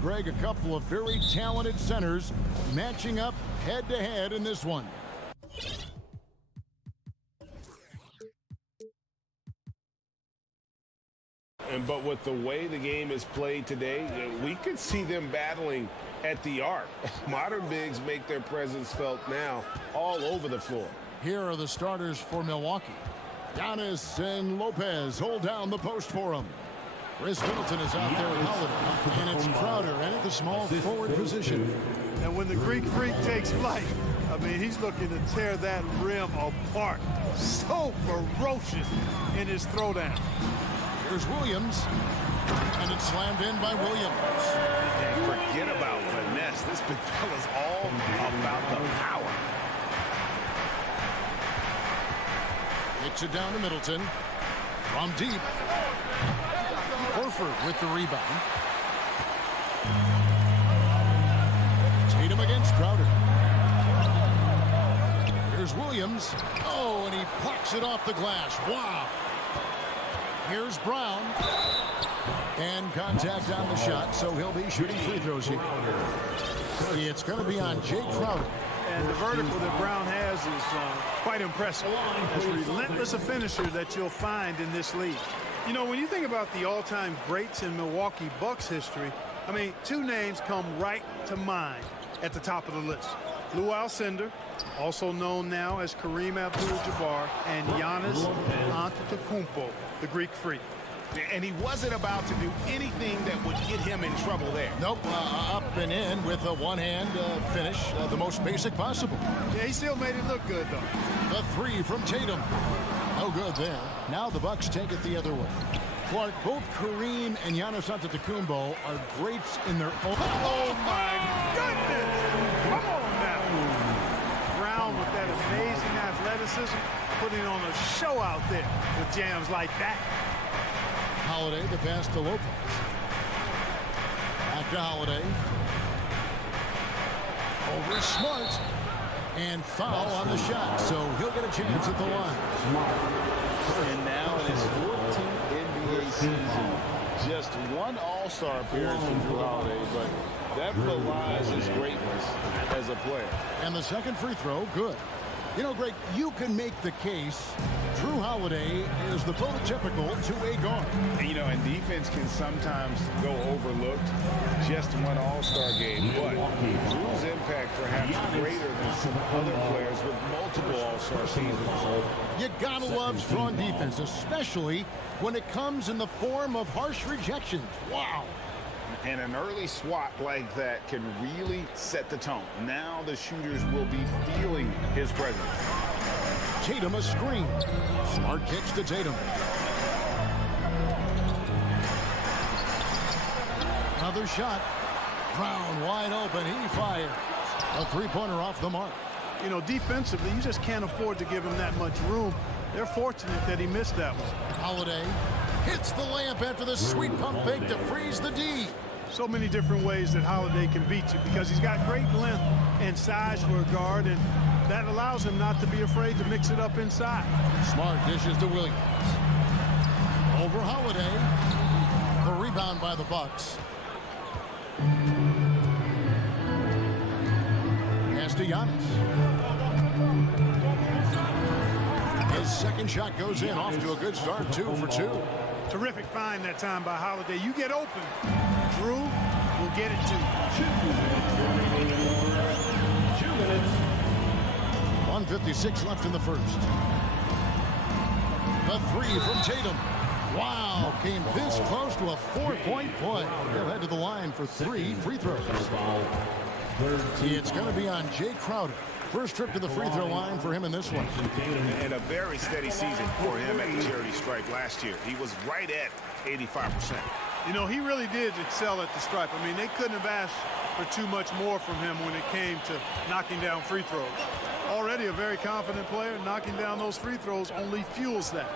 Greg, a couple of very talented centers matching up head-to-head in this one. But with the way the game is played today, we could see them battling at the arc. Modern bigs make their presence felt now all over the floor. Here are the starters for Milwaukee. Giannis and Lopez hold down the post for him. Chris Middleton is out there with Holiday. And it's Crowder in at the small forward position. And when the Greek Freak takes flight, I mean, he's looking to tear that rim apart. So ferocious in his throwdown. Here's Williams. And it's slammed in by Williams. And forget about finesse. This big fella's all about the power. Kicks it down to Middleton. From deep. Horford with the rebound. Tatum against Crowder. Here's Williams. Oh, and he plucks it off the glass. Wow. Here's Brown. And contact on the shot, so he'll be shooting free throws here. It's going to be on Jake Crowder. And the vertical that Brown has is quite impressive. As relentless a finisher that you'll find in this league. You know, when you think about the all-time greats in Milwaukee Bucks history, I mean, two names come right to mind at the top of the list. Lou Alcindor, also known now as Kareem Abdul-Jabbar, and Giannis Antetokounmpo, the Greek Freak. And he wasn't about to do anything that would get him in trouble there. Nope, up and in with a one-hand finish, the most basic possible. Yeah, he still made it look good, though. The three from Tatum. No good there. Now the Bucks take it the other way. Clark, both Kareem and Giannis Antetokounmpo are greats in their own. Oh, my goodness! Come on now. Brown with that amazing athleticism, putting on a show out there with jams like that. Holiday, the pass to Lopez. Back to Holiday. Over Smart. And foul on the shot, so he'll get a chance at the line. And now in his 14th NBA season, just one All-Star appearance from Drew Holiday, but that belies his greatness as a player. And the second free throw, good. You know, Greg, you can make the case Drew Holiday is the prototypical two-way guard. And, you know, and defense can sometimes go overlooked. Just one All-Star game, but Drew's impact perhaps greater than some other players with multiple All-Star seasons. You gotta love strong defense, especially when it comes in the form of harsh rejections. Wow. And an early swat like that can really set the tone. Now the shooters will be feeling his presence. Tatum a screen. Smart kicks to Tatum. Another shot. Brown wide open. He fires. A three-pointer off the mark. You know, defensively, you just can't afford to give him that much room. They're fortunate that he missed that one. Holiday hits the layup after the sweet pump fake to freeze the D. So many different ways that Holiday can beat you because he's got great length and size for a guard, and that allows him not to be afraid to mix it up inside. Smart dishes to Williams. Over Holiday. The rebound by the Bucks. Pass to Giannis. His second shot goes in, off to a good start, 2 for 2. Terrific find that time by Holiday. You get open, Drew will get it to you. 2 minutes. 1:56 left in the first. The three from Tatum. Wow, came this close to a 4-point play. He'll head to the line for 3 free throws. It's going to be on Jake Crowder. First trip to the free throw line for him in this one. And a very steady season for him at the charity stripe last year. He was right at 85%. You know, he really did excel at the stripe. I mean, they couldn't have asked for too much more from him when it came to knocking down free throws. Already a very confident player, knocking down those free throws only fuels that.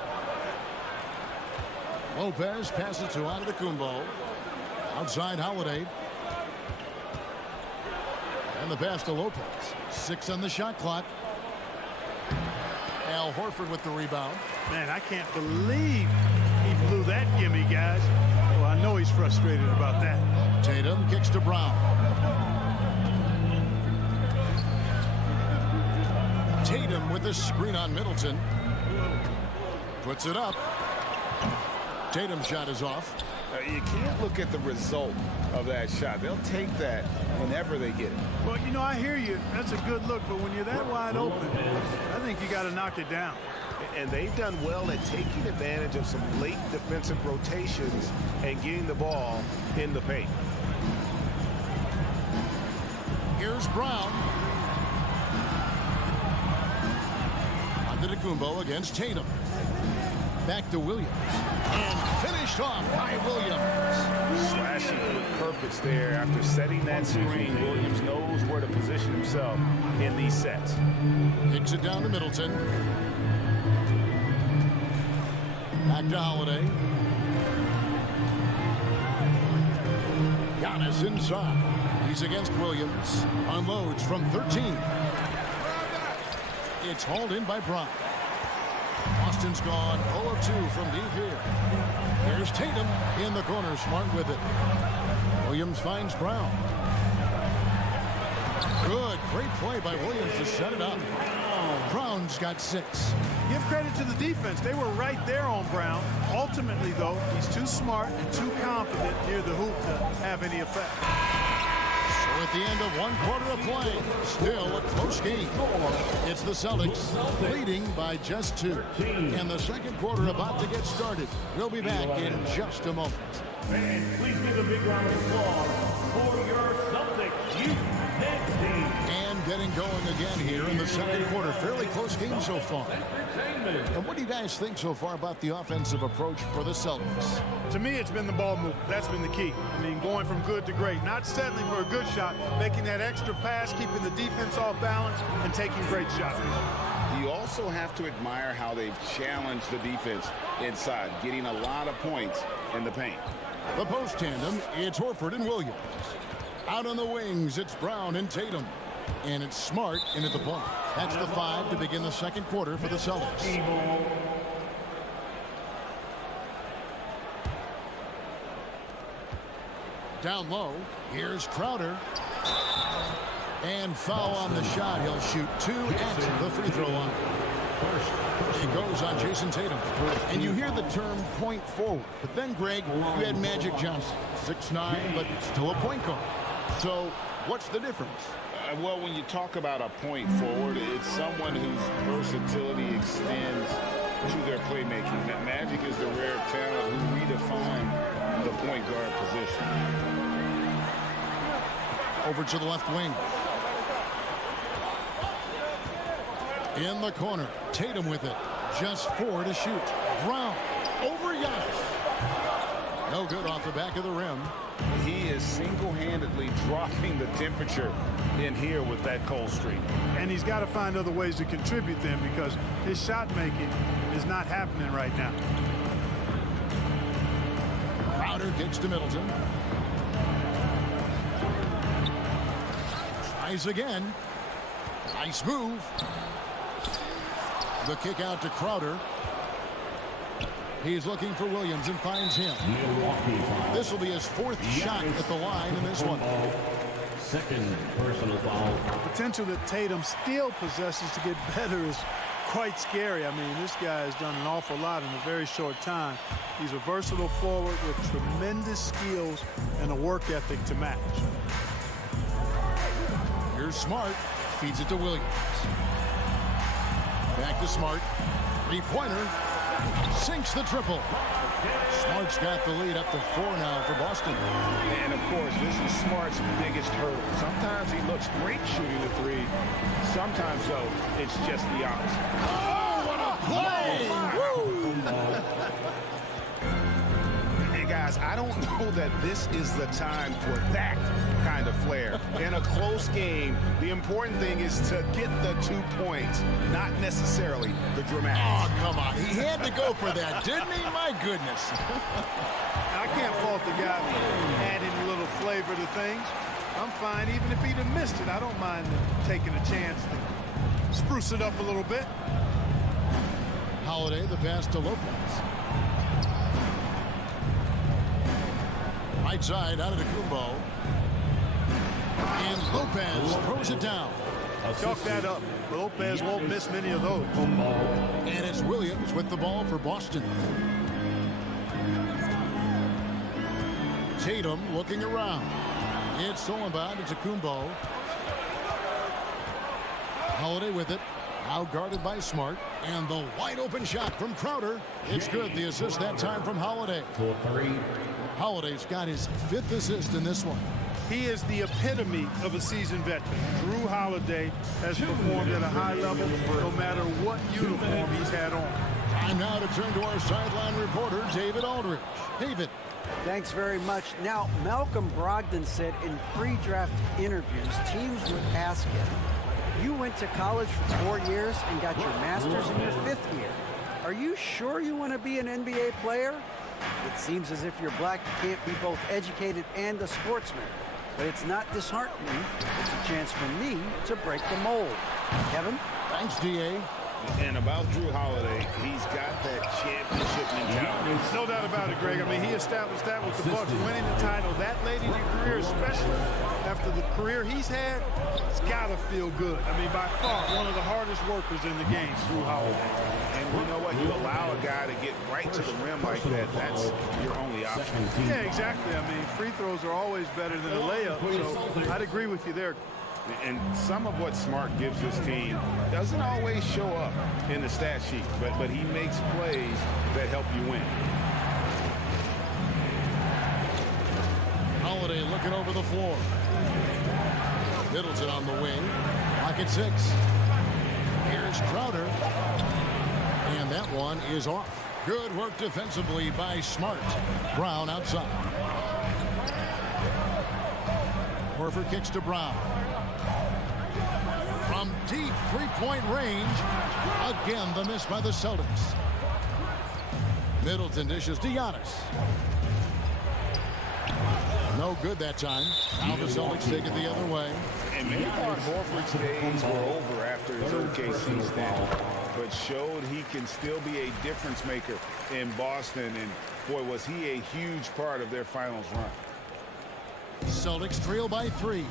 Lopez passes to Antetokounmpo. Outside Holiday. And the pass to Lopez. 6 on the shot clock. Al Horford with the rebound. Man, I can't believe he blew that gimme, guys. Well, I know he's frustrated about that. Tatum kicks to Brown. Tatum with a screen on Middleton. Puts it up. Tatum's shot is off. You can't look at the result of that shot. They'll take that whenever they get it. Well, you know, I hear you. That's a good look, but when you're that wide open, I think you got to knock it down. And they've done well at taking advantage of some late defensive rotations and getting the ball in the paint. Here's Brown. Antetokounmpo against Tatum. Back to Williams. And finished off by Williams. Slashing with purpose there. After setting that screen, Williams knows where to position himself in these sets. Kicks it down to Middleton. Back to Holiday. Giannis inside. He's against Williams. Unloads from 13. It's hauled in by Brown. Austin's gone 0 of 2 from deep here. Here's Tatum in the corner. Smart with it. Williams finds Brown. Good. Great play by Williams to set it up. Brown's got 6. Give credit to the defense. They were right there on Brown. Ultimately, though, he's too smart and too confident near the hoop to have any effect. So at the end of 1 quarter of play, still a close game. It's the Celtics leading by just 2. And the second quarter about to get started. We'll be back in just a moment. And please give a big round of applause for your Celtics youth next team. And getting going again here in the second quarter. Fairly close game so far. And what do you guys think so far about the offensive approach for the Celtics? To me, it's been the ball movement. That's been the key. I mean, going from good to great. Not settling for a good shot, making that extra pass, keeping the defense off balance, and taking great shots. You also have to admire how they've challenged the defense inside, getting a lot of points in the paint. The post tandem, it's Horford and Williams. Out on the wings, it's Brown and Tatum. And it's Smart in at the point. That's the 5 to begin the second quarter for the Celtics. Down low, here's Crowder. And foul on the shot. He'll shoot 2 at the free throw line. It goes on Jason Tatum. And you hear the term point forward. But then, Greg, you had Magic Johnson. 6'9", but still a point guard. So what's the difference? Well, when you talk about a point forward, it's someone whose versatility extends to their playmaking. That Magic is the rare talent who redefined the point guard position. Over to the left wing. In the corner, Tatum with it. Just 4 to shoot. Brown over Giannis. No good off the back of the rim. He is single-handedly dropping the temperature in here with that cold streak. And he's got to find other ways to contribute then, because his shot making is not happening right now. Crowder kicks to Middleton. Tries again. Nice move. The kick out to Crowder. He's looking for Williams and finds him. This will be his 4th shot at the line in this one. Second personal foul. The potential that Tatum still possesses to get better is quite scary. I mean, this guy has done an awful lot in a very short time. He's a versatile forward with tremendous skills and a work ethic to match. Here's Smart. Feeds it to Williams. Back to Smart. 3-pointer. Sinks the triple. Smart's got the lead up to 4 now for Boston. And, of course, this is Smart's biggest hurdle. Sometimes he looks great shooting the 3. Sometimes, though, it's just the opposite. Oh, what a play! Hey, guys, I don't know that this is the time for that kind of flair. In a close game, the important thing is to get the 2 points, not necessarily the dramatics. Oh, come on. He had to go for that, didn't he? My goodness. I can't fault the guy for adding a little flavor to things. I'm fine even if he'd have missed it. I don't mind taking a chance to spruce it up a little bit. Holiday, the pass to Lopez. Right side out of the Kumbo. And Lopez throws it down. Chalk that up. Lopez won't miss many of those. And it's Williams with the ball for Boston. Tatum looking around. It's Solomon to Kumbo. Holiday with it. Now guarded by Smart. And the wide open shot from Crowder. It's good. The assist that time from Holiday. Holiday's got his 5th assist in this one. He is the epitome of a seasoned veteran. Drew Holiday has performed at a high level no matter what uniform he's had on. Time now to turn to our sideline reporter, David Aldridge. David. Thanks very much. Now, Malcolm Brogdon said in pre-draft interviews, teams would ask him, you went to college for 4 years and got your master's in your 5th year. Are you sure you want to be an NBA player? It seems as if you're black, you can't be both educated and a sportsman. But it's not disheartening. It's a chance for me to break the mold. Kevin? Thanks, D.A. And about Drew Holiday, he's got that championship mentality. No doubt about it, Greg. I mean, he established that with the Bucks winning the title that late in your career, especially after the career he's had. It's got to feel good. I mean, by far, one of the hardest workers in the game, Drew Holiday. And you know what? You allow a guy to get right to the rim like that, that's your only option. Yeah, exactly. I mean, free throws are always better than a layup, so I'd agree with you there. And some of what Smart gives this team doesn't always show up in the stat sheet, but he makes plays that help you win. Holiday looking over the floor. Middleton on the wing. Lock at 6. Here's Crowder. And that one is off. Good work defensively by Smart. Brown outside. Horford kicks to Brown. From deep three-point range. Again, the miss by the Celtics. Middleton dishes to Giannis. No good that time. Now the Celtics take it the other way. And many thought Horford's days were over after his OKC stint, but showed he can still be a difference maker in Boston. And boy, was he a huge part of their finals run. Celtics trail by 3.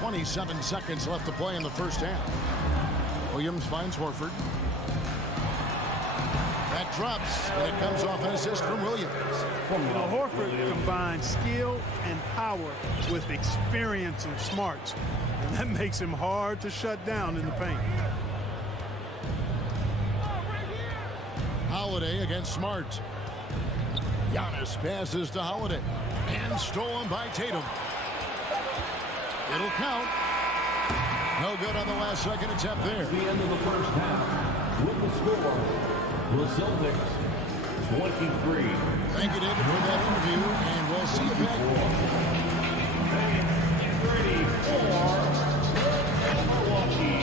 27 seconds left to play in the first half. Williams finds Horford. That drops, and it comes off an assist from Williams. You know, Horford combines skill and power with experience and smarts, and that makes him hard to shut down in the paint. Holiday against Smart. Giannis passes to Holiday, and stolen by Tatum. It'll count. No good on the last second attempt there. The end of the first half with the score. The Celtics 23. Thank you, David, for that interview, and we'll see you back. Get ready for Milwaukee.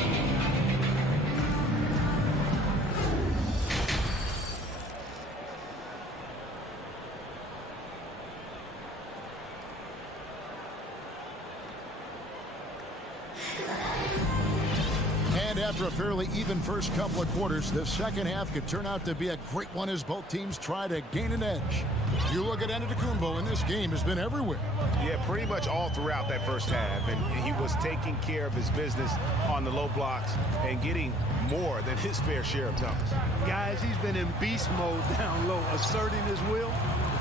And after a fairly even first couple of quarters, the second half could turn out to be a great one as both teams try to gain an edge. You look at Antetokounmpo, and this game has been everywhere. Yeah, pretty much all throughout that first half. And he was taking care of his business on the low blocks and getting more than his fair share of dunks. Guys, he's been in beast mode down low, asserting his will.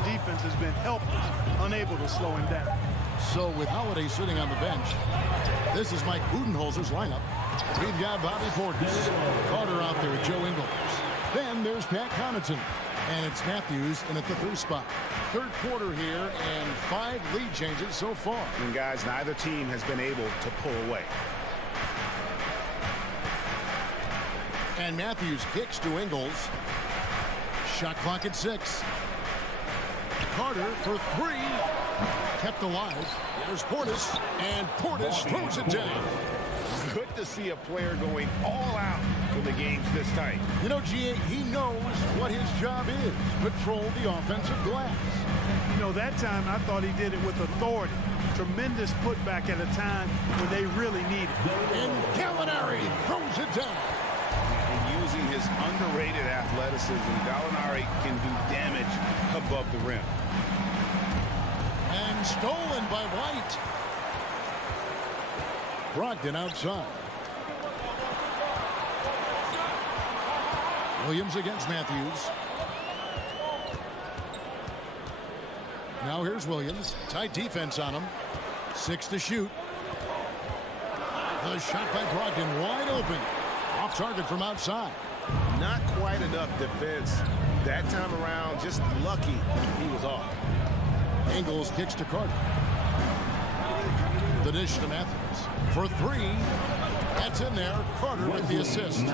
The defense has been helpless, unable to slow him down. So with Holiday sitting on the bench, this is Mike Budenholzer's lineup. We've got Bobby Portis, Carter out there with Joe Ingles. Then there's Pat Connaughton, and it's Matthews in at the 3 spot. Third quarter here, and 5 lead changes so far. And guys, neither team has been able to pull away. And Matthews kicks to Ingles. Shot clock at 6. Carter for 3. Kept alive. There's Portis, and Portis throws it down. Good to see a player going all out when the game's this tight. You know, G.A., he knows what his job is. Patrol the offensive glass. You know, that time I thought he did it with authority. Tremendous putback at a time when they really need it. And Gallinari throws it down. And using using his underrated athleticism, Gallinari can do damage above the rim. And stolen by White. Brogdon outside. Williams against Matthews. Now here's Williams. Tight defense on him. 6 to shoot. The shot by Brogdon wide open. Off target from outside. Not quite enough defense that time around. Just lucky he was off. Ingles kicks to Carter. The dish to Matthews. For 3. That's in there. Carter with the assist.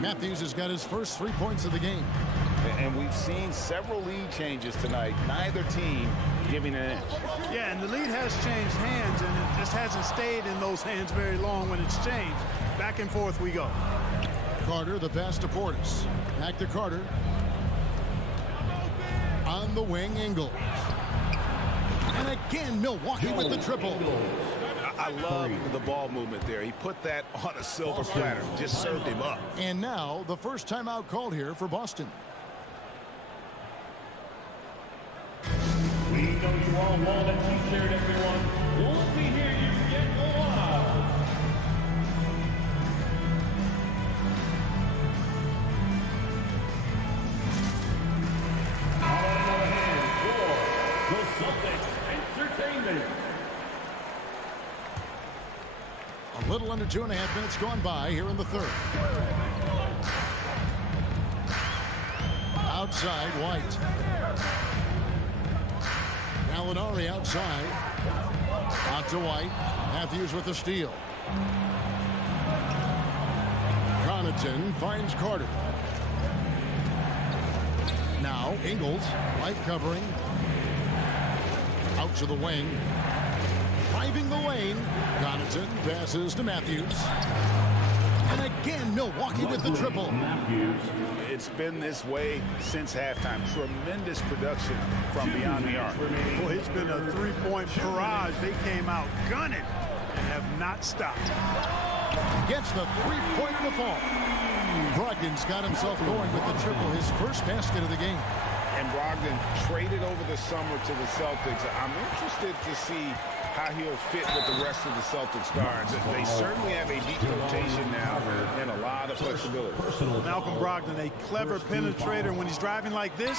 Matthews has got his first 3 points of the game. And we've seen several lead changes tonight. Neither team giving an inch. Yeah, and the lead has changed hands, and it just hasn't stayed in those hands very long when it's changed. Back and forth we go. Carter, the pass to Portis. Back to Carter. On the wing, Ingles. And again, Milwaukee with the triple. I love the ball movement there. He put that on a silver platter. Just served him up. And now, the first timeout called here for Boston. We know you all want a t-shirt, everyone. Won't be here, you get live. How about another hand for the Celtics Entertainment? A little under 2.5 minutes gone by here in the third. Outside, White. Gallinari outside. Out to White. Matthews with the steal. Connaughton finds Carter. Now Ingles, White covering. Out to the wing. Driving the lane. Connaughton passes to Matthews. And again, Milwaukee with the triple. It's been this way since halftime. Tremendous production from beyond the arc. Boy, it's been a three-point barrage. They came out gunning and have not stopped. Gets the three-point default. Brogdon's got himself going with the triple, his first basket of the game. And Brogdon traded over the summer to the Celtics. I'm interested to see how he'll fit with the rest of the Celtics guards. They certainly have a deep rotation now and a lot of flexibility. Malcolm Brogdon, a clever penetrator. When he's driving like this,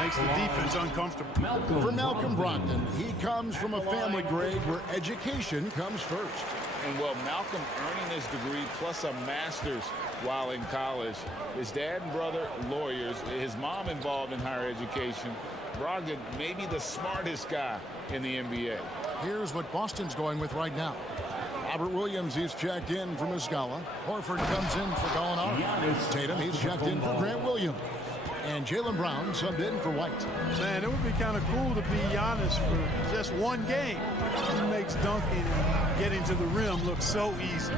makes the defense uncomfortable. For Malcolm Brogdon, he comes from a family grade where education comes first. And well, Malcolm earning his degree plus a master's while in college. His dad and brother, lawyers. His mom involved in higher education. Brogdon, maybe the smartest guy in the NBA. Here's what Boston's going with right now. Robert Williams, he's checked in for Muscala. Horford comes in for Gallinari. Tatum, he's checked in for Grant Williams. And Jaylen Brown subbed in for White. Man, it would be kind of cool to be Giannis for just one game. He makes dunking and getting to the rim look so easy.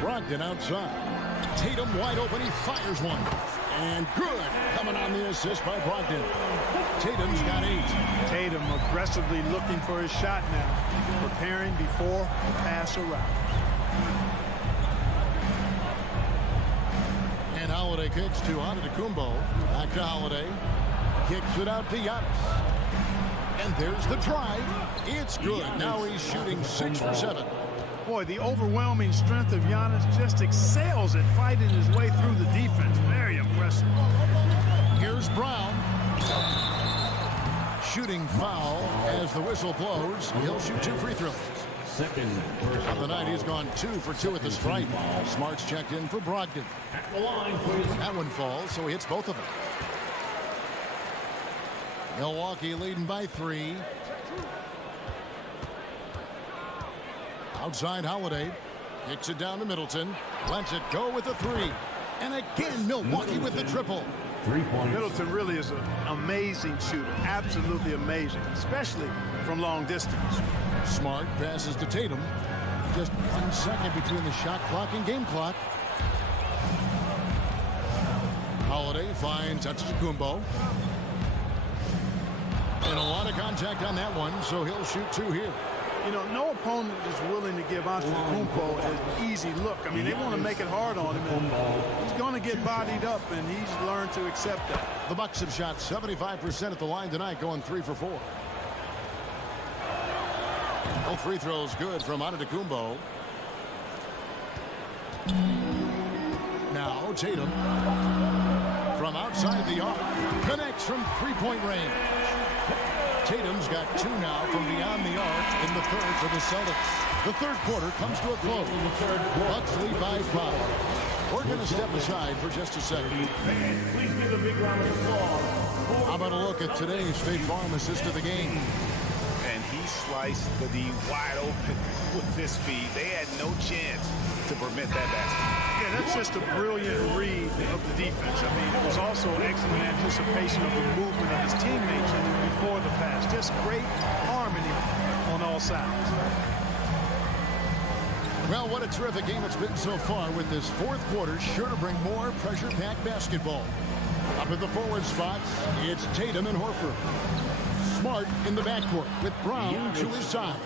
Brogdon outside. Tatum wide open, he fires one. And good, coming on the assist by Brogdon. Tatum's got 8. Tatum aggressively looking for his shot now, preparing before the pass around. And Holiday kicks to Antetokounmpo. Back to Holiday. Kicks it out to Giannis. And there's the drive. It's good. Now he's shooting 6 for 7. Boy, the overwhelming strength of Giannis just excels at fighting his way through the defense. Very impressive. Here's Brown. Shooting foul as the whistle blows. He'll shoot 2 free throws. On the night, he's gone 2 for 2 at the stripe. Smart's checked in for Brogdon. That one falls, so he hits both of them. Milwaukee leading by 3. Outside Holiday. Kicks it down to Middleton. Lets it go with a 3. And again, Milwaukee with the triple. Middleton really is an amazing shooter. Absolutely amazing, especially from long distance. Smart passes to Tatum. Just 1 second between the shot clock and game clock. Holiday finds Antetokounmpo. And a lot of contact on that one, so he'll shoot 2 here. You know, no opponent is willing to give Antetokounmpo an easy look. I mean, they want to make it hard on him. And he's going to get bodied up, and he's learned to accept that. The Bucks have shot 75% at the line tonight, going 3 for 4. Both free throws good from Antetokounmpo. Now Tatum from outside the arc connects from three-point range. Tatum's got 2 now from beyond the arc in the third for the Celtics. The third quarter comes to a close. Bucks lead by 5. We're going to step aside for just a second. Please give a big round of applause. How about a look at today's State Farm assist of the game? And he sliced the D wide open with this feed. They had no chance to prevent that basket. Yeah, that's just a brilliant read of the defense. I mean, it was also excellent anticipation of the movement of his teammates before the pass. Just great harmony on all sides. Well, what a terrific game it's been so far, with this fourth quarter sure to bring more pressure-packed basketball. Up at the forward spots, it's Tatum and Horford. Smart in the backcourt with Brown to his side.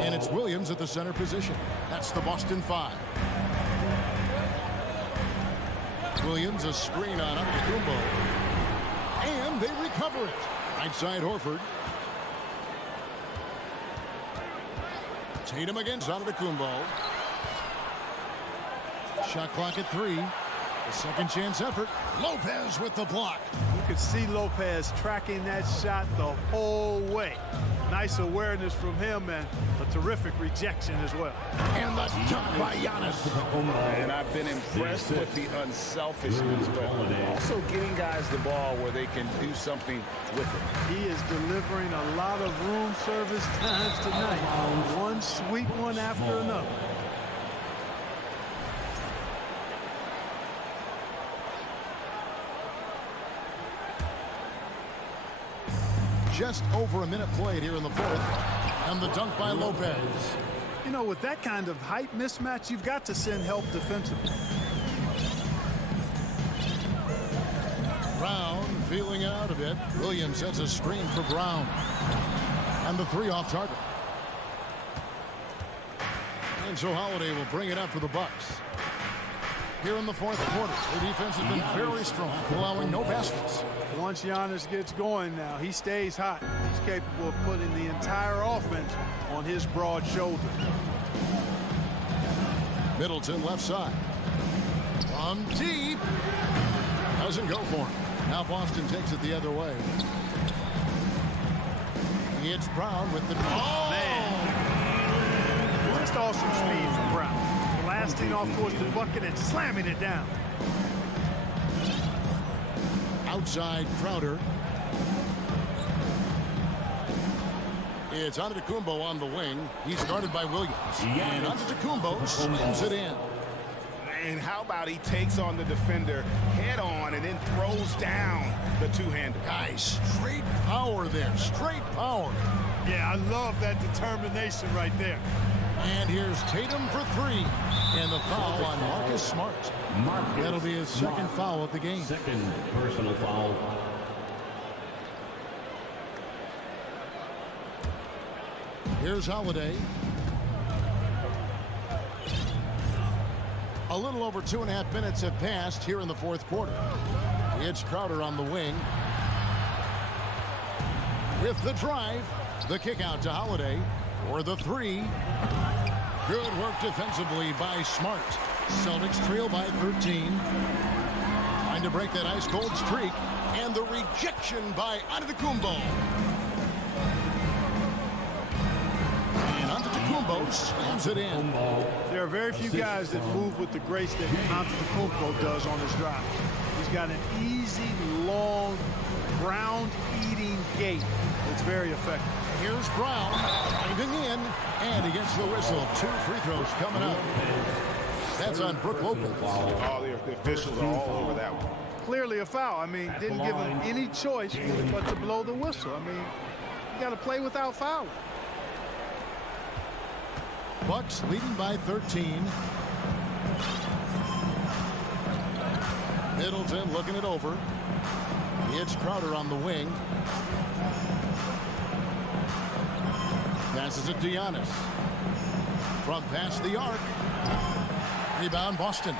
And it's Williams at the center position. That's the Boston 5. Williams a screen on Antetokounmpo. And they recover it. Right side Horford. Tatum against Antetokounmpo. Shot clock at 3. A second chance effort. Lopez with the block. You could see Lopez tracking that shot the whole way. Nice awareness from him and a terrific rejection as well. And the jump by Giannis. And I've been impressed with the unselfishness, but also getting guys the ball where they can do something with it. He is delivering a lot of room service times tonight. One sweet one after another. Just over a minute played here in the fourth. And the dunk by Lopez. You know, with that kind of height mismatch, you've got to send help defensively. Brown feeling out a bit. Williams sets a screen for Brown. And the 3 off target. And so Holiday will bring it up for the Bucks. Here in the fourth quarter, their defense has been very strong, allowing no baskets. Once Giannis gets going now, he stays hot. He's capable of putting the entire offense on his broad shoulder. Middleton left side. From deep. Doesn't go for him. Now Boston takes it the other way. It's Brown with the... Oh! Man. Just awesome speed from Brown. Blasting off towards the bucket and slamming it down. Outside Crowder. It's Antetokounmpo on the wing. He's guarded by Williams. And Antetokounmpo slams it in. And how about he takes on the defender head on and then throws down the two-hander. Guys, straight power there. Straight power. Yeah, I love that determination right there. And here's Tatum for 3. And the foul on Marcus Smart. That'll be his second foul of the game. Second personal foul. Here's Holiday. A little over 2.5 minutes have passed here in the fourth quarter. It's Crowder on the wing. With the drive, the kick out to Holiday for the 3. Good work defensively by Smart. Celtics trail by 13. Trying to break that ice-cold streak. And the rejection by Antetokounmpo. And Antetokounmpo slams it in. There are very few guys that move with the grace that Antetokounmpo does on his drive. He's got an easy, long, ground-eating gait. It's very effective. Here's Brown driving in, and he gets the whistle. 2 free throws coming up. That's on Brook Lopez. All the officials are all over that one. Clearly a foul. I mean, didn't give him any choice but to blow the whistle. I mean, you got to play without fouling. Bucks leading by 13. Middleton looking it over. It's Crowder on the wing. Passes it to Giannis. From past the arc. Rebound Boston.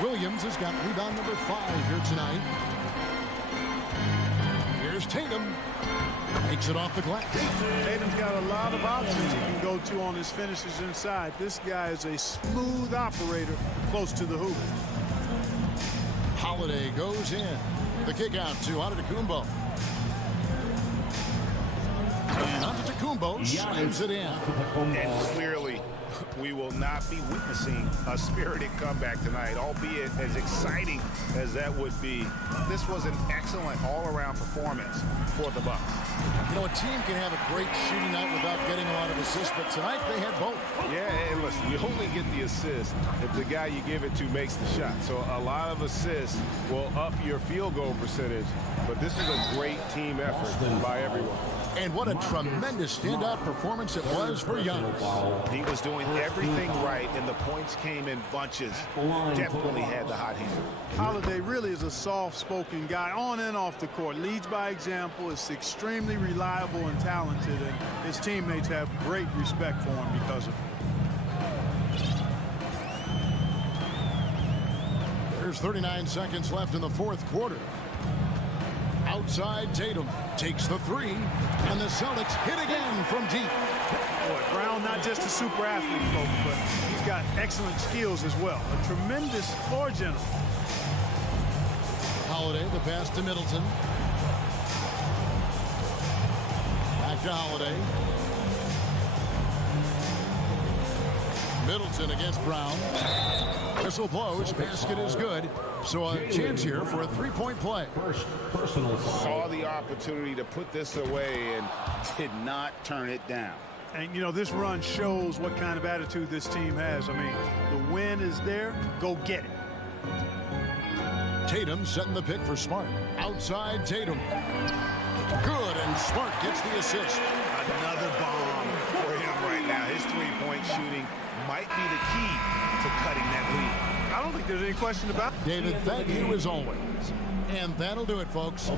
Williams has got rebound number 5 here tonight. Here's Tatum. Takes it off the glass. Tatum's got a lot of options he can go to on his finishes inside. This guy is a smooth operator close to the hoop. Holiday goes in. The kick out to Antetokounmpo. And Antetokounmpo slams it in. And clearly, we will not be witnessing a spirited comeback tonight, albeit as exciting as that would be. This was an excellent all-around performance for the Bucks. You know, a team can have a great shooting night without getting a lot of assists, but tonight they had both. Yeah, and listen, you only get the assist if the guy you give it to makes the shot. So a lot of assists will up your field goal percentage, but this was a great team effort by everyone. And what a tremendous standout performance it was for Giannis. He was doing everything right, and the points came in bunches. Definitely had the hot hand. Holiday really is a soft-spoken guy on and off the court. Leads by example, is extremely reliable and talented, and his teammates have great respect for him because of it. There's 39 seconds left in the fourth quarter. Outside, Tatum takes the 3, and the Celtics hit again from deep. Boy, Brown not just a super athlete, folks, but he's got excellent skills as well. A tremendous floor general. Holiday, the pass to Middleton. Back to Holiday. Middleton against Brown. Whistle blows. Basket is good. So a chance here for a three-point play. Saw the opportunity to put this away and did not turn it down. And, you know, this run shows what kind of attitude this team has. I mean, the win is there. Go get it. Tatum setting the pick for Smart. Outside, Tatum. Good, and Smart gets the assist. Another bomb for him right now. His three-point shooting might be the key to cutting that lead. I don't think there's any question about it. David, thank you as always. And that'll do it, folks.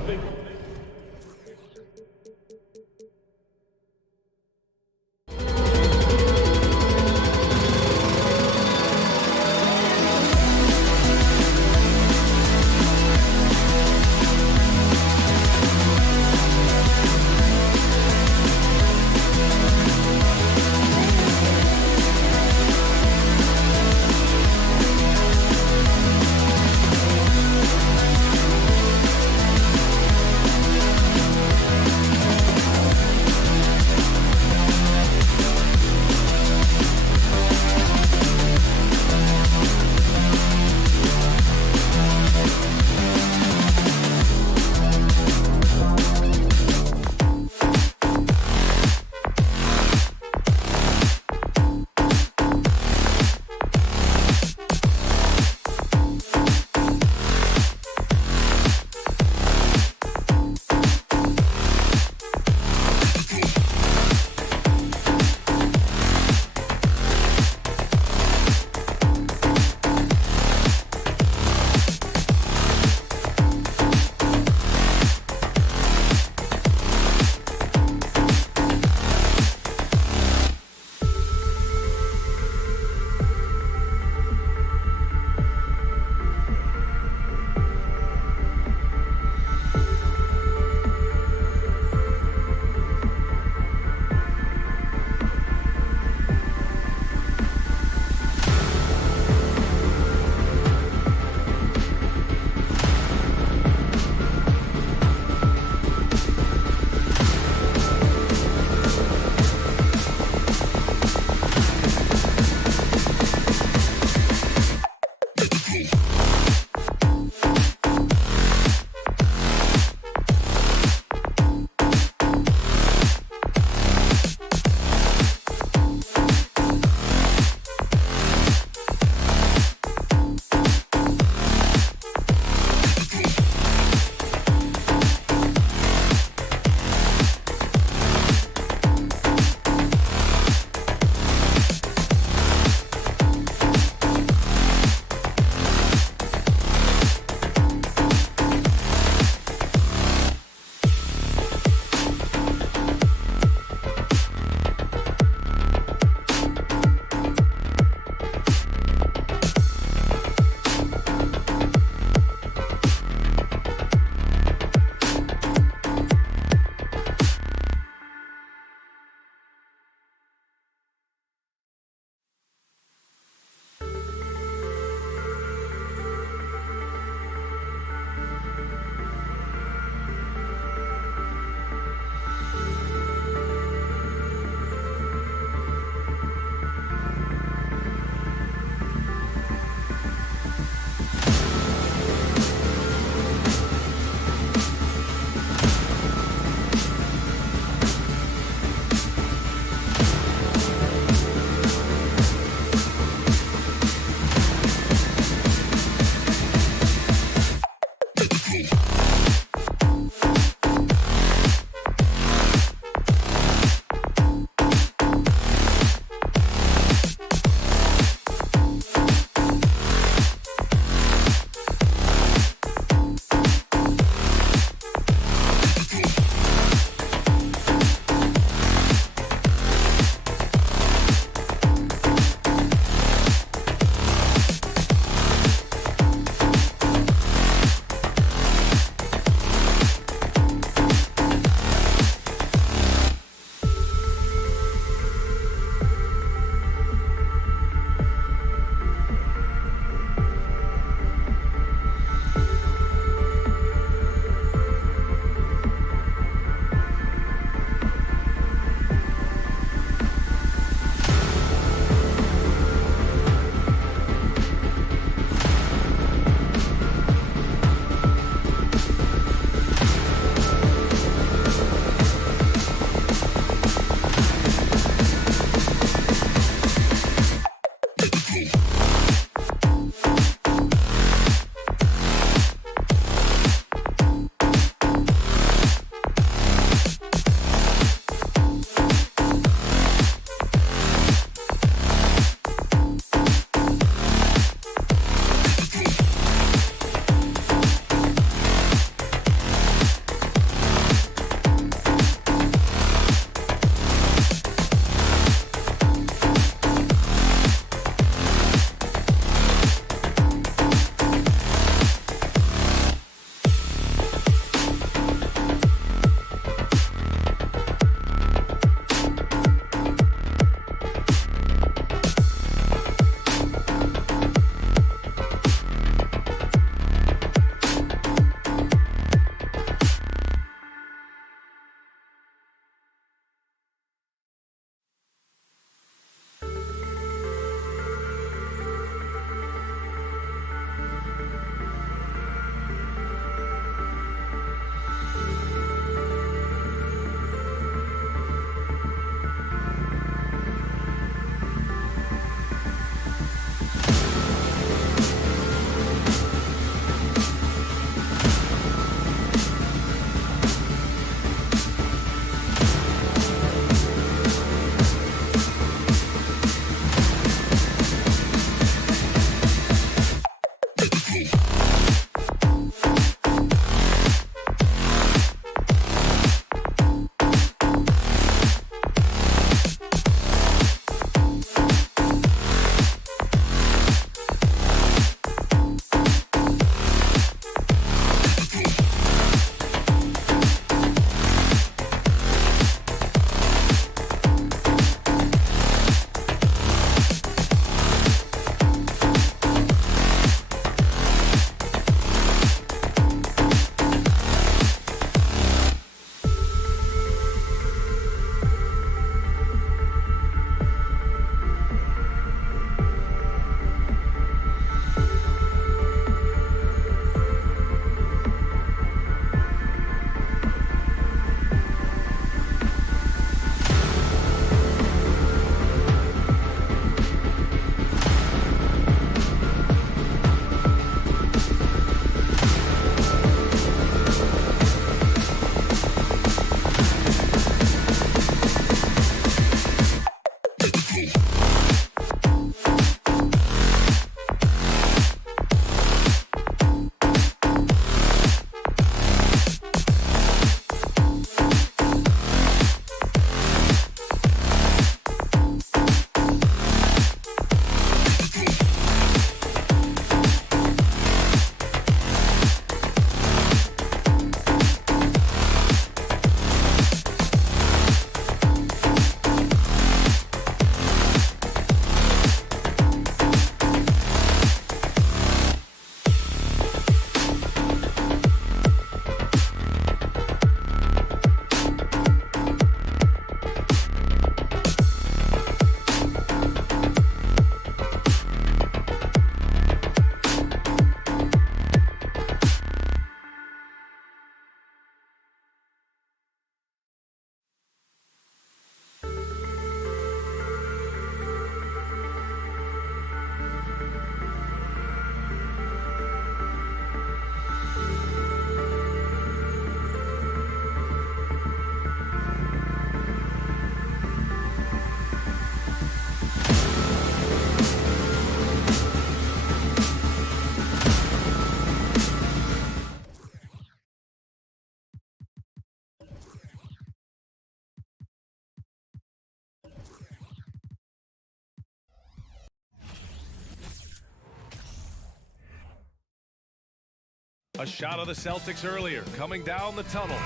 A shot of the Celtics earlier, coming down the tunnel.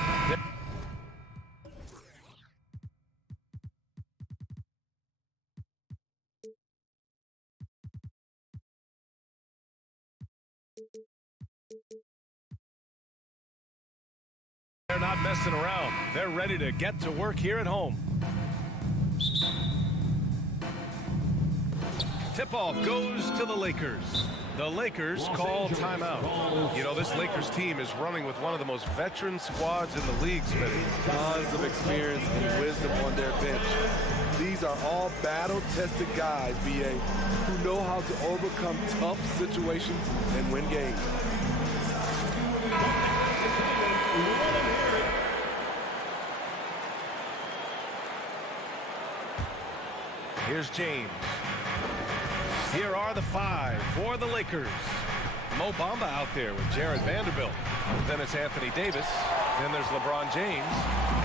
They're not messing around. They're ready to get to work here at home. Tip-off goes to the Lakers. The Lakers call timeout. You know, this Lakers team is running with one of the most veteran squads in the league, Smitty. Tons of experience and wisdom on their bench. These are all battle-tested guys, B.A., who know how to overcome tough situations and win games. Here's James. Here are the 5 for the Lakers. Mo Bamba out there with Jared Vanderbilt. Then it's Anthony Davis. Then there's LeBron James.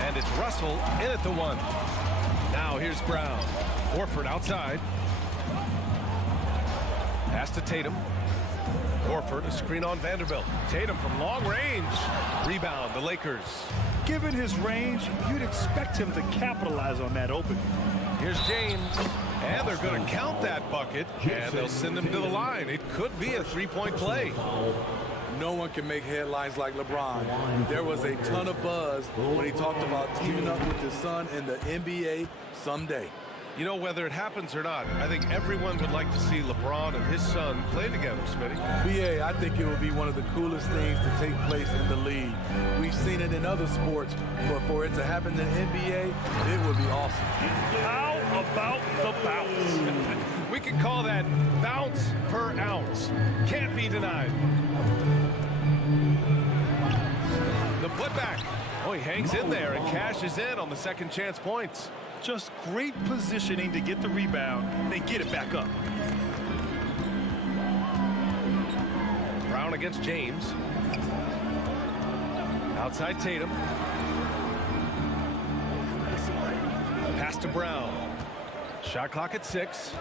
And it's Russell in at the 1. Now here's Brown. Horford outside. Pass to Tatum. Horford, a screen on Vanderbilt. Tatum from long range. Rebound, the Lakers. Given his range, you'd expect him to capitalize on that opening. Here's James. And they're going to count that bucket. And they'll send him to the line. It could be a three-point play. No one can make headlines like LeBron. There was a ton of buzz when he talked about teaming up with his son in the NBA someday. You know, whether it happens or not, I think everyone would like to see LeBron and his son play together, Smitty. B.A., I think it would be one of the coolest things to take place in the league. We've seen it in other sports, but for it to happen in the NBA, it would be awesome. How about the bounce? We could call that bounce per ounce. Can't be denied. The putback. Oh, he hangs in there and cashes in on the second chance points. Just great positioning to get the rebound, then get it back up. Brown against James. Outside Tatum. Pass to Brown. Shot clock at 6.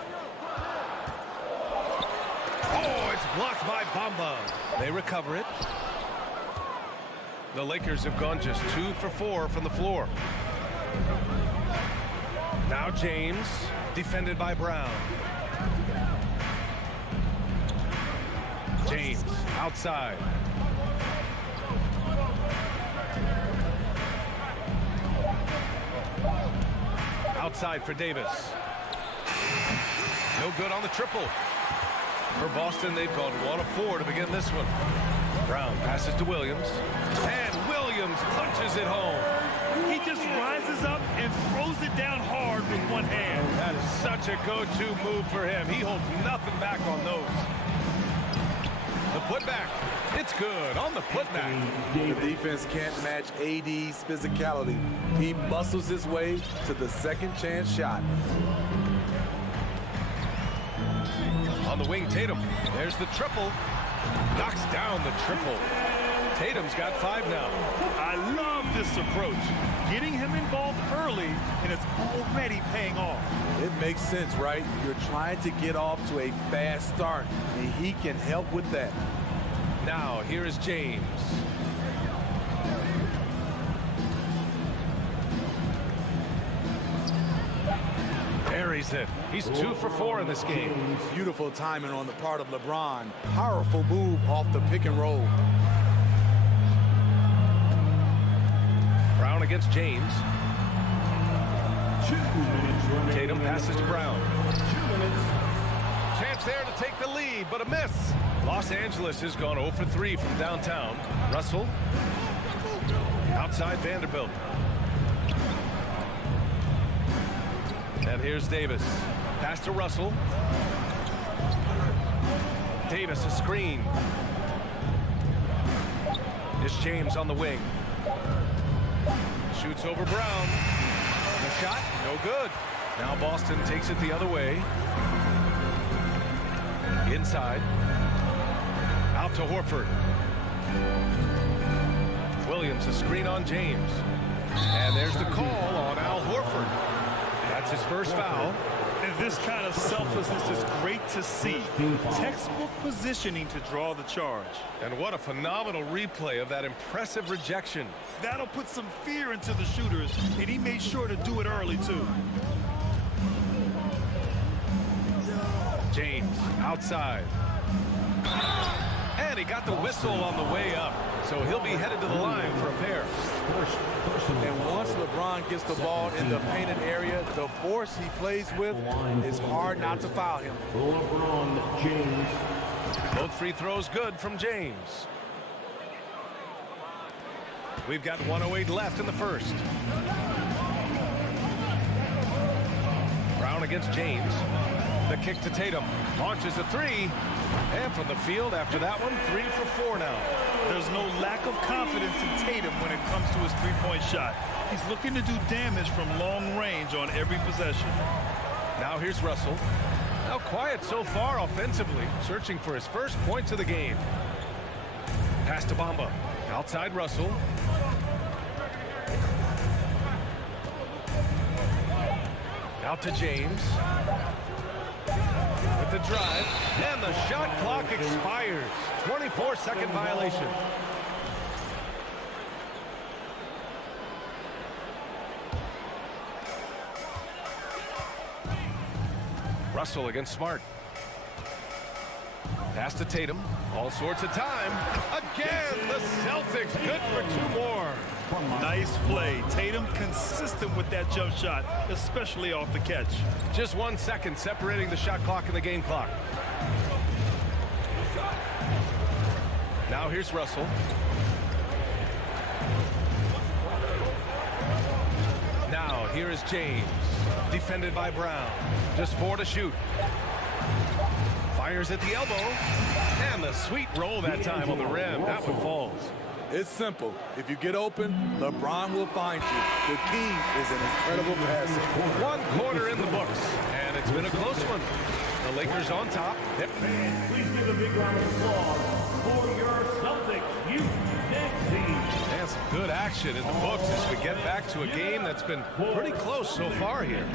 Oh, it's blocked by Bamba. They recover it. The Lakers have gone just 2 for 4 from the floor. Now James, defended by Brown. James, outside. Outside for Davis. No good on the triple. For Boston, they've gone 1 of 4 to begin this one. Brown passes to Williams. And Williams punches it home. He just rises up and throws it down hard with one hand. That is such a go-to move for him. He holds nothing back on those. The putback. It's good on the putback. The defense can't match AD's physicality. He muscles his way to the second chance shot. On the wing, Tatum. There's the triple. Knocks down the triple. Tatum's got 5 now. I love this approach. Getting him involved early, and it's already paying off. It makes sense, right? You're trying to get off to a fast start, and he can help with that. Now, here is James. Buries it. He's 2 for 4 in this game. Beautiful timing on the part of LeBron. Powerful move off the pick and roll. Brown against James. Tatum passes to Brown. Chance there to take the lead, but a miss. Los Angeles has gone 0 for 3 from downtown. Russell. Outside Vanderbilt. And here's Davis. Pass to Russell. Davis a screen. It's James on the wing. Shoots over Brown. The shot, no good. Now Boston takes it the other way. Inside. Out to Horford. Williams a screen on James. And there's the call on Al Horford. That's his first foul. And this kind of selflessness is great to see. Textbook positioning to draw the charge. And what a phenomenal replay of that impressive rejection. That'll put some fear into the shooters, and he made sure to do it early, too. James outside. And he got the whistle on the way up. So he'll be headed to the line for a pair. And once LeBron gets the ball in the painted area, the force he plays with, it's hard not to foul him. LeBron James. Both free throws good from James. We've got 1:08 left in the first. Brown against James. The kick to Tatum. Launches a three. And from the field after that one, 3 for 4 now. There's no lack of confidence in Tatum when it comes to his three-point shot. He's looking to do damage from long range on every possession. Now here's Russell. Now quiet so far offensively, searching for his first points of the game. Pass to Bamba. Outside Russell. Out to James. With the drive, and the shot clock expires. 24-second violation. Russell against Smart. Pass to Tatum. All sorts of time. Again, the Celtics good for 2 more. Nice play. Tatum consistent with that jump shot, especially off the catch. Just 1 second separating the shot clock and the game clock. Now here's Russell. Now here is James. Defended by Brown. Just 4 to shoot. Fires at the elbow. And the sweet roll that time on the rim. That one falls. It's simple. If you get open, LeBron will find you. The key is an incredible passer. 1 quarter in the books. And it's been a close one. The Lakers on top. Yep. Fans, please give a big round of applause for your Celtics youth next team. And some good action in the books as we get back to a game that's been pretty close so far here.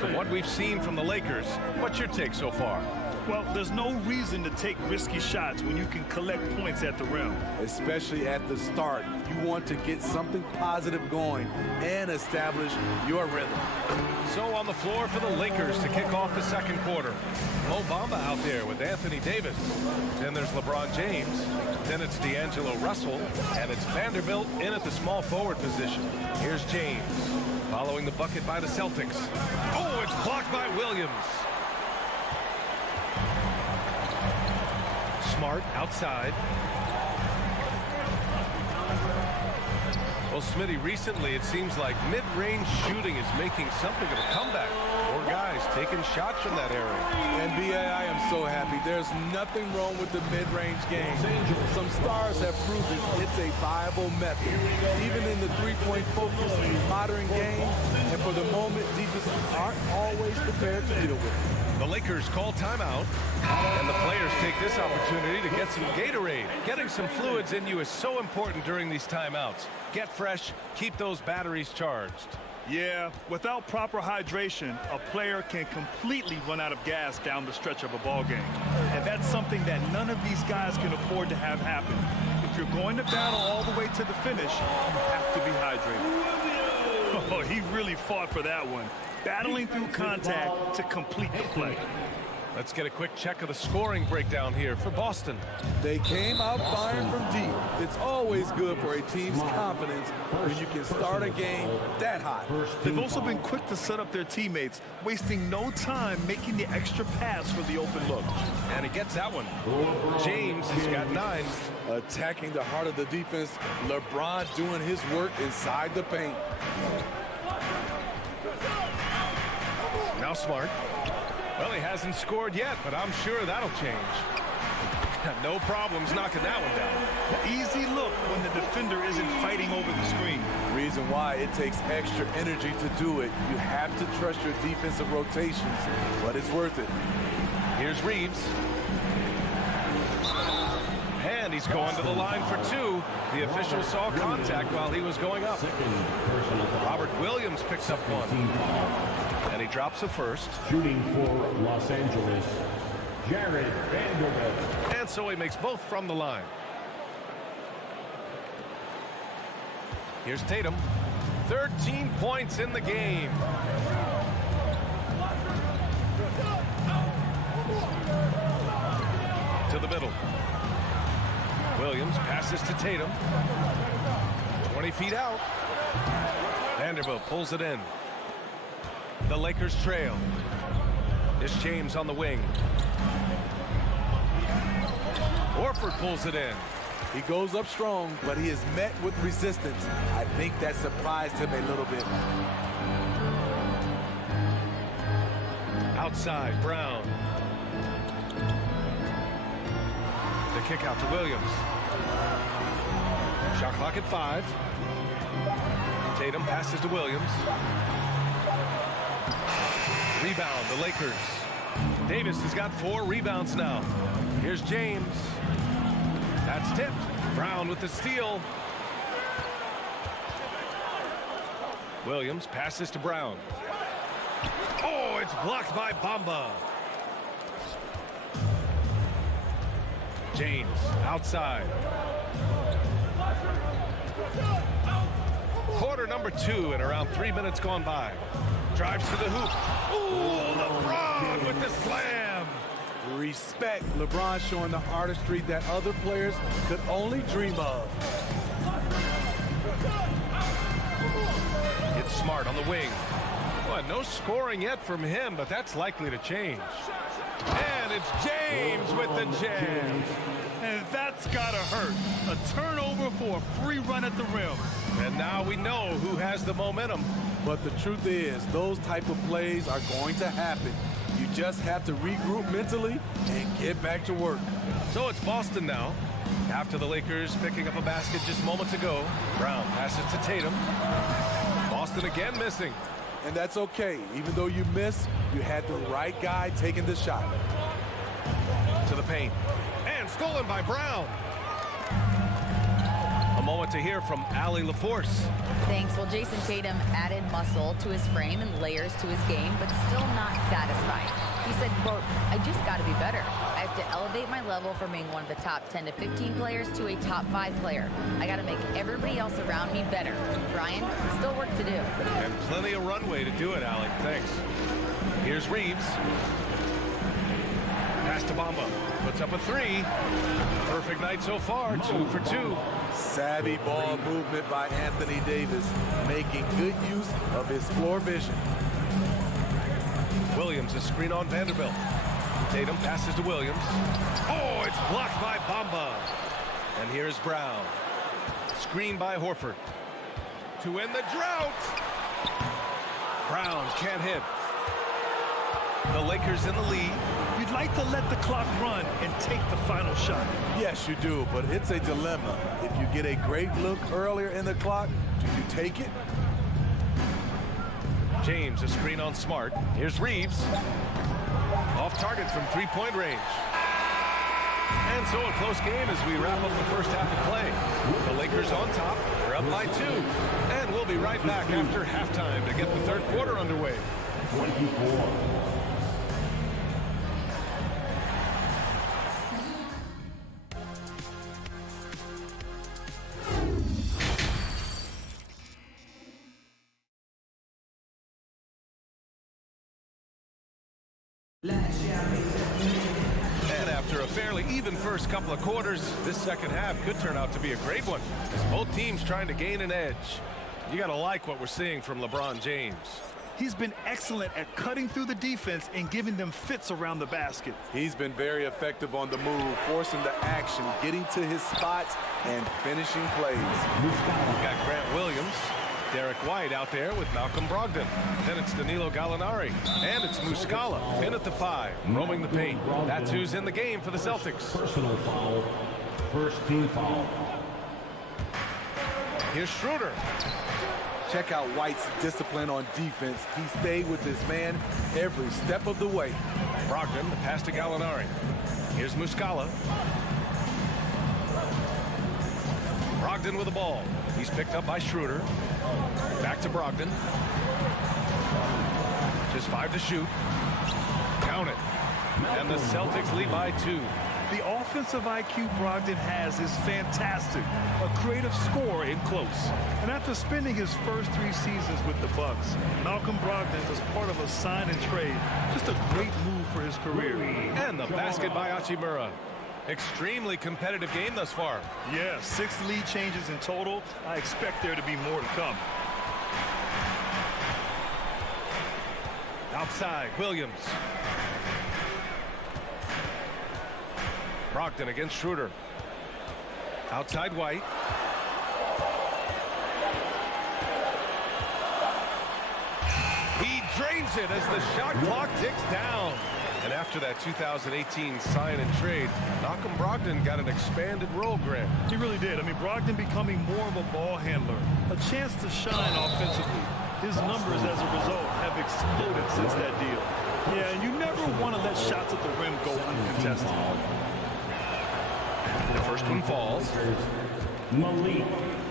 From what we've seen from the Lakers, what's your take so far? Well, there's no reason to take risky shots when you can collect points at the rim. Especially at the start. You want to get something positive going and establish your rhythm. So on the floor for the Lakers to kick off the second quarter. Mo Bamba out there with Anthony Davis. Then there's LeBron James. Then it's D'Angelo Russell. And it's Vanderbilt in at the small forward position. Here's James. Following the bucket by the Celtics. Oh, it's blocked by Williams. Smart outside. Well, Smitty, recently it seems like mid-range shooting is making something of a comeback. More guys taking shots from that area. NBA, I am so happy. There's nothing wrong with the mid-range game. Some stars have proven it's a viable method, even in the three-point focus modern game. And for the moment, defenses aren't always prepared to deal with it. The Lakers call timeout, and the players take this opportunity to get some Gatorade. Getting some fluids in you is so important during these timeouts. Get fresh, keep those batteries charged. Yeah, without proper hydration, a player can completely run out of gas down the stretch of a ball game. And that's something that none of these guys can afford to have happen. If you're going to battle all the way to the finish, you have to be hydrated. Oh, he really fought for that one. Battling through contact to complete the play. Let's get a quick check of the scoring breakdown here for Boston. They came out firing from deep. It's always good for a team's confidence when you can start a game that hot. They've also been quick to set up their teammates, wasting no time making the extra pass for the open look. And he gets that one. James has got 9. Attacking the heart of the defense, LeBron doing his work inside the paint. Now Smart. Well, he hasn't scored yet, but I'm sure that'll change. No problems knocking that one down. Easy look when the defender isn't fighting over the screen. Reason why it takes extra energy to do it. You have to trust your defensive rotations, but it's worth it. Here's Reeves. And he's going to the line for two. The official saw contact while he was going up. Robert Williams picks up one. And he drops a first. Shooting for Los Angeles, Jared Vanderbilt. And so he makes both from the line. Here's Tatum. 13 points in the game. To the middle. Williams passes to Tatum. 20 feet out. Vanderbilt pulls it in. The Lakers trail. It's James on the wing. Horford pulls it in. He goes up strong, but he is met with resistance. I think that surprised him a little bit. Outside, Brown. The kick out to Williams. Shot clock at 5. Tatum passes to Williams. Rebound, the Lakers. Davis has got 4 rebounds now. Here's James. That's tipped. Brown with the steal. Williams passes to Brown. Oh, it's blocked by Bamba. James outside. Quarter number 2 and around 3 minutes gone by. Drives to the hoop. Ooh, LeBron with the slam. Respect. LeBron showing the artistry that other players could only dream of. It's Smart on the wing. Well, no scoring yet from him, but that's likely to change. And it's James with the jam. And that's gotta hurt. A turnover for a free run at the rim. And now we know who has the momentum. But the truth is, those type of plays are going to happen. You just have to regroup mentally and get back to work. So it's Boston now. After the Lakers picking up a basket just moments ago. Brown passes to Tatum. Boston again missing. And that's okay. Even though you miss, you had the right guy taking the shot. To the paint. And stolen by Brown. A moment to hear from Allie LaForce. Thanks. Well, Jason Tatum added muscle to his frame and layers to his game, but still not satisfied. He said, quote, I just got to be better. I have to elevate my level from being one of the top 10 to 15 players to a top 5 player. I got to make everybody else around me better. Brian, still work to do. And plenty of runway to do it, Allie. Thanks. Here's Reeves. Pass to Bamba. Puts up a 3. Perfect night so far. 2 for 2. Savvy ball movement by Anthony Davis, making good use of his floor vision. Williams, a screen on Vanderbilt. Tatum passes to Williams. Oh, it's blocked by Bamba. And here's Brown. Screen by Horford. To end the drought. Brown can't hit. The Lakers in the lead. You'd like to let the clock run and take the final shot. Yes, you do, but it's a dilemma. If you get a great look earlier in the clock, do you take it? James, a screen on Smart. Here's Reeves. Off target from 3-point range. And so a close game as we wrap up the first half of play. The Lakers on top. They're up by 2. And we'll be right back after halftime to get the third quarter underway. 24. And after a fairly even first couple of quarters, this second half could turn out to be a great one, as both teams trying to gain an edge. You got to like what we're seeing from LeBron James. He's been excellent at cutting through the defense and giving them fits around the basket. He's been very effective on the move, forcing the action, getting to his spots, and finishing plays. We've got Grant Williams, Derek White out there with Malcolm Brogdon. Then it's Danilo Gallinari. And it's Muscala in at the 5, roaming the paint. That's who's in the game for the Celtics. Personal foul. First team foul. Here's Schroeder. Check out White's discipline on defense. He stayed with his man every step of the way. Brogdon, the pass to Gallinari. Here's Muscala. Brogdon with the ball. He's picked up by Schroeder. Back to Brogdon. Just 5 to shoot. Count it. And the Celtics lead by 2. The offensive IQ Brogdon has is fantastic. A creative scorer in close. And after spending his first 3 seasons with the Bucks, Malcolm Brogdon was part of a sign and trade. Just a great move for his career. And the basket by Hachimura. Extremely competitive game thus far. Yeah, 6 lead changes in total. I expect there to be more to come. Outside, Williams. Brogdon against Schroeder. Outside White. He drains it as the shot clock ticks down. And after that 2018 sign and trade, Malcolm Brogdon got an expanded role, Grant. He really did. I mean, Brogdon becoming more of a ball handler. A chance to shine offensively. His numbers as a result have exploded since that deal. Yeah, and you never want to let shots at the rim go uncontested. The first one falls. Malik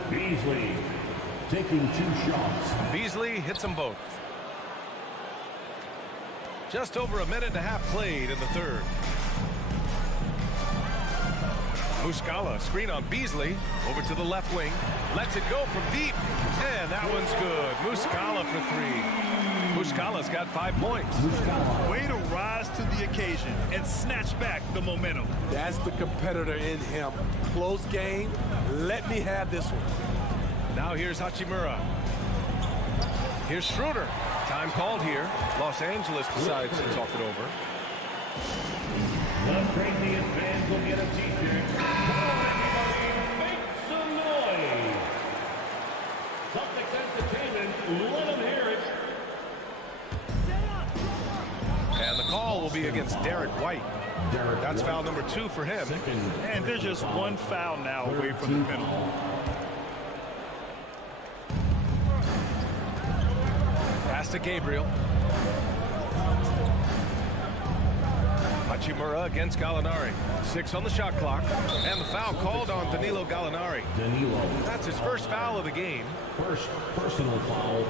Beasley taking 2 shots. Beasley hits them both. Just over a minute and a half played in the third. Muscala, screen on Beasley. Over to the left wing. Lets it go from deep. And that one's good. Muscala for 3. Muscala's got 5 points. Way to rise to the occasion and snatch back the momentum. That's the competitor in him. Close game. Let me have this one. Now here's Hachimura. Here's Schroeder. Time called here. Los Angeles decides to talk it over. The craziest fans will get a t-shirt. Come on, everybody, make some noise. Celtics Entertainment, let them hear it. And the call will be against Derek White. That's foul number 2 for him. And there's just one foul now away from the penalty. Pass to Gabriel. Hachimura against Gallinari. 6 on the shot clock. And the foul called on Danilo Gallinari. That's his first foul of the game. First personal foul.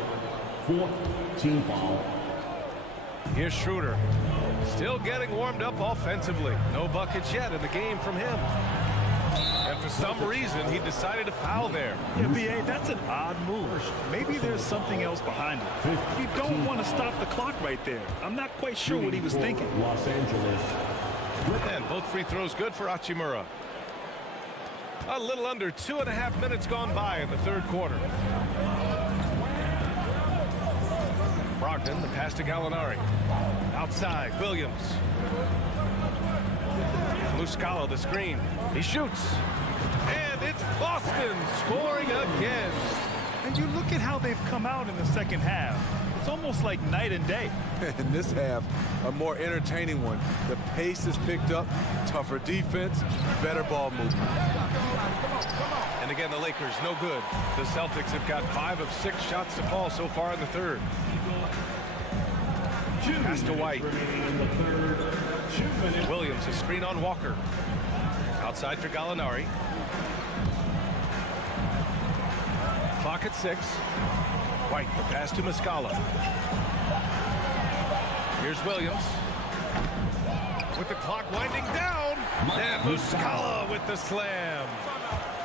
4th team foul. Here's Schroeder. Still getting warmed up offensively. No buckets yet in the game from him. And for some reason, he decided to foul there. Yeah, B.A., that's an odd move. Maybe there's something else behind it. You don't want to stop the clock right there. I'm not quite sure what he was thinking. Los Angeles. And both free throws good for Hachimura. A little under 2.5 minutes gone by in the third quarter. Brogdon, the pass to Gallinari. Outside, Williams. Muscala, the screen. He shoots. And it's Boston scoring again. And you look at how they've come out in the second half. It's almost like night and day. In this half, a more entertaining one. The pace is picked up, tougher defense, better ball movement. And again, the Lakers, no good. The Celtics have got 5 of 6 shots to fall so far in the third. Pass to White. Williams, a screen on Walker. Outside for Gallinari. Clock at 6. White, the pass to Muscala. Here's Williams. With the clock winding down. And Muscala with the slam.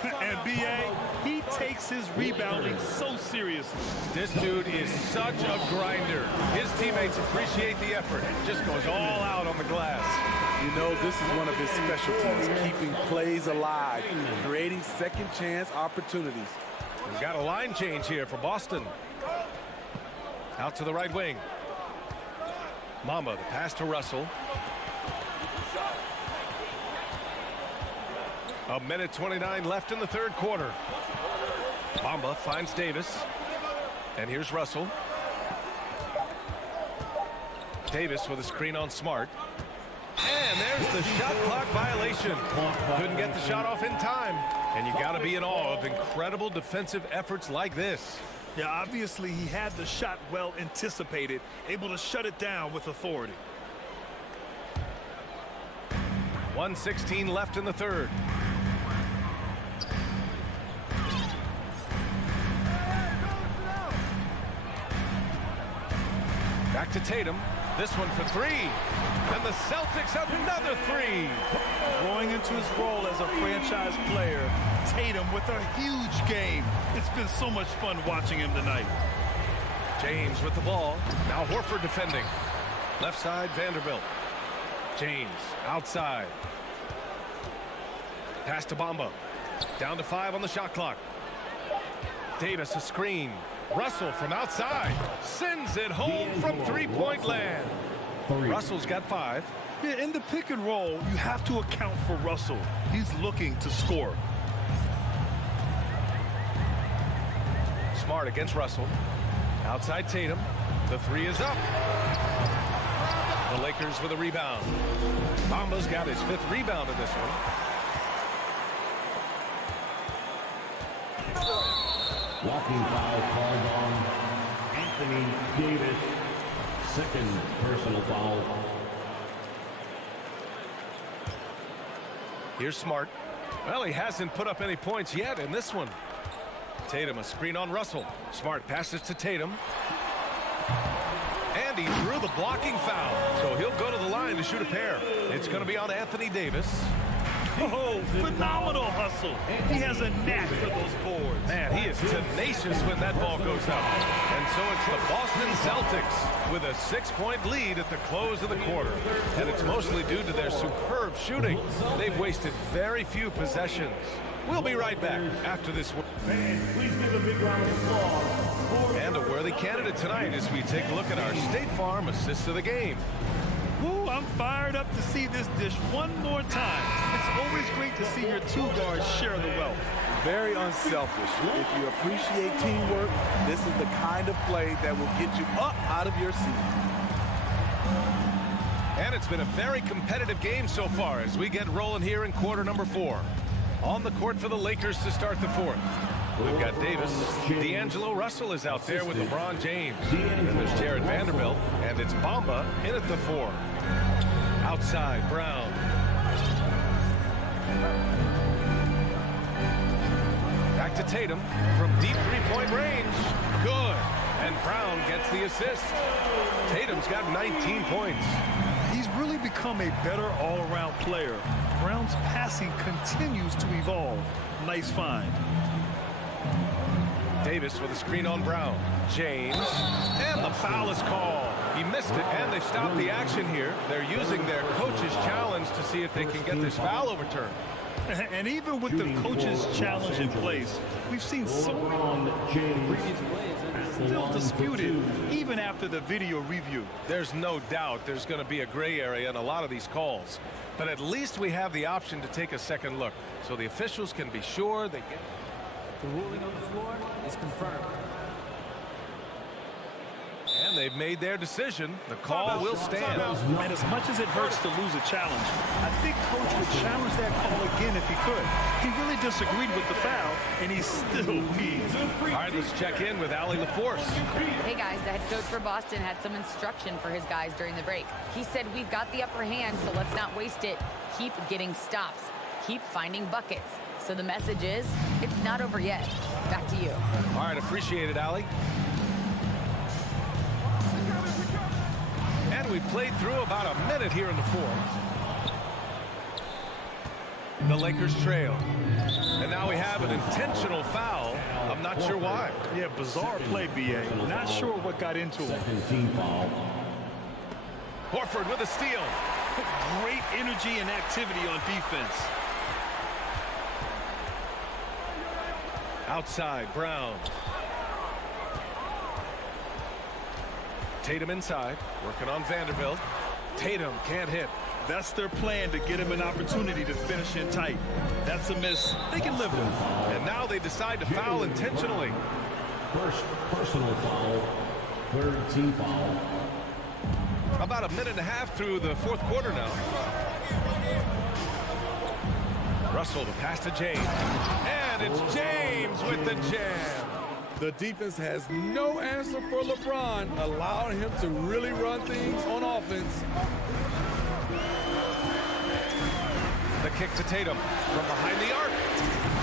And B.A., he takes his rebounding so seriously. This dude is such a grinder. His teammates appreciate the effort. Just goes all out on the glass. You know, this is one of his specialties, keeping plays alive, creating second chance opportunities. We've got a line change here for Boston. Out to the right wing. Mamba, the pass to Russell. A minute 29 left in the third quarter. Mamba finds Davis. And here's Russell. Davis with a screen on Smart. And there's the shot clock violation. Couldn't get the shot off in time. And you got to be in awe of incredible defensive efforts like this. Yeah, obviously he had the shot well anticipated, able to shut it down with authority. 1:16 left in the third. Back to Tatum. This one for three. And the Celtics have another three. Growing into his role as a franchise player, Tatum with a huge game. It's been so much fun watching him tonight. James with the ball. Now Horford defending. Left side, Vanderbilt. James outside. Pass to Bamba. Down to 5 on the shot clock. Davis a screen. Russell from outside. Sends it home from three-point land. Russell's got 5. Yeah, in the pick and roll, you have to account for Russell. He's looking to score. Smart against Russell. Outside Tatum. The 3 is up. The Lakers with a rebound. Bamba's got his 5th rebound in this one. Walking foul called on Anthony Davis. Second personal foul. Here's Smart. Well, he hasn't put up any points yet in this one. Tatum a screen on Russell. Smart passes to Tatum. And he threw the blocking foul. So he'll go to the line to shoot a pair. It's going to be on Anthony Davis. Oh, phenomenal hustle. He has a knack for those boards. Man, he is tenacious when that ball goes up. And so it's the Boston Celtics with a 6-point lead at the close of the quarter. And it's mostly due to their superb shooting. They've wasted very few possessions. We'll be right back after this. Please give a big round of applause. And a worthy candidate tonight as we take a look at our State Farm assists of the game. Woo, I'm fired up to see this dish one more time. It's always great to see your two guards share the wealth. Very unselfish. If you appreciate teamwork, this is the kind of play that will get you up out of your seat. And it's been a very competitive game so far as we get rolling here in quarter number 4. On the court for the Lakers to start the 4th. We've got Davis. D'Angelo Russell is out there with LeBron James. And there's Jared Vanderbilt. And it's Bamba in at the 4. Outside, Brown. Back to Tatum from deep three-point range. Good. And Brown gets the assist. Tatum's got 19 points. He's really become a better all-around player. Brown's passing continues to evolve. Nice find. Davis with a screen on Brown. James. And the foul is called. He missed it, and they've stopped the action here. They're using their coach's challenge to see if they can get this foul overturned. And even with the coach's challenge in place, we've seen so many previous plays still disputed, even after the video review. There's no doubt there's going to be a gray area in a lot of these calls. But at least we have the option to take a second look, so the officials can be sure they get. The ruling on the floor is confirmed. And they've made their decision. The call will stand. And as much as it hurts to lose a challenge, I think Coach would challenge that call again if he could. He really disagreed with the foul, and he still needs. All right, let's check in with Allie LaForce. Hey, guys, the head coach for Boston had some instruction for his guys during the break. He said, we've got the upper hand, so let's not waste it. Keep getting stops. Keep finding buckets. So the message is, it's not over yet. Back to you. All right, appreciate it, Allie. And we played through about a minute here in the 4th. The Lakers trail. And now we have an intentional foul. I'm not sure why. Yeah, bizarre play, B.A. Not sure what got into him. Second team foul. Horford with a steal. Great energy and activity on defense. Outside, Brown. Tatum inside, working on Vanderbilt. Tatum can't hit. That's their plan, to get him an opportunity to finish in tight. That's a miss they can live with. And now they decide to foul intentionally. First personal foul. Third team foul. About a minute and a half through the 4th quarter now. Russell the pass to James. And it's James with the jam. The defense has no answer for LeBron, allowing him to really run things on offense. The kick to Tatum from behind the arc.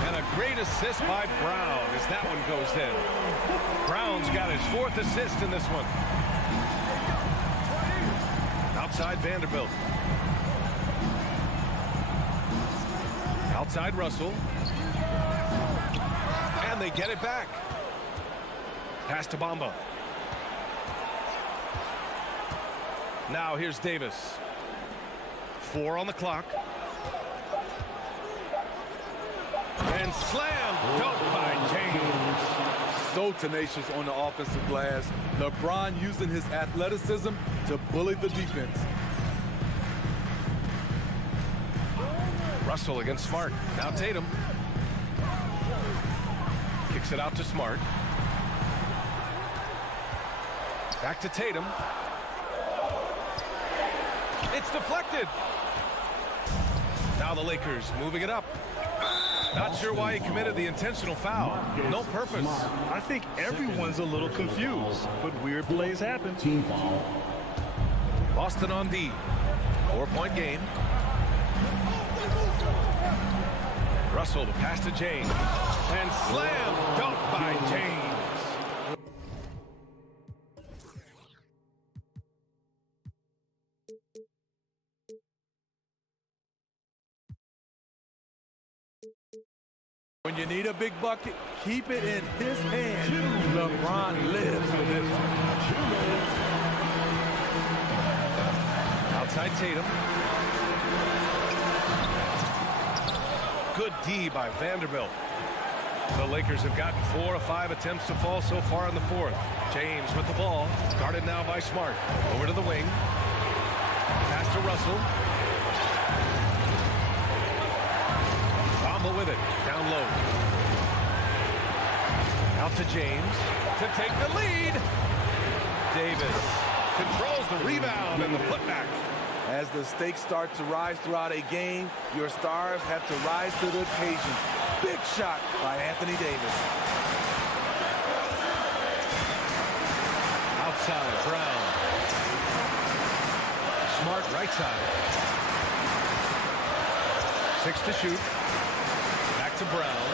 And a great assist by Brown as that one goes in. Brown's got his 4th assist in this one. Outside Vanderbilt. Outside Russell. And they get it back. Pass to Bamba. Now here's Davis. 4 on the clock. And slam. Dunk by James. So tenacious on the offensive glass. LeBron using his athleticism to bully the defense. Russell against Smart. Now Tatum. Kicks it out to Smart. Back to Tatum. It's deflected. Now the Lakers moving it up. Not sure why he committed the intentional foul. No purpose. I think everyone's a little confused, but weird plays happen. Team foul. Boston on D. 4-point game. Russell to pass to James. And slam dunk by James. When you need a big bucket, keep it in his hand. LeBron lives for this. Outside Tatum. Good D by Vanderbilt. The Lakers have gotten 4 of 5 attempts to fall so far in the fourth. James with the ball. Guarded now by Smart. Over to the wing. Pass to Russell. Bamba with it. Down low. Out to James to take the lead. Davis controls the rebound and the putback. As the stakes start to rise throughout a game, your stars have to rise to the occasion. Big shot by Anthony Davis. Outside, Brown. Smart right side. 6 to shoot. Back to Brown.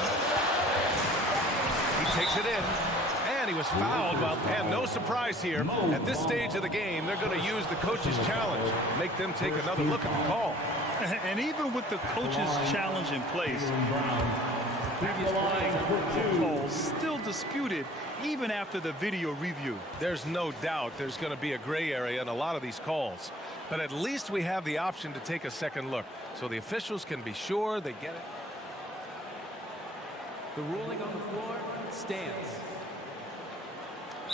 He takes it in. And he was fouled. And no surprise here. At this stage of the game, they're going to use the coach's challenge. Make them take another look at the call. And even with the coach's challenge in place, calls still disputed even after the video review. There's no doubt there's going to be a gray area in a lot of these calls. But at least we have the option to take a second look so the officials can be sure they get it. The ruling on the floor stands.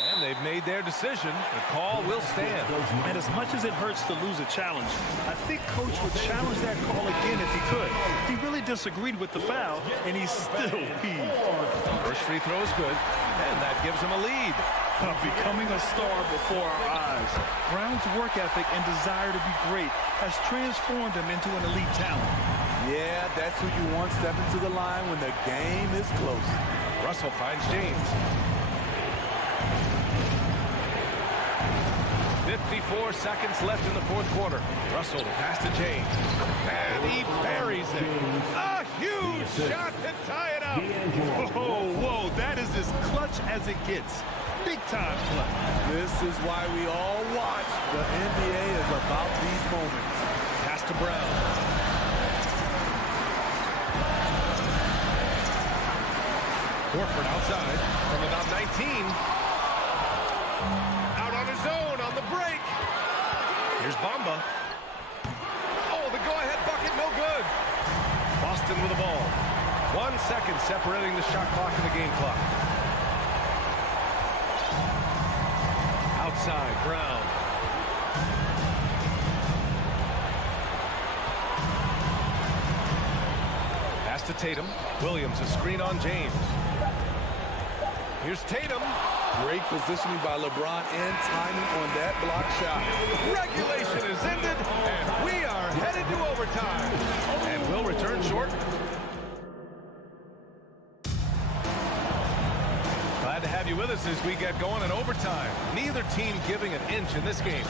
And they've made their decision. The call will stand. And as much as it hurts to lose a challenge, I think Coach would challenge that call again if he could. He really disagreed with the foul, and he's still peeved. First free throw is good, and that gives him a lead. Becoming a star before our eyes. Brown's work ethic and desire to be great has transformed him into an elite talent. Yeah, that's who you want stepping to the line when the game is close. Russell finds James. 54 seconds left in the fourth quarter. Russell to pass to James. And he buries it. A huge shot to tie it up. Whoa, that is as clutch as it gets. Big time clutch. This is why we all watch. The NBA is about these moments. Pass to Brown. Horford outside from about 19. Out on his own on the break. Here's Bamba. Oh, the go-ahead bucket, no good. Boston with the ball. 1 second separating the shot clock and the game clock. Outside, Brown. Pass to Tatum. Williams, a screen on James. Here's Tatum. Great positioning by LeBron and timing on that block shot. Regulation is ended, and we are headed to overtime. And we'll return short. Glad to have you with us as we get going in overtime. Neither team giving an inch in this game.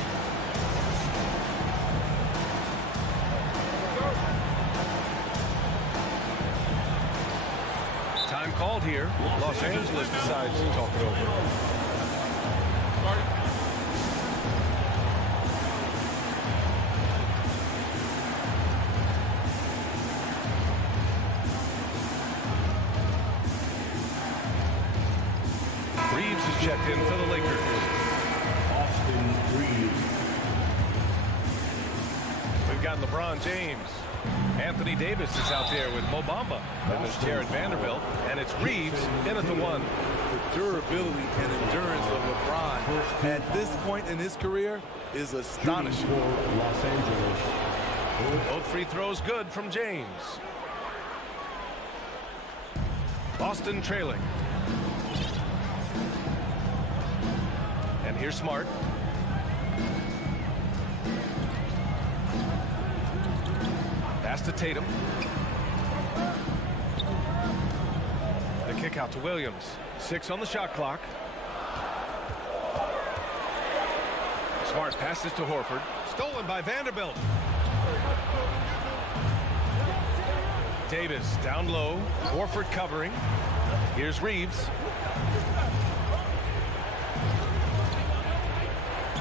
Time called here. Los Angeles decides to talk it over. in for the Lakers. Austin Reeves. We've got LeBron James. Anthony Davis is out there with Mo Bamba. Then there's Jared Vanderbilt. And it's Reeves in at the 1. The durability and endurance of LeBron at this point in his career is astonishing. For Los Angeles. Both free throws good from James. Boston trailing. And here's Smart. Pass to Tatum. The kick out to Williams. 6 on the shot clock. Smart passes to Horford. Stolen by Vanderbilt. Davis down low. Horford covering. Here's Reeves.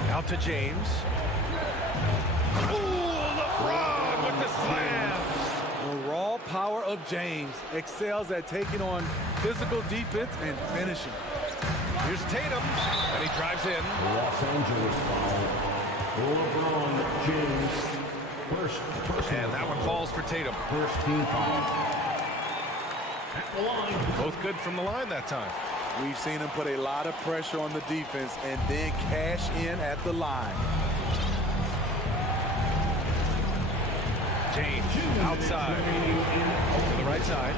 Out to James. Ooh, LeBron with the slam. The raw power of James excels at taking on physical defense and finishing. Here's Tatum, and he drives in. Los Angeles foul. LeBron James. And that one falls for Tatum. First team foul. At the line. Both good from the line that time. We've seen him put a lot of pressure on the defense and then cash in at the line. James outside to the right side.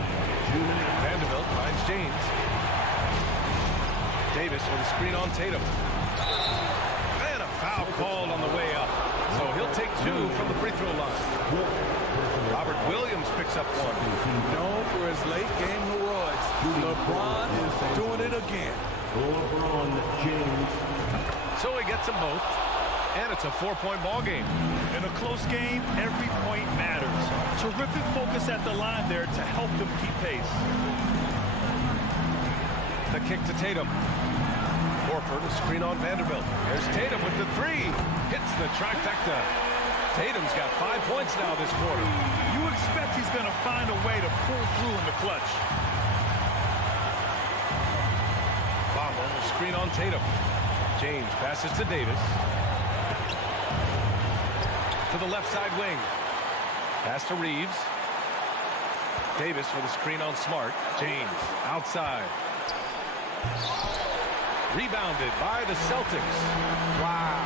Vanderbilt finds James. Davis with a screen on Tatum. And a foul called on the way up. So he'll take 2 from the free throw line. Robert Williams picks up 1. Known for his late game heroics, LeBron is doing it again. LeBron James. So he gets them both. And it's a 4-point ball game. In a close game, every point matters. Terrific focus at the line there to help them keep pace. The kick to Tatum. Horford, screen on Vanderbilt. There's Tatum with the 3. Hits the trifecta. Tatum's got 5 points now this quarter. You expect he's going to find a way to pull through in the clutch. Bamba will screen on Tatum. James passes to Davis. To the left side wing. Pass to Reeves. Davis with a screen on Smart. James outside. Rebounded by the Celtics. Wow.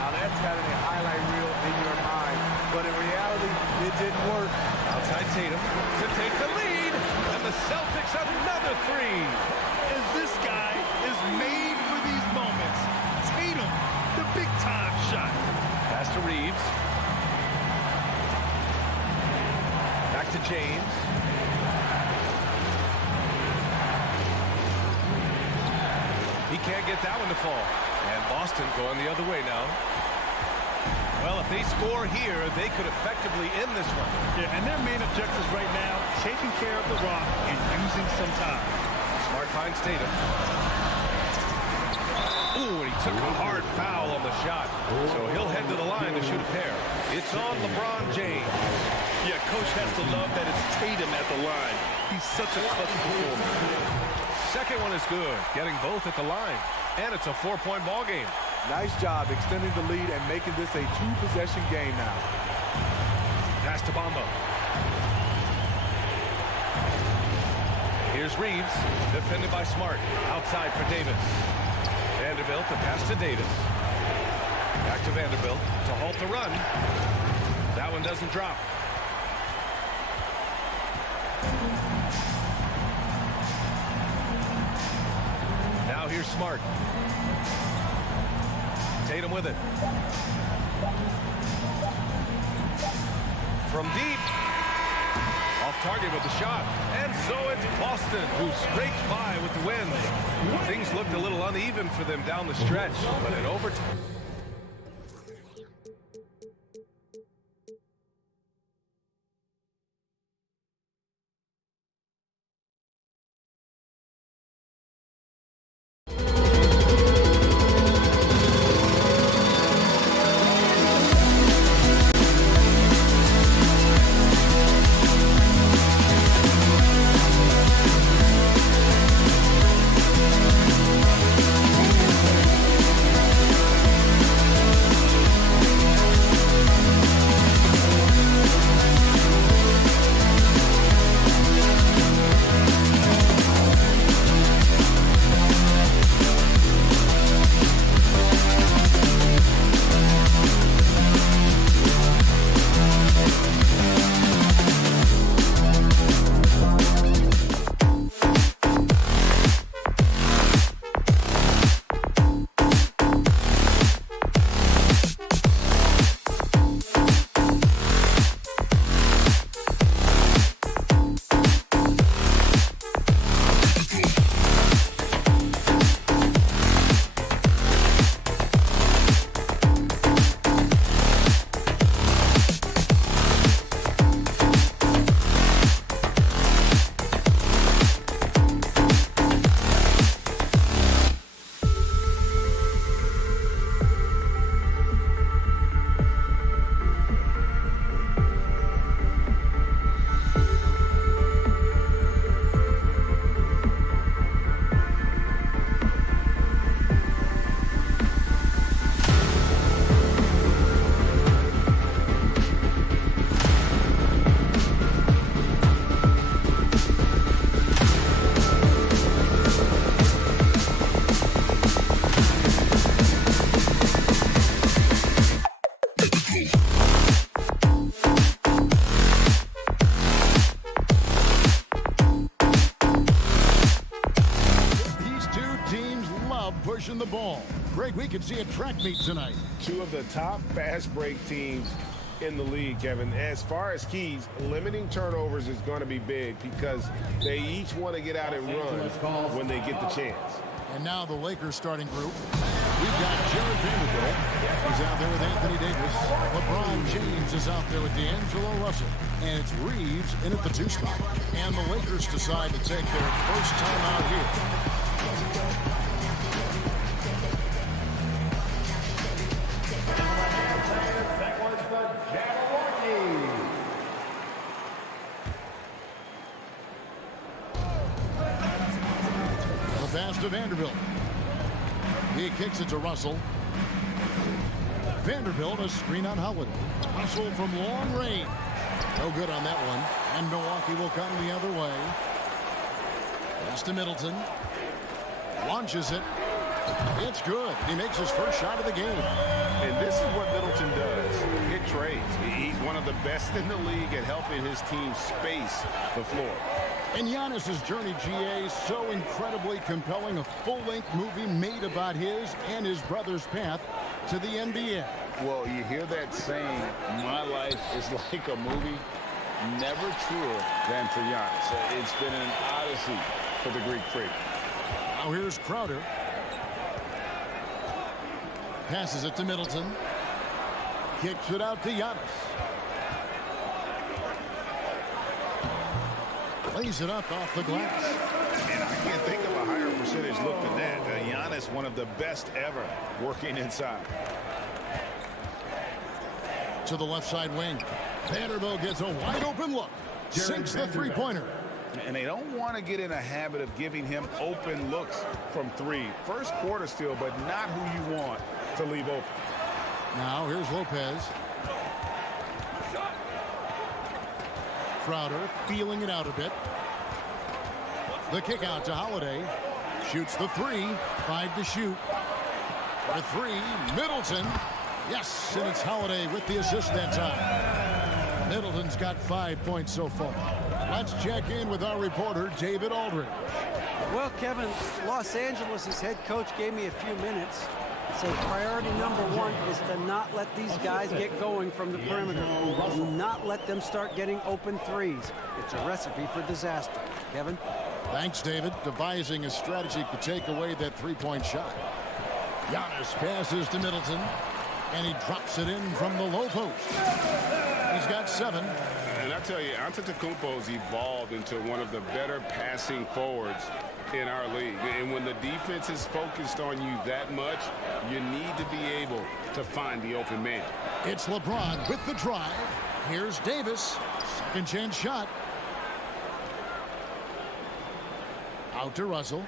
Now that's got a highlight reel in your mind. But in reality, it didn't work. Outside Tatum to take the lead. And the Celtics another 3. And this guy is made for these moments. Tatum, the big-time shot. Pass to Reeves. Back to James. He can't get that one to fall. And Boston going the other way now. Well, if they score here, they could effectively end this one. Yeah, and their main objectives right now, taking care of the rock and using some time. Smart finds Tatum. Ooh, and he took a hard foul on the shot. So he'll head to the line to shoot a pair. It's on LeBron James. Yeah, coach has to love that it's Tatum at the line. He's such a clutch performer. Second one is good, getting both at the line. And it's a 4-point ball game. Nice job extending the lead and making this a 2-possession game now. Pass to Bamba. Here's Reeves, defended by Smart. Outside for Davis. Vanderbilt, the pass to Davis. Back to Vanderbilt to halt the run. That one doesn't drop. Now here's Smart. Tatum with it. From deep. Off target with the shot. And so it's Boston who scrapes by with the win. Things looked a little uneven for them down the stretch, but in overtime. ball. Greg, we could see a track meet tonight. Two of the top fast break teams in the league, Kevin. As far as keys, limiting turnovers is going to be big because they each want to get out and run when they get the chance. And now the Lakers starting group. We've got Jared Vanderbilt. He's out there with Anthony Davis. LeBron James is out there with D'Angelo Russell. And it's Reeves in at the 2 spot. And the Lakers decide to take their first time out here. To Vanderbilt. He kicks it to Russell. Vanderbilt, a screen on Holiday. Russell from long range. No good on that one. And Milwaukee will come the other way. Pass to Middleton. Launches it. It's good. He makes his first shot of the game. And this is what Middleton does. Hit trades. He's one of the best in the league at helping his team space the floor. And Giannis's journey, GA, so incredibly compelling. A full-length movie made about his and his brother's path to the NBA. Well, you hear that saying, my life is like a movie. Never truer than for Giannis. It's been an odyssey for the Greek freak. Now here's Crowder. Passes it to Middleton. Kicks it out to Giannis. Lays it up off the glass. And I can't think of a higher percentage look than that. Giannis, one of the best ever working inside. To the left side wing. Vanderbilt gets a wide open look. Sinks the three-pointer. And they don't want to get in a habit of giving him open looks from 3. First quarter still, but not who you want to leave open. Now here's Lopez. Crowder feeling it out a bit. The kick out to Holiday. Shoots the 3. 5 to shoot. For 3, Middleton. Yes, and it's Holiday with the assist that time. Middleton's got 5 points so far. Let's check in with our reporter, David Aldridge. Well, Kevin, Los Angeles' head coach gave me a few minutes. So priority number 1 is to not let these guys get going from the perimeter. Do not let them start getting open threes. It's a recipe for disaster. Kevin? Thanks, David. Devising a strategy to take away that three-point shot. Giannis passes to Middleton, and he drops it in from the low post. He's got 7. And I tell you, Antetokounmpo's evolved into one of the better passing forwards in our league. And when the defense is focused on you that much, you need to be able to find the open man. It's LeBron with the drive. Here's Davis. Second chance shot. Out to Russell.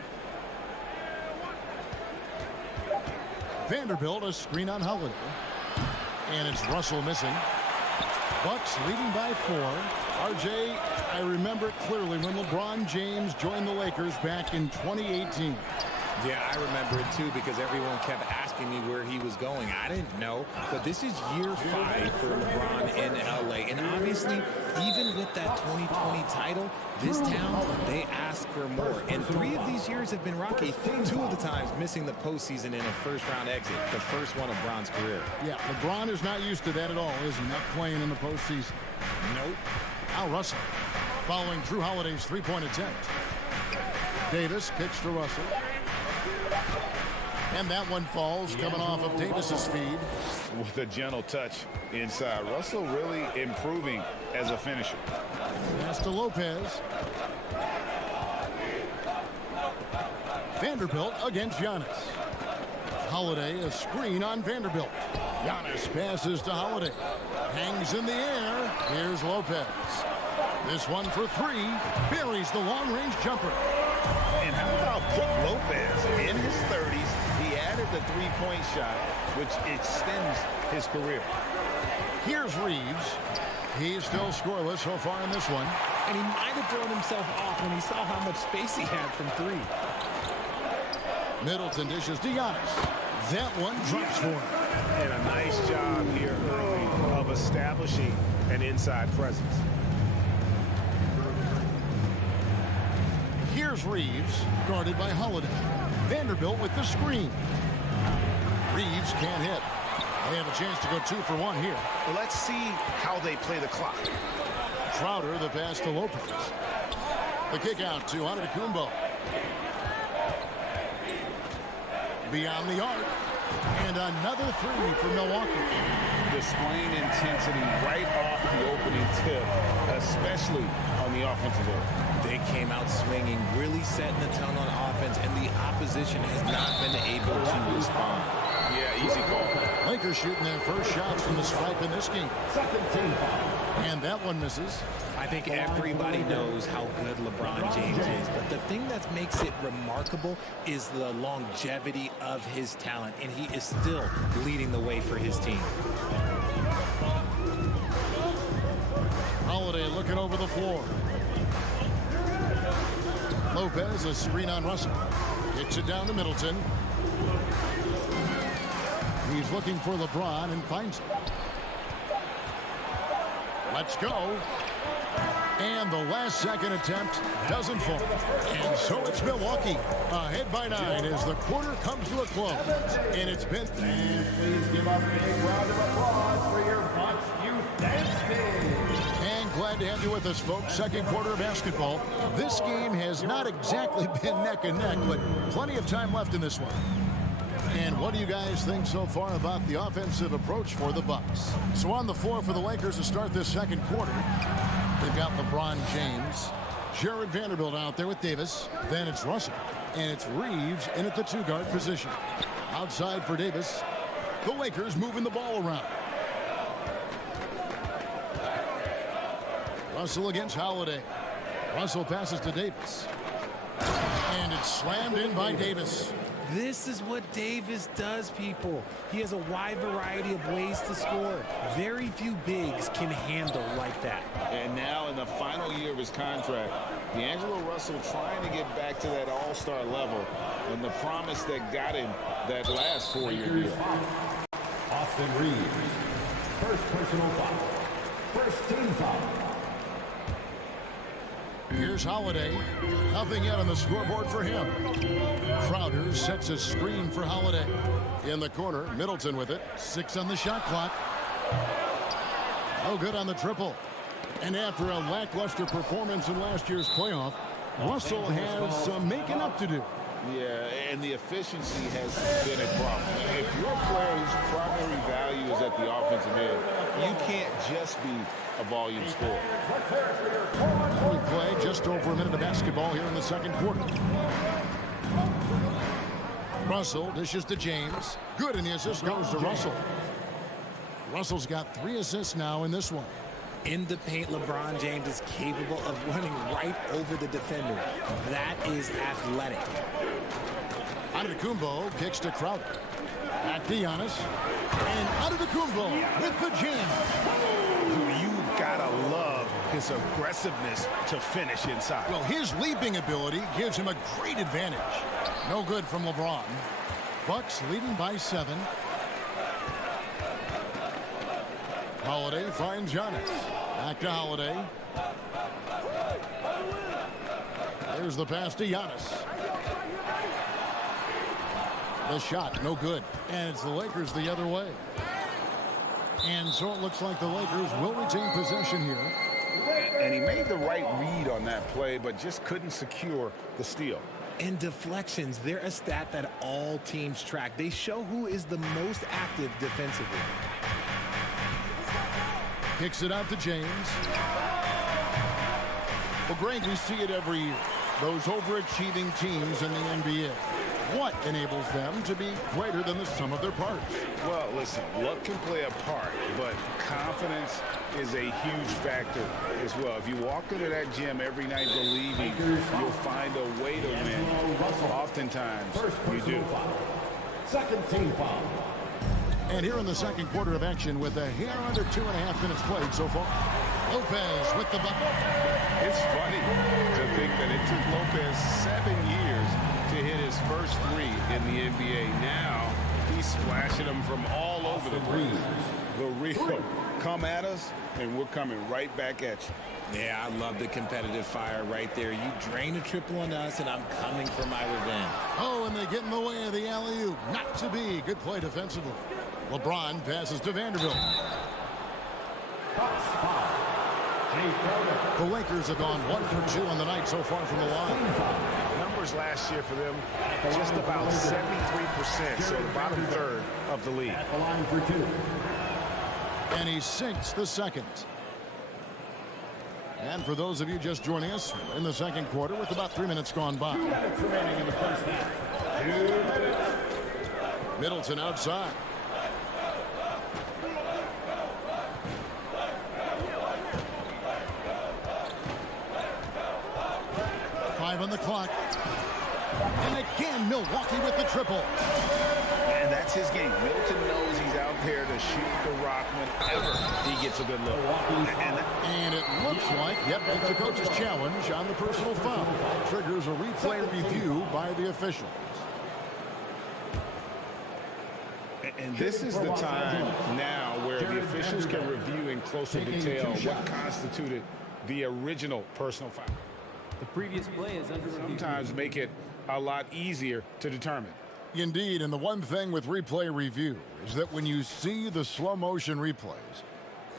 Vanderbilt, a screen on Holiday. And it's Russell missing. Bucks leading by 4. RJ, I remember clearly when LeBron James joined the Lakers back in 2018. Yeah, I remember it too because everyone kept asking me where he was going. I didn't know, but this is year 5 for LeBron in LA. And obviously, even with that 2020 title, this town, they ask for more. And 3 of these years have been rocky. 2 of the times missing the postseason in a first-round exit, the first one of Bron's career. Yeah, LeBron is not used to that at all, is he? Not playing in the postseason. Nope. Now Russell following Drew Holiday's three-point attempt. Davis kicks to Russell. And that one falls, coming off of Davis's feed. With a gentle touch inside. Russell really improving as a finisher. Pass to Lopez. Vanderbilt against Giannis. Holiday, a screen on Vanderbilt. Giannis passes to Holiday. Hangs in the air. Here's Lopez. This one for 3. Buries the long-range jumper. And how about Brook Lopez? In his 30s, he added the three-point shot, which extends his career. Here's Reeves. He's still scoreless so far in this one. And he might have thrown himself off when he saw how much space he had from 3. Middleton dishes to Giannis. That one drops for him. And a nice job here early of establishing an inside presence. Here's Reeves, guarded by Holiday. Vanderbilt with the screen. Reeves can't hit. They have a chance to go 2 for 1 here. Well, let's see how they play the clock. Crowder, the pass to Lopez. The kick out to Antetokounmpo. Beyond the arc. And another 3 for Milwaukee. Displaying intensity right off the opening tip, especially on the offensive end. They came out swinging, really setting the tone on offense, and the opposition has not been able to respond. Yeah, easy call. Lakers shooting their first shots from the stripe in this game. And that one misses. I think everybody knows how good LeBron James is, but the thing that makes it remarkable is the longevity of his talent, and he is still leading the way for his team. Holiday looking over the floor. Lopez, a screen on Russell. Kicks it down to Middleton. He's looking for LeBron and finds him. Let's go. And the last second attempt doesn't fall. And so it's Milwaukee ahead by 9 as the quarter comes to a close. And it's been... Please give up a big round of applause for your Bucks Youth Dance Team. And glad to have you with us, folks. Second quarter of basketball. This game has not exactly been neck and neck, but plenty of time left in this one. And what do you guys think so far about the offensive approach for the Bucks? So on the floor for the Lakers to start this second quarter, they've got LeBron James, Jared Vanderbilt out there with Davis. Then it's Russell, and it's Reeves in at the 2-guard position. Outside for Davis. The Lakers moving the ball around. Russell against Holiday. Russell passes to Davis. And it's slammed in by Davis. This is what Davis does, people. He has a wide variety of ways to score. Very few bigs can handle like that. And now in the final year of his contract, D'Angelo Russell trying to get back to that all-star level and the promise that got him that last 4-year deal. Austin Reeves. First personal foul. First team foul. Here's Holiday. Nothing yet on the scoreboard for him. Crowder sets a screen for Holiday. In the corner, Middleton with it. 6 on the shot clock. No good on the triple. And after a lackluster performance in last year's playoff, Russell has some making up to do. Yeah, and the efficiency has been a problem. If you're a player whose primary value is at the offensive end, you can't just be a volume scorer. We play just over a minute of basketball here in the second quarter. Russell dishes to James. Good, and the assist goes to Russell. Russell's got 3 assists now in this one. In the paint, LeBron James is capable of running right over the defender. That is athletic. Antetokounmpo kicks to Crowder. Back to Giannis. And Antetokounmpo with the jam. You gotta love his aggressiveness to finish inside. Well, his leaping ability gives him a great advantage. No good from LeBron. Bucks leading by 7. Holiday finds Giannis. Back to Holiday. There's the pass to Giannis. The shot, no good. And it's the Lakers the other way. And so it looks like the Lakers will retain possession here. And he made the right read on that play, but just couldn't secure the steal. And deflections, they're a stat that all teams track. They show who is the most active defensively. Kicks it out to James. Well, Greg, we see it every year. Those overachieving teams in the NBA. What enables them to be greater than the sum of their parts? Well, listen, luck can play a part, but confidence is a huge factor as well. If you walk into that gym every night believing you'll find a way to win, oftentimes you do. Second team foul. And here in the second quarter of action with a hair under 2.5 minutes played so far. Lopez with the bucket. It's funny to think that it took Lopez 7 years to hit his first 3 in the NBA. Now he's splashing them from all over the place. The real come at us, and we're coming right back at you. Yeah, I love the competitive fire right there. You drain a triple on us, and I'm coming for my revenge. Oh, and they get in the way of the alley-oop. Not to be. Good play defensively. LeBron passes to Vanderbilt. The Lakers have gone 1 for 2 on the night so far from the line. Numbers last year for them, just about 73%, so the bottom third of the league. At the line for 2. And he sinks the second. And for those of you just joining us, in the second quarter with about 3 minutes gone by. 2 minutes remaining in the first half. 2 minutes. Middleton outside. On the clock. And again, Milwaukee with the triple. And that's his game. Middleton knows he's out there to shoot the rock whenever he gets a good look. And it looks like, yep, it's the coach's challenge on the personal foul. Triggers a replay review by the officials. And this is the time now where the officials can review in closer detail what constituted the original personal foul. The previous play is under review. Sometimes make it a lot easier to determine. Indeed, and the one thing with replay review is that when you see the slow motion replays,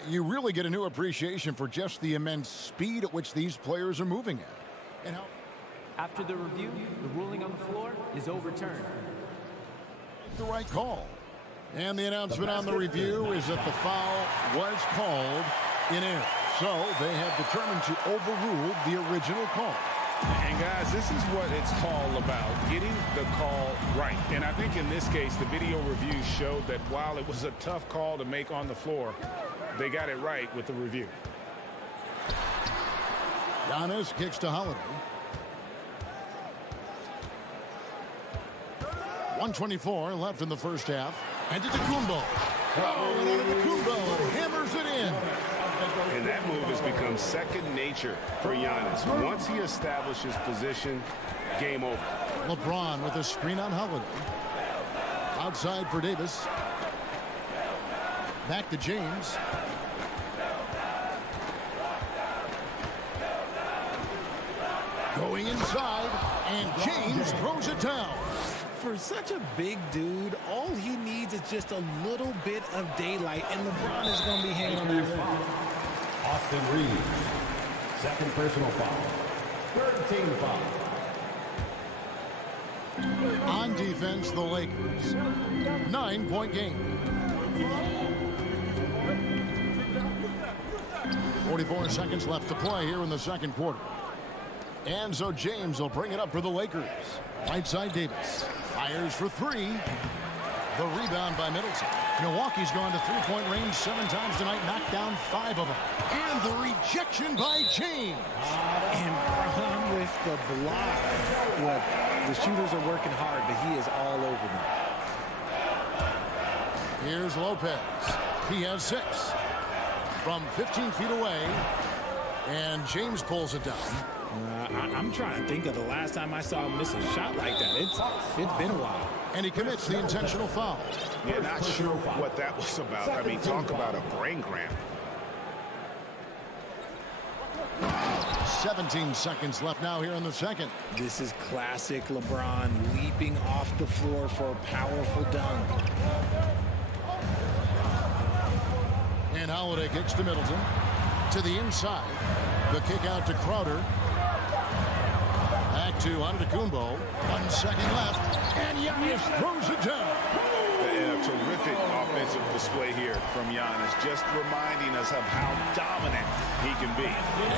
you really get a new appreciation for just the immense speed at which these players are moving at. And how After the review, the ruling on the floor is overturned. the right call. And the announcement on the review is that the foul was called in error. So they have determined to overrule the original call. And guys, this is what it's all about, getting the call right. And I think in this case, the video review showed that while it was a tough call to make on the floor, they got it right with the review. Giannis kicks to Holiday. 1:24 left in the first half. And to Kumbo. Oh, and Kumbo hammers it in. And that move has become second nature for Giannis. Once he establishes position, game over. LeBron with a screen on Holiday. Outside for Davis. Back to James. Going inside, and James throws it down. For such a big dude, all he needs is just a little bit of daylight, and LeBron is going to be hanging on that foul. Austin Reeves. Second personal foul. Third team foul. On defense, the Lakers. 9-point game. 44 seconds left to play here in the second quarter. And so James will bring it up for the Lakers. Right side Davis. Fires for three. The rebound by Middleton. Milwaukee's gone to three-point range 7 times tonight, knocked down 5 of them. And the rejection by James. And Braun with the block. Look, the shooters are working hard, but he is all over them. Here's Lopez. He has 6. From 15 feet away. And James pulls it down. I'm trying to think of the last time I saw him miss a shot like that. It's been a while. And he commits the intentional foul. Yeah, not sure what that was about. I mean, talk about a brain cramp. 17 seconds left now here in the second. This is classic LeBron leaping off the floor for a powerful dunk. And Holiday kicks to Middleton. To the inside. The kick out to Crowder. Back to Antetokounmpo. 1 second left. And Giannis throws it down. And a terrific offensive display here from Giannis, just reminding us of how dominant he can be.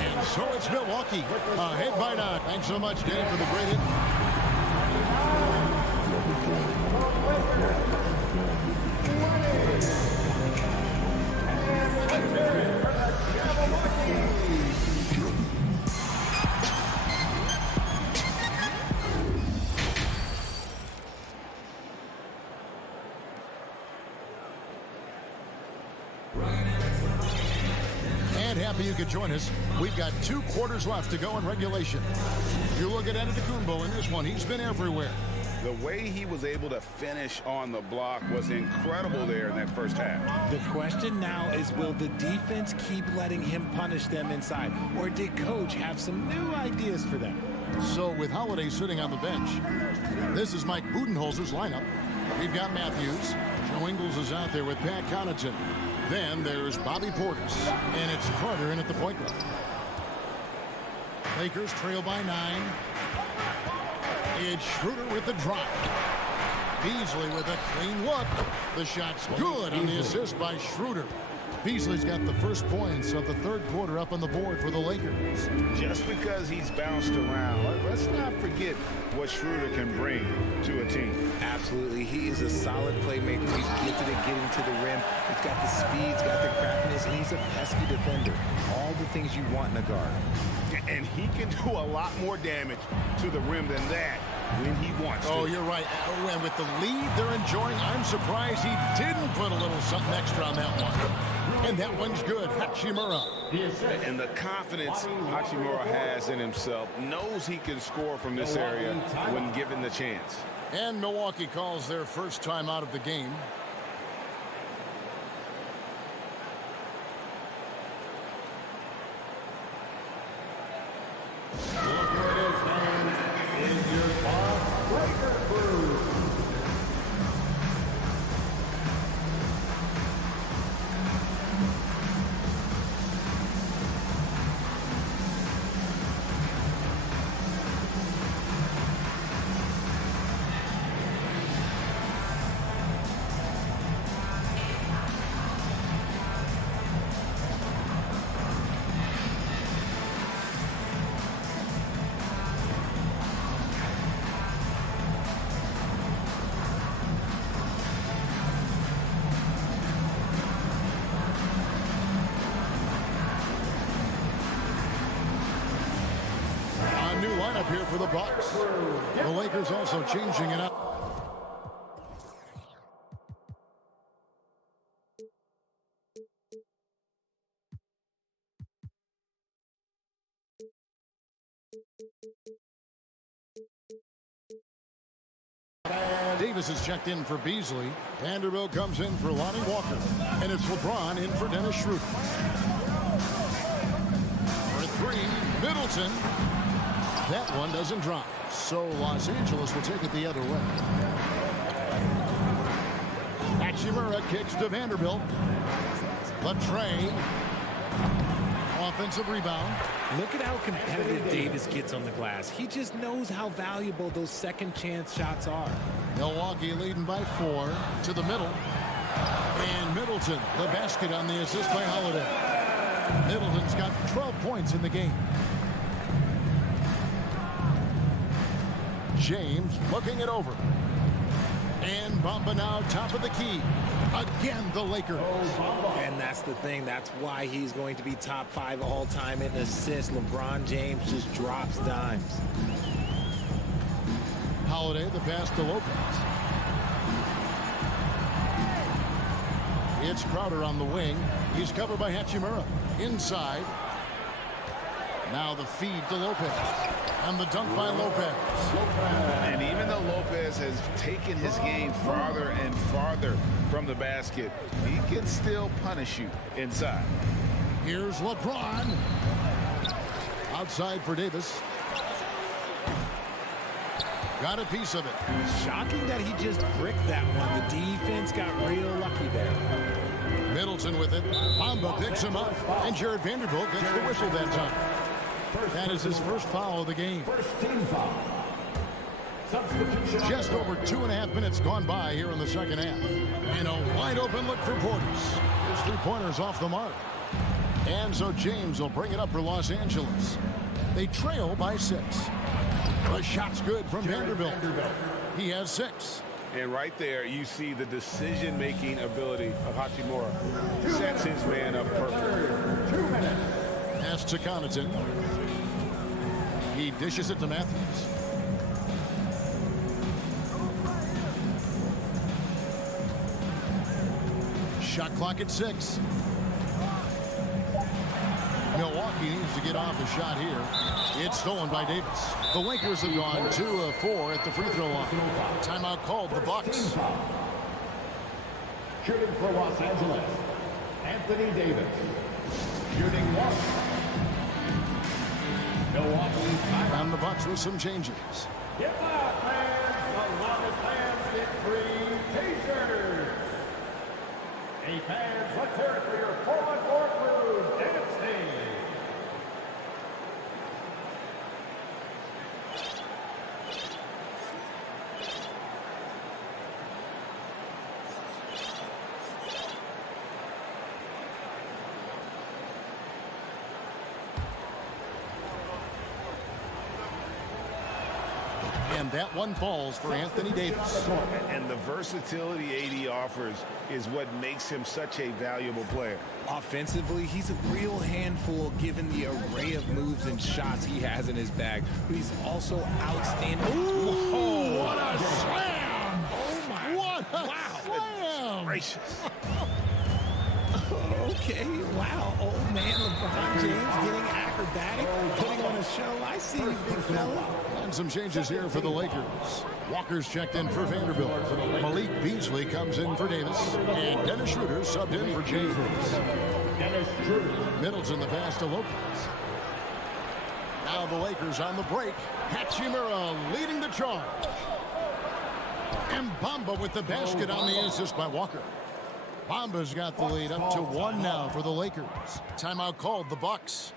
And so it's Milwaukee ahead by 9. Thanks so much, Dave, for the great hit. Happy you could join us. We've got 2 quarters left to go in regulation. You look at Antetokounmpo in this one. He's been everywhere. The way he was able to finish on the block was incredible there in that first half. The question now is, will the defense keep letting him punish them inside, or did coach have some new ideas for them? So with Holiday sitting on the bench, this is Mike Budenholzer's lineup. We've got Matthews. Joe Ingles is out there with Pat Connaughton. Then there's Bobby Portis, and it's Carter in at the point guard. Lakers trail by 9. It's Schroeder with the drop. Beasley with a clean look. The shot's good on the assist by Schroeder. Beasley's got the first points of the third quarter up on the board for the Lakers. Just because he's bounced around, let's not forget what Schroeder can bring to a team. Absolutely. He is a solid playmaker. He's gifted at getting to the rim. He's got the speed, he's got the craftiness, and he's a pesky defender. All the things you want in a guard. And he can do a lot more damage to the rim than that when he wants to. Oh, you're right. And with the lead they're enjoying, I'm surprised he didn't put a little something extra on that one. And that one's good. Hachimura. And the confidence Hachimura has in himself, knows he can score from this area when given the chance. And Milwaukee calls their first time out of the game. New lineup here for the Bucks. The Lakers also changing it up. Davis is checked in for Beasley. Vanderbilt comes in for Lonnie Walker. And it's LeBron in for Dennis Schroeder. For 3, Middleton. That one doesn't drop. So Los Angeles will take it the other way. Hachimura kicks to Vanderbilt. Latrey. Offensive rebound. Look at how competitive Davis gets on the glass. He just knows how valuable those second chance shots are. Milwaukee leading by 4 to the middle. And Middleton, the basket on the assist by Holiday. Middleton's got 12 points in the game. James looking it over. And Bamba now top of the key. Again, the Lakers. And that's the thing. That's why he's going to be top 5 all-time in assists. LeBron James just drops dimes. Holiday, the pass to Lopez. It's Crowder on the wing. He's covered by Hachimura. Inside. Now the feed to Lopez. And the dunk by Lopez. And even though Lopez has taken his game farther and farther from the basket, he can still punish you inside. Here's LeBron. Outside for Davis. Got a piece of it. Shocking that he just bricked that one. The defense got real lucky there. Middleton with it. Bamba picks him up. And Jared Vanderbilt gets the whistle that time. That is his first foul of the game. First team foul. Just over 2.5 minutes gone by here in the second half. And a wide open look for Portis. His 3-pointers off the mark. And so James will bring it up for Los Angeles. They trail by 6. The shot's good from Vanderbilt. He has 6. And right there, you see the decision-making ability of Hachimura. Sets his man up perfect. 2 minutes. Pass to Connaughton. He dishes it to Matthews. Shot clock at 6. Milwaukee needs to get off a shot here. It's stolen by Davis. The Lakers have gone 2 of 4 at the free throw line. Timeout called the Bucks. Shooting for Los Angeles, Anthony Davis. Shooting 1. Milwaukee. And the Bucks with some changes. Get loud, fans. The longest fans get free t-shirts. Hey, fans, let's hear it for your 4-on-4 crew dance team. And that one falls for Anthony Davis. And the versatility AD offers is what makes him such a valuable player. Offensively, he's a real handful given the array of moves and shots he has in his bag. But he's also outstanding. Ooh, what a slam! Oh, my. What a Wow. slam! Gracious. Okay, wow. Old man LeBron James getting acrobatic, putting on a show. I see you, big fella. And some changes here for the Lakers. Walker's checked in for Vanderbilt. Malik Beasley comes in for Davis. And Dennis Schroeder subbed in for James. Middleton the pass to Lopez. Now the Lakers on the break. Hachimura leading the charge. And Bamba with the basket on the assist by Walker. Bamba's got the lead up to 1 now for the Lakers. Timeout called the Bucks.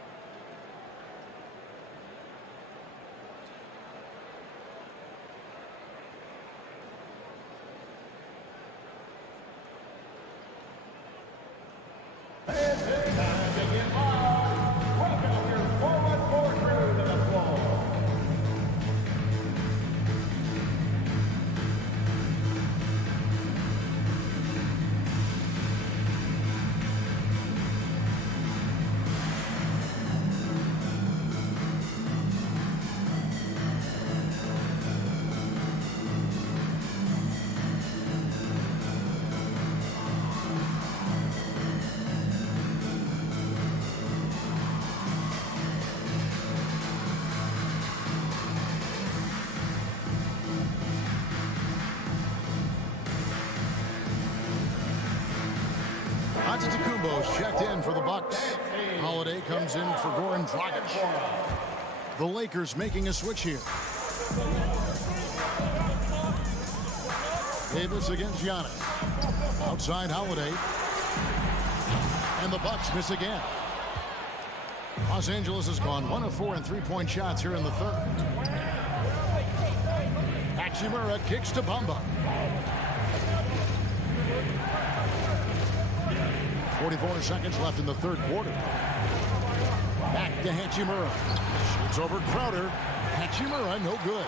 Antetokounmpo's checked in for the Bucks. Holiday comes in for Goran Dragic. The Lakers making a switch here. Davis against Giannis. Outside Holiday. And the Bucks miss again. Los Angeles has gone 1 of 4 in three-point shots here in the third. Hachimura kicks to Bamba. 44 seconds left in the third quarter. Back to Hachimura. Shoots over Crowder. Hachimura, no good.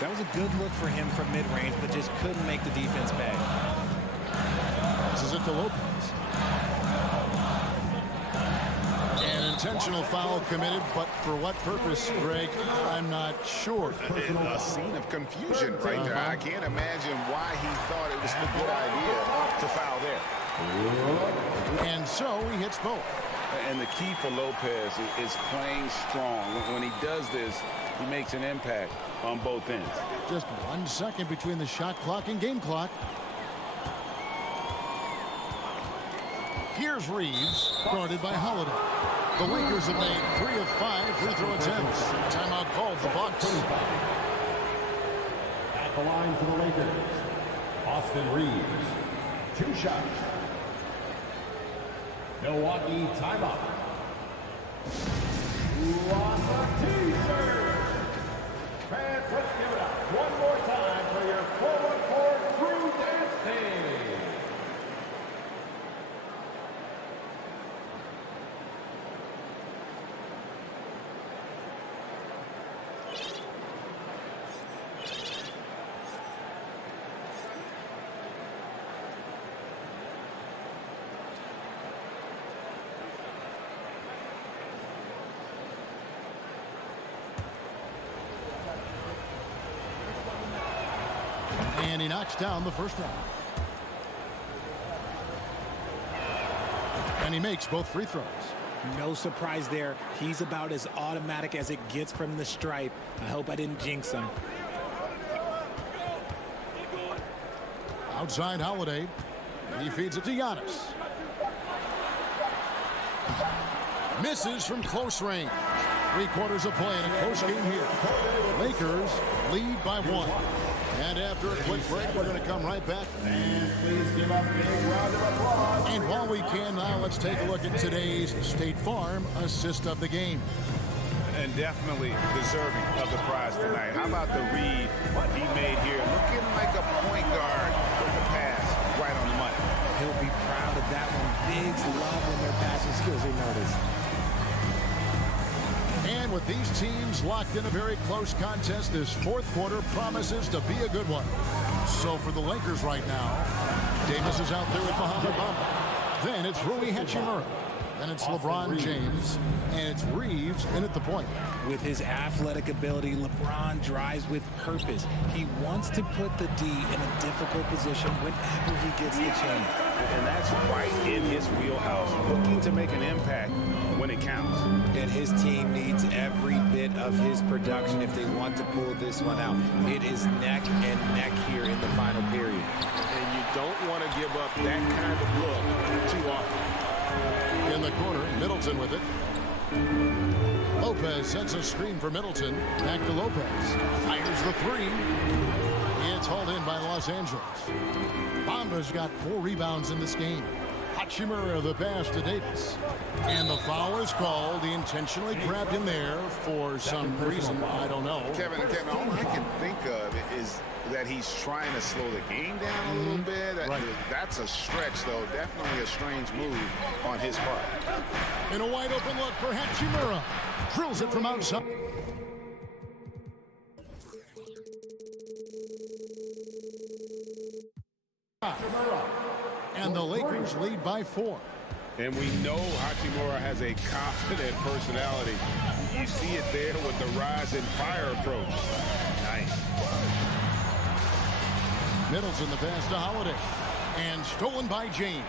That was a good look for him from mid-range, but just couldn't make the defense pay. This is it to Lopez. An intentional foul committed, but for what purpose, Greg? I'm not sure. A scene of confusion right there. I can't imagine why he thought it was a good idea to foul there. And so he hits both. And the key for Lopez is playing strong. When he does this, he makes an impact on both ends. Just 1 second between the shot clock and game clock. Here's Reeves, guarded by Holiday. The Lakers have made 3 of 5 free throw attempts. Timeout called the Bucks. At the line for the Lakers, Austin Reeves. 2 shots. Milwaukee timeout. Lots of t-shirts. Fans, let's give it up one more time for your 4-on-4 crew dance team. And he knocks down the first one. And he makes both free throws. No surprise there. He's about as automatic as it gets from the stripe. I hope I didn't jinx him. Outside Holiday. He feeds it to Giannis. Misses from close range. 3/4 of play in a close game here. Lakers lead by 1. And after a quick break, we're going to come right back. And please give up a big round of applause. And while we can now, let's take a look at today's State Farm assist of the game. And definitely deserving of the prize tonight. How about the read he made here? Looking like a point guard with the pass right on the money. He'll be proud of that one. Bigs love when their passing skills are noticed. And with these teams locked in a very close contest, this fourth quarter promises to be a good one. So for the Lakers right now, Davis is out there with Muhammad Bamba. Then it's Rui Hachimura. Then it's LeBron James. And it's Reeves in at the point. With his athletic ability, LeBron drives with purpose. He wants to put the D in a difficult position whenever he gets the chance. And that's right in his wheelhouse, looking to make an impact when it counts. And his team needs every bit of his production if they want to pull this one out. It is neck and neck here in the final period. And you don't want to give up that kind of look too often. In the corner, Middleton with it. Lopez sets a screen for Middleton. Back to Lopez. Fires the 3. It's hauled in by Los Angeles. Bamba's got 4 rebounds in this game. Hachimura the pass to Davis. And the foul is called. He intentionally grabbed him there for some reason. I don't know. Kevin, all I can think of is that he's trying to slow the game down a little bit. Right. That's a stretch, though. Definitely a strange move on his part. In a wide open look for Hachimura. Drills it from outside. And the Lakers lead by 4. And we know Hachimura has a confident personality. You see it there with the rise and fire approach. Nice. Middleton the pass to Holiday. And stolen by James.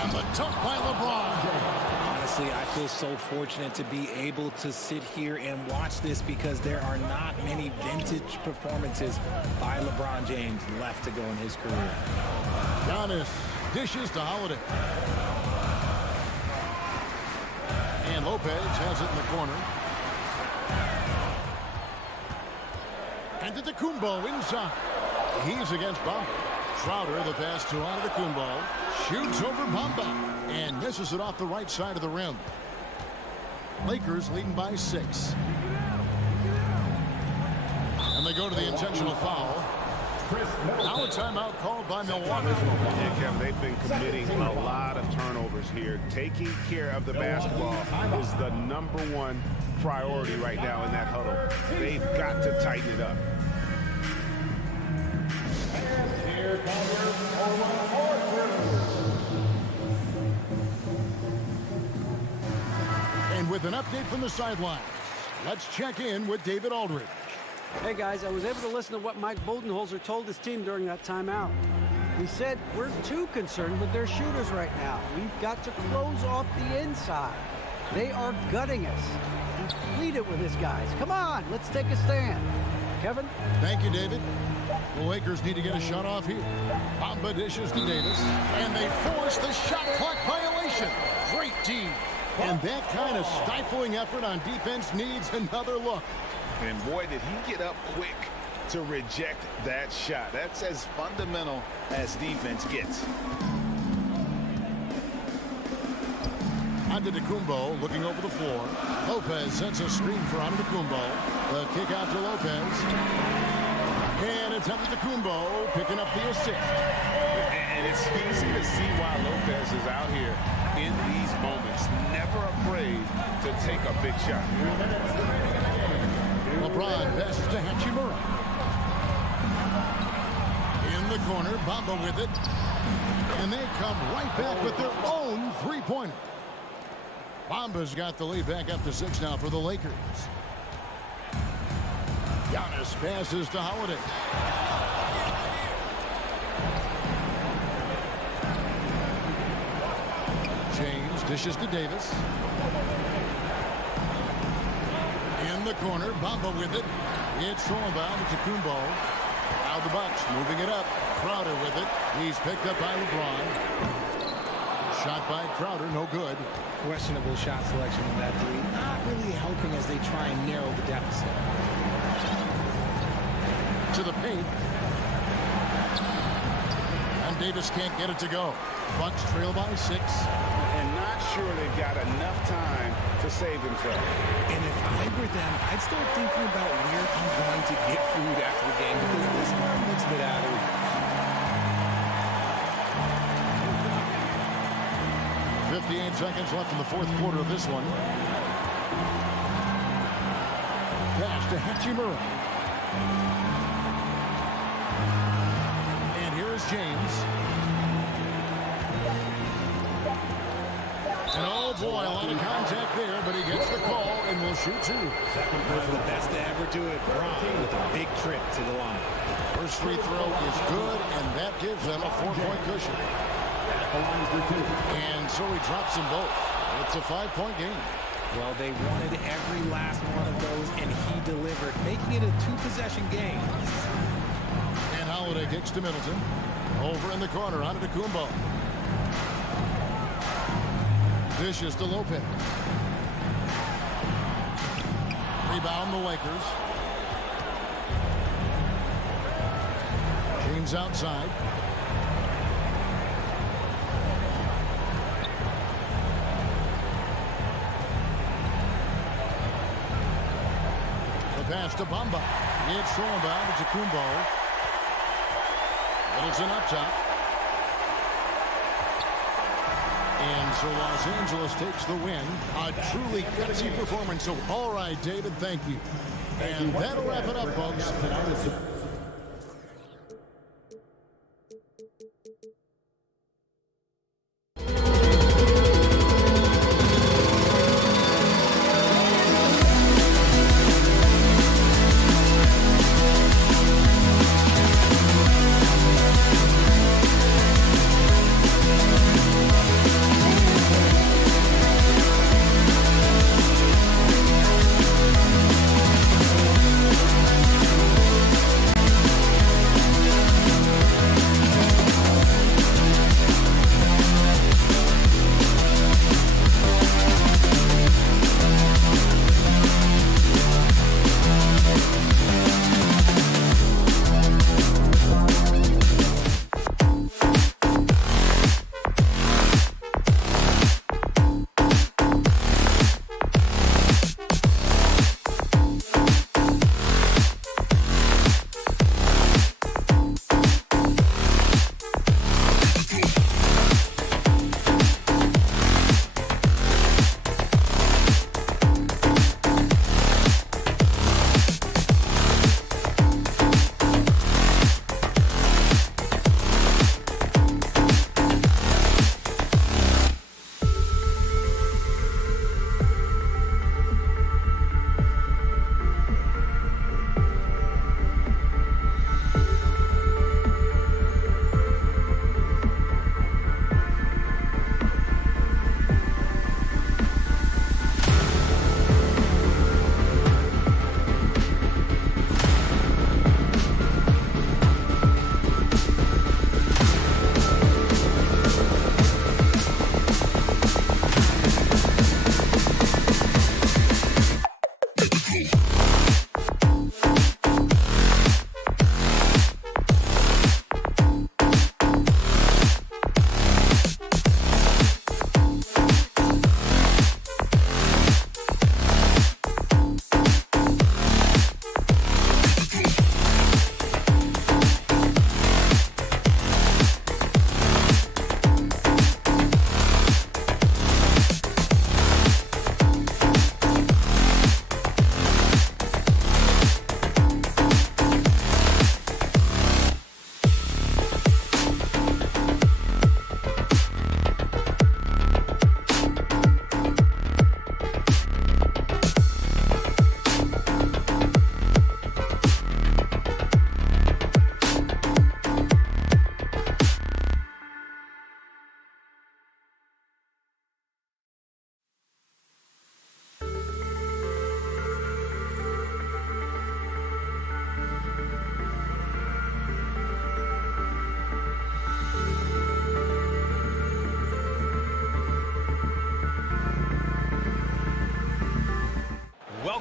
And the dunk by LeBron. Honestly, I feel so fortunate to be able to sit here and watch this because there are not many vintage performances by LeBron James left to go in his career. Giannis dishes to Holiday. And Lopez has it in the corner. And to Antetokounmpo inside. He's against Bamba. Schroeder the pass to Antetokounmpo. Shoots over Bamba. And misses it off the right side of the rim. Lakers leading by 6. And they go to the intentional foul. Now a timeout called by Milwaukee. Yeah, Kevin, they've been committing a lot of turnovers here. Taking care of the basketball is the #1 priority right now in that huddle. They've got to tighten it up. And here comes your forward court crew. And with an update from the sidelines, let's check in with David Aldridge. Hey guys, I was able to listen to what Mike Budenholzer told his team during that timeout. He said, we're too concerned with their shooters right now. We've got to close off the inside. They are gutting us. Complete it with this, guys. Come on, let's take a stand. Kevin? Thank you, David. The Lakers need to get a shot off here. Bamba dishes to Davis. And they force the shot clock violation. Great team. And that kind of stifling effort on defense needs another look. And boy, did he get up quick to reject that shot. That's as fundamental as defense gets. Antetokounmpo looking over the floor. Lopez sets a screen for Antetokounmpo. The kick out to Lopez. And it's Antetokounmpo picking up the assist. And it's easy to see why Lopez is out here in these moments. Never afraid to take a big shot. LeBron passes to Hachimura. In the corner, Bamba with it. And they come right back with their own three-pointer. Bamba's got the lead back up to 6 now for the Lakers. Giannis passes to Holiday. Dishes to Davis. In the corner, Bamba with it. It's thrown by to Kumbo. Now the Bucks moving it up. Crowder with it. He's picked up by LeBron. Shot by Crowder, no good. Questionable shot selection in that three. Not really helping as they try and narrow the deficit. To the paint. And Davis can't get it to go. Bucks trail by 6. And not sure they've got enough time to save themselves. And if I were them, I'd start thinking about where I'm going to get food after the game because this one looks a bit out of reach. 58 seconds left in the fourth quarter of this one. Pass to Hachimura. And here is James. And oh boy, a lot of contact there, but he gets the call and will shoot 2. One of the best to ever do it, Braun with a big trip to the line. First free throw is good, and that gives them a 4-point cushion. And so he drops them both. It's a 5-point game. Well, they wanted every last one of those, and he delivered, making it a 2-possession game. And Holiday kicks to Middleton. Over in the corner, onto Kumbo. Dishes to Lopez. Rebound the Lakers. James outside. The pass to Bamba. It's thrown by to Kumbo. Middleton up top. And so Los Angeles takes the win. A truly gutsy performance. So, all right, David, thank you. And that'll wrap it up, folks.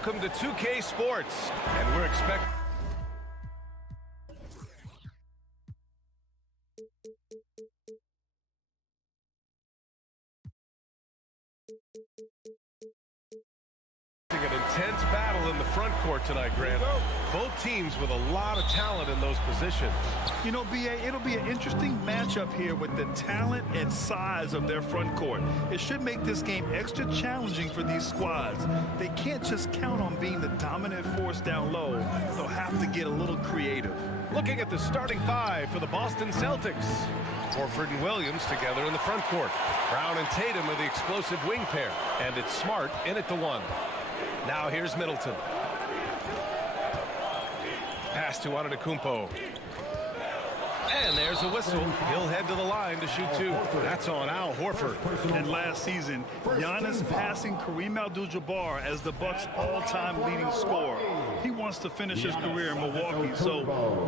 Welcome to 2K Sports, and we're expecting an intense battle in the front court tonight, Grant. Both teams with a lot of talent in those positions. You know, B.A., it'll be an interesting matchup here with the talent and size of their front court. It should make this game extra challenging for these squads. They can't just count on being the dominant force down low. They'll have to get a little creative. Looking at the starting five for the Boston Celtics. Horford and Williams together in the front court. Brown and Tatum are the explosive wing pair. And it's Smart in at the one. Now here's Middleton. Pass to Antetokounmpo. And there's a whistle. He'll head to the line to shoot two. That's on Al Horford. And last season, Giannis passing Kareem Abdul-Jabbar as the Bucks' all-time leading scorer. He wants to finish his career in Milwaukee, so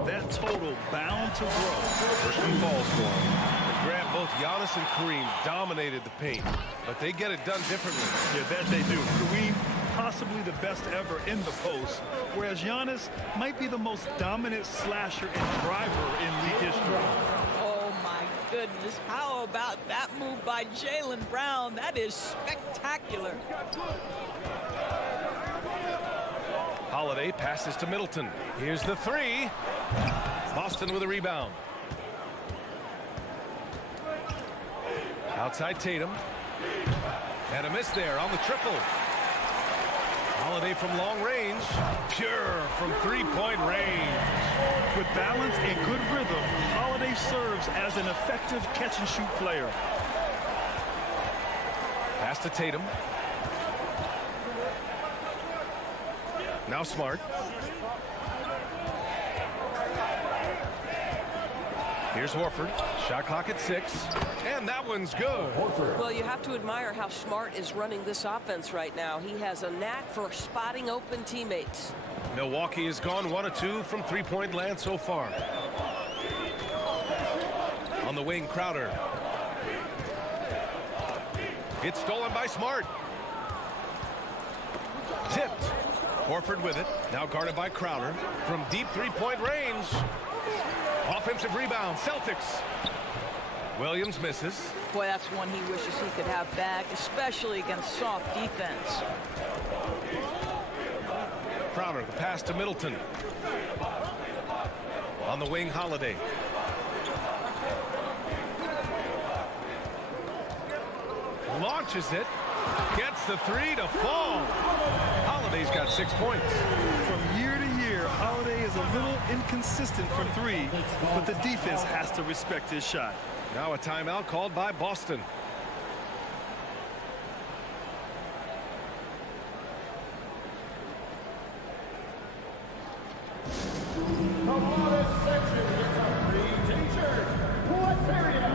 that total bound to grow. First one falls for him. Grant, both Giannis and Kareem dominated the paint, but they get it done differently. Yeah, that they do. Kareem, possibly the best ever in the post, whereas Giannis might be the most dominant slasher and driver in league history. Oh, my goodness. How about that move by Jaylen Brown? That is spectacular. Holiday passes to Middleton. Here's the three. Boston with a rebound. Outside Tatum. And a miss there on the triple. Holiday from long range. Pure from three-point range. With balance and good rhythm, Holiday serves as an effective catch-and-shoot player. Pass to Tatum. Now Smart. Here's Horford. Shot clock at 6. And that one's good. Well, you have to admire how Smart is running this offense right now. He has a knack for spotting open teammates. Milwaukee has gone 1 of 2 from three-point land so far. On the wing, Crowder. It's stolen by Smart. Tipped. Horford with it. Now guarded by Crowder. From deep three-point range. Offensive rebound, Celtics. Williams misses. Boy, that's one he wishes he could have back, especially against soft defense. Crowder, the pass to Middleton. On the wing, Holiday. Launches it. Gets the three to fall. Holiday's got 6 points. From year to year, Holiday is a little inconsistent from three, but the defense has to respect his shot. Now a timeout called by Boston. The hottest section gets a free t-shirt. What's area?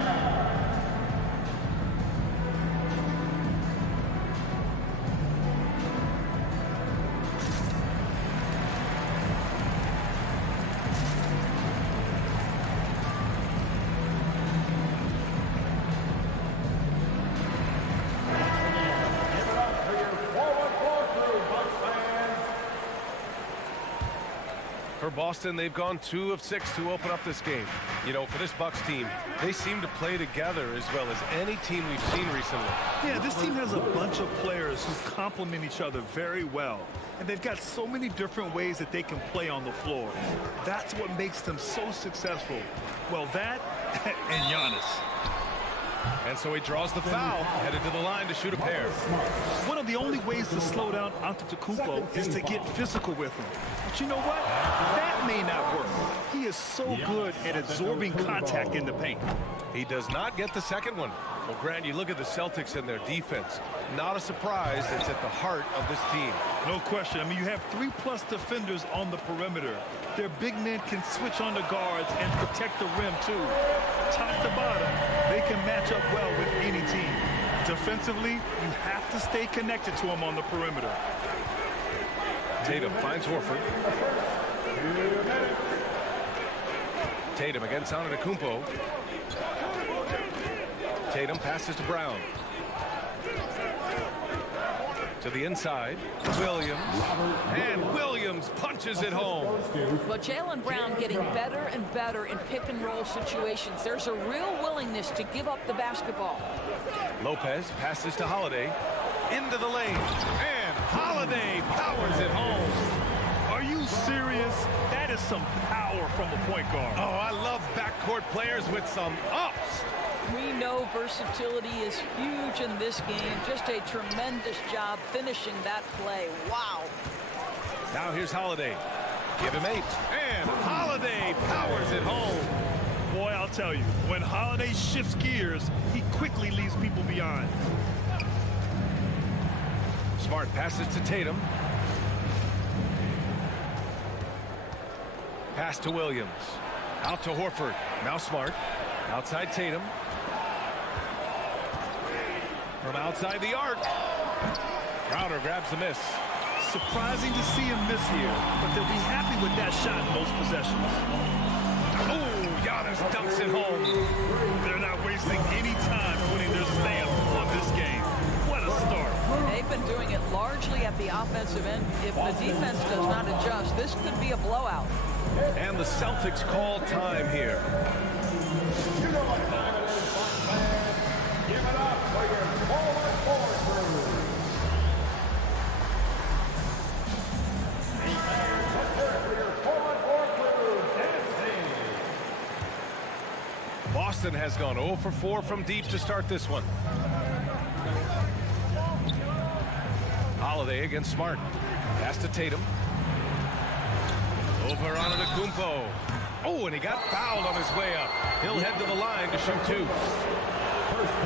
For Boston, they've gone 2 of 6 to open up this game. You know, for this Bucks team, they seem to play together as well as any team we've seen recently. Yeah, this team has a bunch of players who complement each other very well. And they've got so many different ways that they can play on the floor. That's what makes them so successful. Well, that and Giannis. And so he draws the foul, headed to the line to shoot a pair. One of the only ways to slow down Antetokounmpo is to get physical with him. But you know what? That may not work. He is so good at absorbing contact in the paint. He does not get the second one. Well, Grant, you look at the Celtics and their defense. Not a surprise, it's at the heart of this team. No question. I mean, you have 3+ defenders on the perimeter. Their big men can switch on the guards and protect the rim, too. Top to bottom, they can match up well with any team. Defensively, you have to stay connected to them on the perimeter. Tatum finds Horford. Tatum against Antetokounmpo. Tatum passes to Brown. To the inside, Williams. And Williams punches it home. Well, Jaylen Brown getting better and better in pick-and-roll situations. There's a real willingness to give up the basketball. Lopez passes to Holiday. Into the lane. And Holiday powers it home. Are you serious? That is some power from a point guard. Oh, I love backcourt players with some ups. We know versatility is huge in this game. Just a tremendous job finishing that play. Wow. Now here's Holiday. Give him 8. And Holiday powers it home. Boy, I'll tell you, when Holiday shifts gears, he quickly leaves people behind. Smart passes to Tatum. Pass to Williams. Out to Horford. Now Smart. Outside Tatum. From outside the arc. Crowder grabs the miss. Surprising to see him miss here, but they'll be happy with that shot in most possessions. Oh, Giannis dunks it home. They're not wasting any time putting their stamp on this game. What a start. They've been doing it largely at the offensive end. If the defense does not adjust, this could be a blowout. And the Celtics call time here. You know what time it is, Bucks fans. Give it up for your forward crew. Hey fans, let's hear it for your forward crew dancing. Boston has gone 0 for 4 from deep to start this one. Holiday against Smart. Pass to Tatum. Over on Antetokounmpo. Oh, and he got fouled on his way up. He'll head to the line to shoot 2.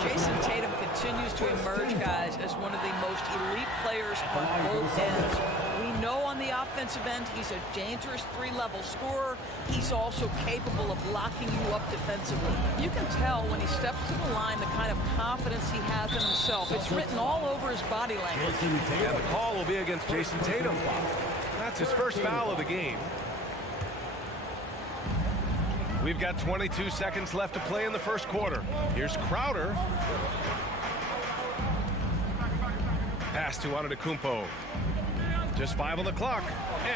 Jason Tatum continues to emerge, guys, as one of the most elite players on both ends. We know on the offensive end, he's a dangerous 3-level scorer. He's also capable of locking you up defensively. You can tell when he steps to the line the kind of confidence he has in himself. It's written all over his body language. And the call will be against Jason Tatum. That's his first foul of the game. We've got 22 seconds left to play in the first quarter. Here's Crowder. Pass to Antetokounmpo. Just 5 on the clock.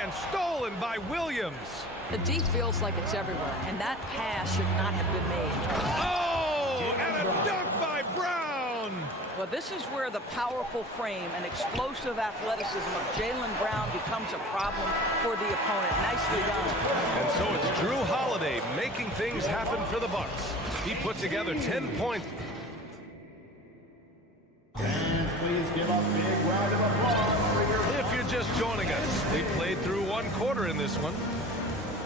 And stolen by Williams. The D feels like it's everywhere, and that pass should not have been made. Oh, and a dunk by Brown. Well, this is where the powerful frame and explosive athleticism of Jaylen Brown becomes a problem for the opponent. Nicely done. And so it's Drew Holiday making things happen for the Bucks. He put together 10 points. Fans, please give a big round of applause for your... If you're just joining us, we played through 1 quarter in this one.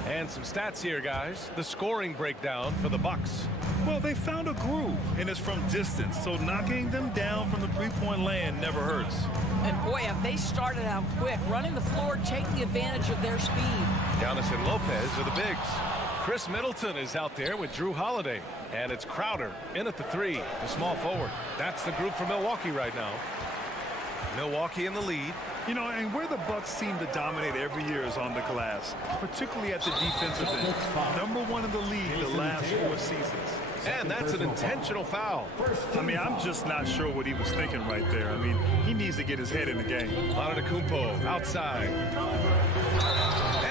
And some stats here, guys. The scoring breakdown for the Bucks. Well, they found a groove, and it's from distance, so knocking them down from the three-point land never hurts. And boy, have they started out quick, running the floor, taking advantage of their speed. Giannis and Lopez are the bigs. Chris Middleton is out there with Drew Holiday. And it's Crowder in at the 3, the small forward. That's the group for Milwaukee right now. Milwaukee in the lead. You know, and where the Bucks seem to dominate every year is on the glass, particularly at the defensive end. #1 in the league the last 4 seasons. And that's an intentional foul. I mean, I'm just not sure what he was thinking right there. I mean, he needs to get his head in the game. Antetokounmpo outside.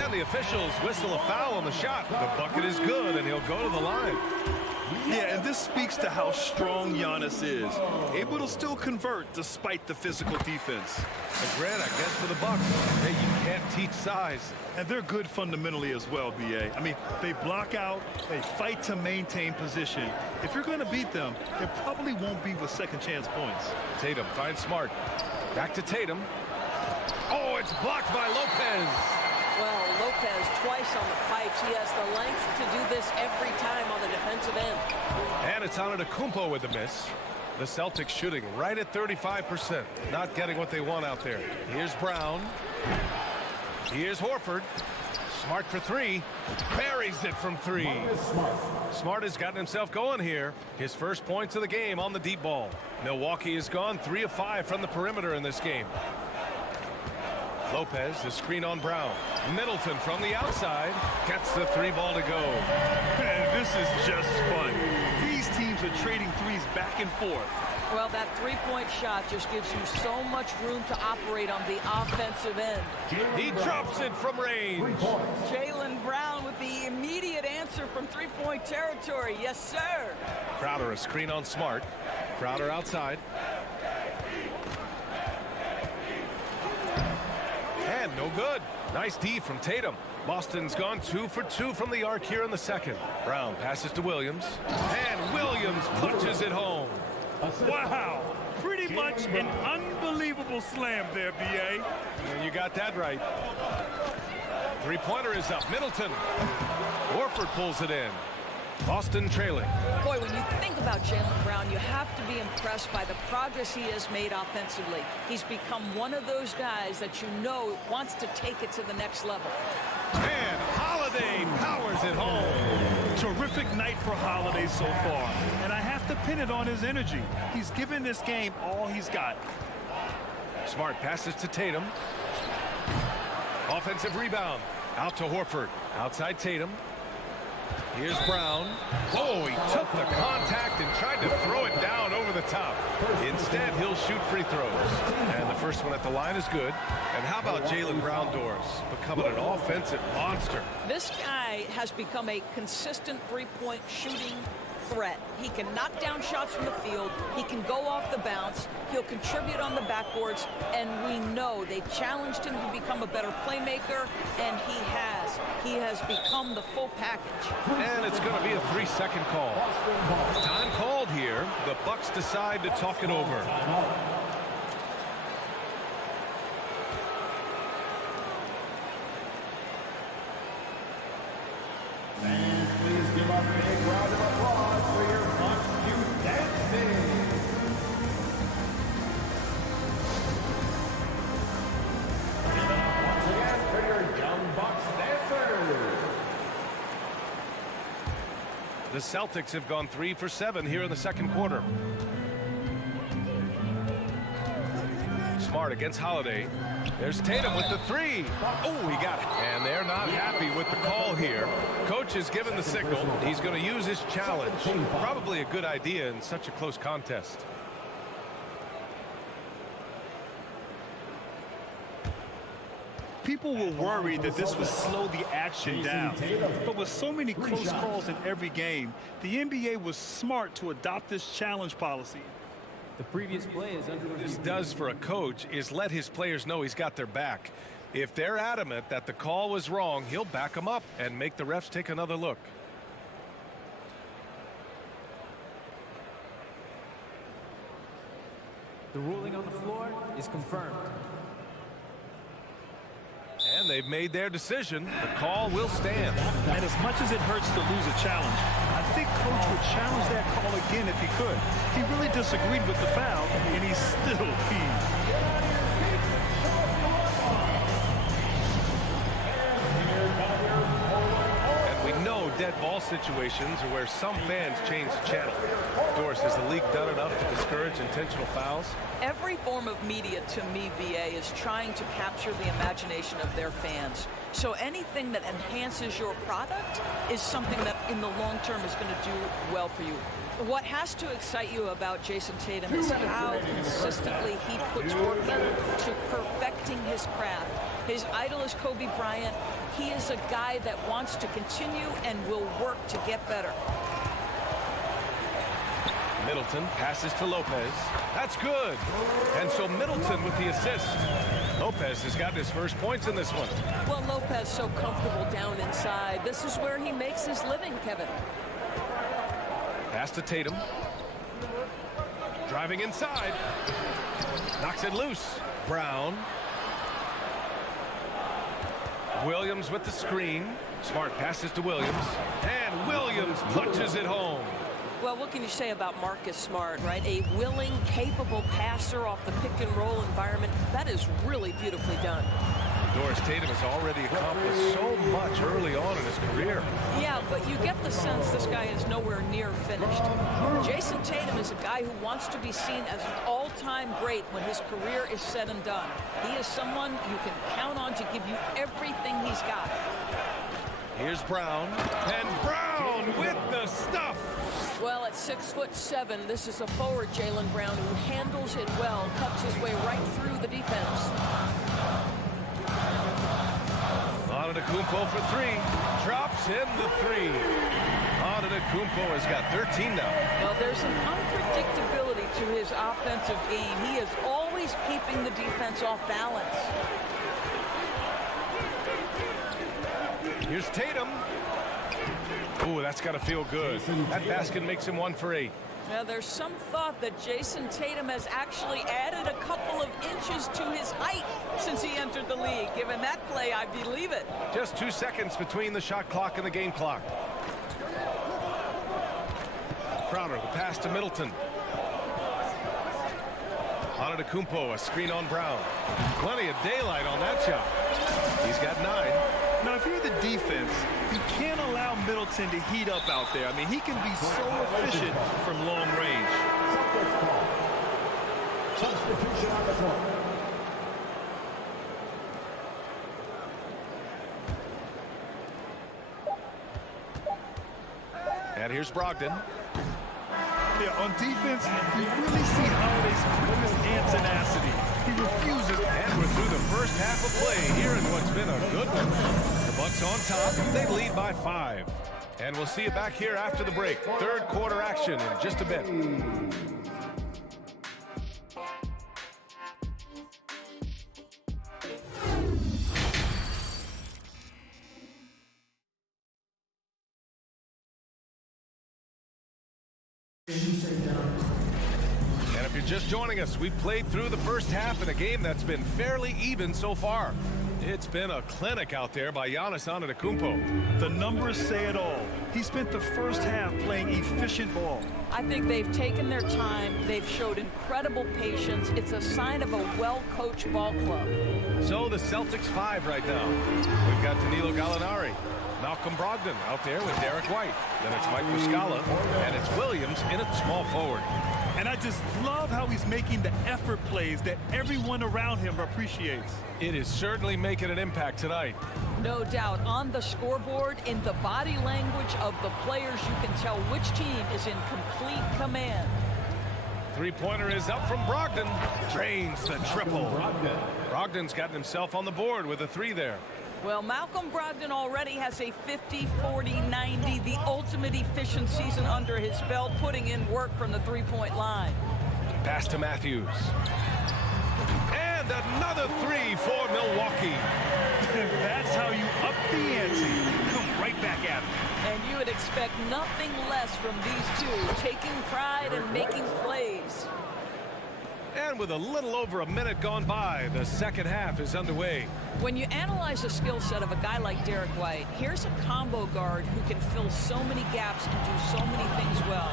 And the officials whistle a foul on the shot. The bucket is good, and he'll go to the line. Yeah, and this speaks to how strong Giannis is. Able to still convert despite the physical defense. A grant, I guess, for the Bucks. Hey, you can't teach size. And they're good fundamentally as well, B.A. I mean, they block out, they fight to maintain position. If you're going to beat them, it probably won't be with second chance points. Tatum finds Smart. Back to Tatum. Oh, it's blocked by Lopez. Well, Lopez twice on the pipes. He has the length to do this every time on the defensive end. And it's Antetokounmpo with the miss. The Celtics shooting right at 35%. Not getting what they want out there. Here's Brown. Here's Horford. Smart for 3. Buries it from 3. Smart has gotten himself going here. His first points of the game on the deep ball. Milwaukee has gone 3 of 5 from the perimeter in this game. Lopez, the screen on Brown. Middleton from the outside gets the 3-ball to go. Man, this is just fun. These teams are trading threes back and forth. Well, that three-point shot just gives you so much room to operate on the offensive end. He drops it from range. Jaylen Brown with the immediate answer from three-point territory. Yes, sir. Crowder, a screen on Smart. Crowder outside. And no good. Nice D from Tatum. Boston's gone 2 for 2 from the arc here in the second. Brown passes to Williams. And Williams punches it home. Wow. Pretty much an unbelievable slam there, B.A. And you got that right. Three-pointer is up. Middleton. Horford pulls it in. Boston trailing. Boy, when you think about Jaylen Brown, you have to be impressed by the progress he has made offensively. He's become one of those guys that you know wants to take it to the next level. And Holiday powers it home. Terrific night for Holiday so far. And I have to pin it on his energy. He's given this game all he's got. Smart passes to Tatum. Offensive rebound. Out to Horford. Outside Tatum. Here's Brown. Oh, he took the contact and tried to throw it down over the top. Instead, he'll shoot free throws. And the first one at the line is good. And how about Jaylen Brown doors? Becoming an offensive monster. This guy has become a consistent three-point shooting threat. He can knock down shots from the field. He can go off the bounce. He'll contribute on the backboards. And we know they challenged him to become a better playmaker, and he has. He has become the full package. And it's going to be a 3-second call. Time called here. The Bucks decide to talk it over. Fans, please give a big round of applause for your Bucks youth dancing. Give it up once again for your young Bucks dancers. The Celtics have gone 3 for 7 here in the second quarter. Smart against Holiday. There's Tatum with the 3. Oh, he got it. And they're not happy with the call here. Coach has given the signal. He's going to use his challenge. Probably a good idea in such a close contest. People were worried that this would slow the action down. But with so many close calls in every game, the NBA was smart to adopt this challenge policy. The previous play is under review. This does for a coach is let his players know he's got their back. If they're adamant that the call was wrong, he'll back them up and make the refs take another look. The ruling on the floor is confirmed. And they've made their decision. The call will stand. And as much as it hurts to lose a challenge, I think Coach would challenge that call again if he could. He really disagreed with the foul, and he still peed. And we know dead ball situations are where some fans change the channel. Doris, has the league done enough to discourage intentional fouls? Every form of media, to me, BA, is trying to capture the imagination of their fans. So anything that enhances your product is something that in the long term is going to do well for you. What has to excite you about Jason Tatum is how consistently he puts work into perfecting his craft. His idol is Kobe Bryant. He is a guy that wants to continue and will work to get better. Middleton passes to Lopez. That's good. And so Middleton with the assist. Lopez has gotten his first points in this one. Well, Lopez so comfortable down inside. This is where he makes his living, Kevin. Pass to Tatum. Driving inside. Knocks it loose. Brown. Williams with the screen. Smart passes to Williams. And Williams punches it home. Well, what can you say about Marcus Smart, right? A willing, capable passer off the pick-and-roll environment. That is really beautifully done. Doris, Tatum has already accomplished so much early on in his career. Yeah, but you get the sense this guy is nowhere near finished. Jason Tatum is a guy who wants to be seen as an all-time great when his career is said and done. He is someone you can count on to give you everything he's got. Here's Brown, and Brown with the stuff. Well, at 6'7", this is a forward, Jaylen Brown, who handles it well, cuts his way right through the defense. Antetokounmpo for three, drops in the three. Antetokounmpo has got 13 now. Well, there's an unpredictability to his offensive game. He is always keeping the defense off balance. Here's Tatum. Ooh, that's got to feel good. That basket makes him 1 for 8. Now, there's some thought that Jason Tatum has actually added a couple of inches to his height since he entered the league. Given that play, I believe it. Just 2 seconds between the shot clock and the game clock. Crowder, the pass to Middleton. Antetokounmpo, a screen on Brown. Plenty of daylight on that shot. He's got 9. Now, if you're the defense, you can't allow Middleton to heat up out there. I mean, he can be so efficient from long range. Substitution on the court. And here's Brogdon. Yeah, on defense, you really see Holiday's quickness and tenacity. He refuses. And we're through the first half of play here in what's been a good one. The Bucks on top. They lead by 5. And we'll see you back here after the break. Third quarter action in just a bit. And if you're just joining us, we've played through the first half in a game that's been fairly even so far. It's been a clinic out there by Giannis Antetokounmpo. The numbers say it all. He spent the first half playing efficient ball. I think they've taken their time. They've showed incredible patience. It's a sign of a well-coached ball club. So the Celtics 5 right now. We've got Danilo Gallinari. Malcolm Brogdon out there with Derek White. Then it's Mike Muscala, and it's Williams in at small forward. And I just love how he's making the effort plays that everyone around him appreciates. It is certainly making an impact tonight. No doubt. On the scoreboard, in the body language of the players, you can tell which team is in complete command. Three-pointer is up from Brogdon. Drains the triple. Brogdon's gotten himself on the board with a 3 there. Well, Malcolm Brogdon already has a 50-40-90, the ultimate efficient season under his belt, putting in work from the three-point line. Pass to Matthews. And another 3 for Milwaukee. That's how you up the ante. Come right back at him. And you would expect nothing less from these two, taking pride and making plays. And with a little over a minute gone by, the second half is underway. When you analyze the skill set of a guy like Derek White, here's a combo guard who can fill so many gaps and do so many things well.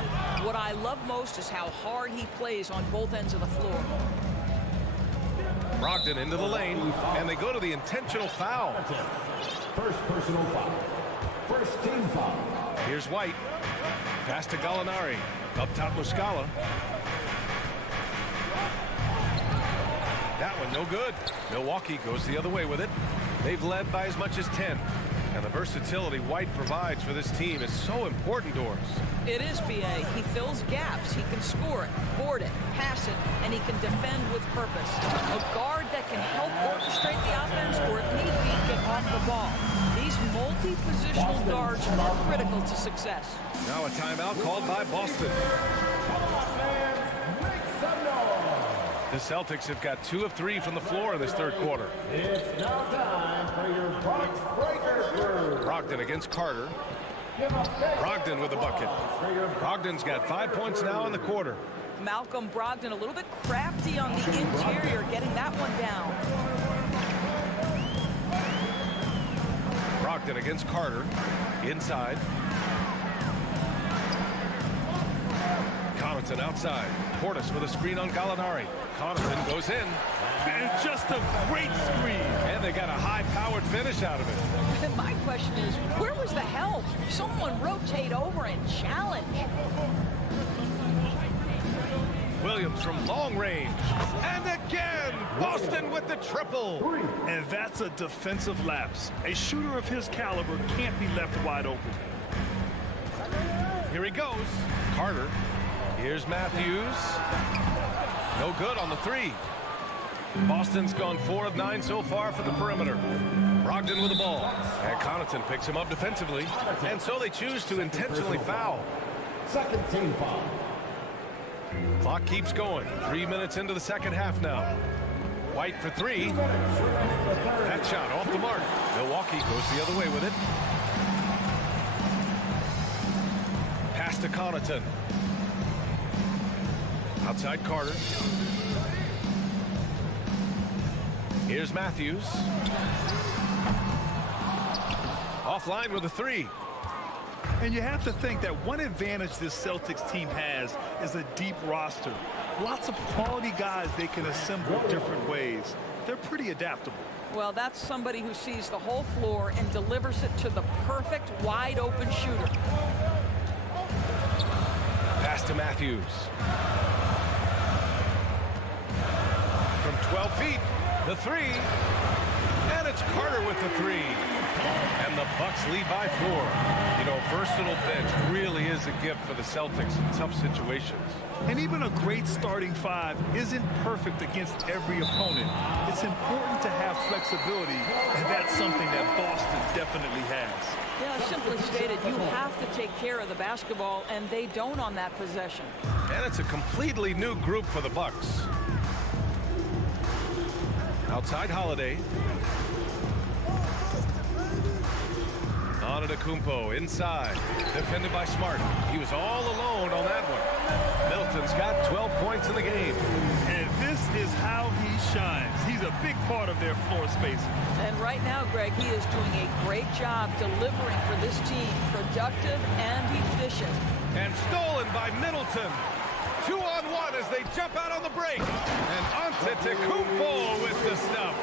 What I love most is how hard he plays on both ends of the floor. Brogdon into the lane, and they go to the intentional foul. First personal foul. First team foul. Here's White. Pass to Gallinari. Up top, Muscala. That one no good. Milwaukee goes the other way with it. They've led by as much as 10. And the versatility White provides for this team is so important, Doris. It is, B.A. He fills gaps. He can score it, board it, pass it, and he can defend with purpose. A guard that can help orchestrate the offense or, if need be, get off the ball. These multi-positional guards are critical to success. Now a timeout called by Boston. The Celtics have got 2 of 3 from the floor in this third quarter. It's now time for your Bucks Breaker Crew. Brogdon against Carter. Brogdon with a bucket. Brogdon's got 5 points now in the quarter. Malcolm Brogdon a little bit crafty on the interior, getting that one down. Brogdon against Carter. Inside. Connaughton outside. Portis with a screen on Gallinari. Connaughton goes in. And just a great screen. And they got a high-powered finish out of it. And my question is, where was the help? Someone rotate over and challenge. Williams from long range. And again, Boston with the triple. And that's a defensive lapse. A shooter of his caliber can't be left wide open. Here he goes. Carter. Here's Matthews. No good on the three. Boston's gone 4 of 9 so far for the perimeter. Brogdon with the ball. And Connaughton picks him up defensively. And so they choose to intentionally foul. Second team foul. Clock keeps going. 3 minutes into the second half now. White for three. That shot off the mark. Milwaukee goes the other way with it. Pass to Connaughton. Outside Carter. Here's Matthews. Offline with a three. And you have to think that one advantage this Celtics team has is a deep roster. Lots of quality guys they can assemble different ways. They're pretty adaptable. Well, that's somebody who sees the whole floor and delivers it to the perfect wide open shooter. Pass to Matthews. From 12 feet, the three. And it's Carter with the three. And the Bucks lead by 4. You know, versatile bench really is a gift for the Celtics in tough situations. And even a great starting five isn't perfect against every opponent. It's important to have flexibility, and that's something that Boston definitely has. Yeah, simply stated, you have to take care of the basketball, and they don't on that possession. And it's a completely new group for the Bucks. Outside Holiday. Antetokounmpo inside. Defended by Smart. He was all alone on that one. Middleton's got 12 points in the game. And this is how he shines. He's a big part of their floor spacing. And right now, Greg, he is doing a great job delivering for this team. Productive and efficient. And stolen by Middleton. 2-on-1 as they jump out on the break. And Antetokounmpo with the stuff.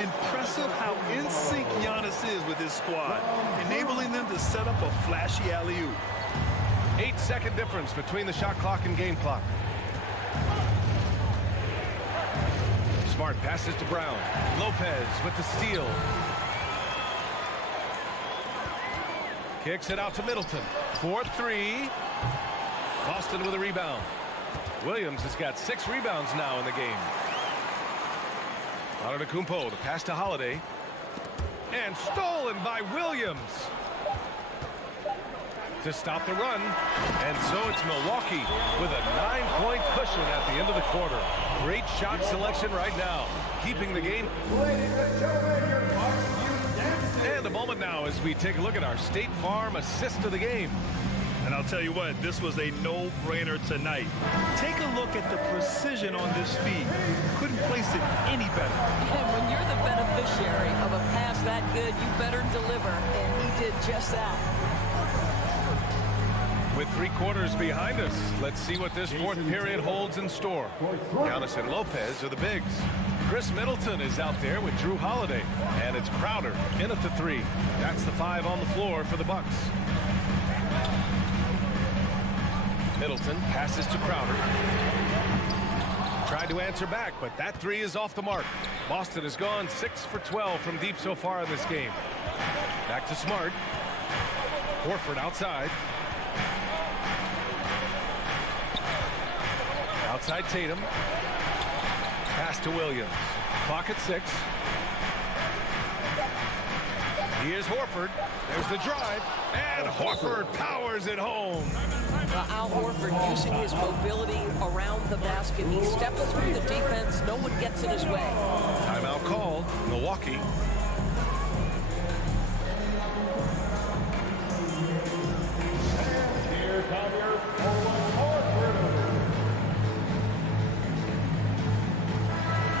Impressive how in sync Giannis is with his squad, enabling them to set up a flashy alley-oop. 8-second difference between the shot clock and game clock. Smart passes to Brown. Lopez with the steal. Kicks it out to Middleton. 4-3. Boston with a rebound. Williams has got 6 rebounds now in the game. Antetokounmpo, the pass to Holiday. And stolen by Williams. To stop the run. And so it's Milwaukee with a 9-point cushion at the end of the quarter. Great shot selection right now. Keeping the game. Ladies and gentlemen, your Bucks Youth Dancing. And a moment now as we take a look at our State Farm assist of the game. And I'll tell you what, this was a no-brainer tonight. Take a look at the precision on this feed. Couldn't place it any better. And when you're the beneficiary of a pass that good, you better deliver. And he did just that. With 3 quarters behind us, let's see what this fourth period holds in store. Giannis and Lopez are the bigs. Chris Middleton is out there with Drew Holiday. And it's Crowder in at the 3. That's the 5 on the floor for the Bucks. Middleton passes to Crowder. Tried to answer back, but that 3 is off the mark. Boston has gone 6 for 12 from deep so far in this game. Back to Smart. Horford outside. Outside Tatum. Pass to Williams. Clock at 6. Here's Horford. There's the drive. And Horford powers it home. Al Horford using his mobility around the basket. He steps through the defense. No one gets in his way. Timeout called. Milwaukee. Here come your forward court crew.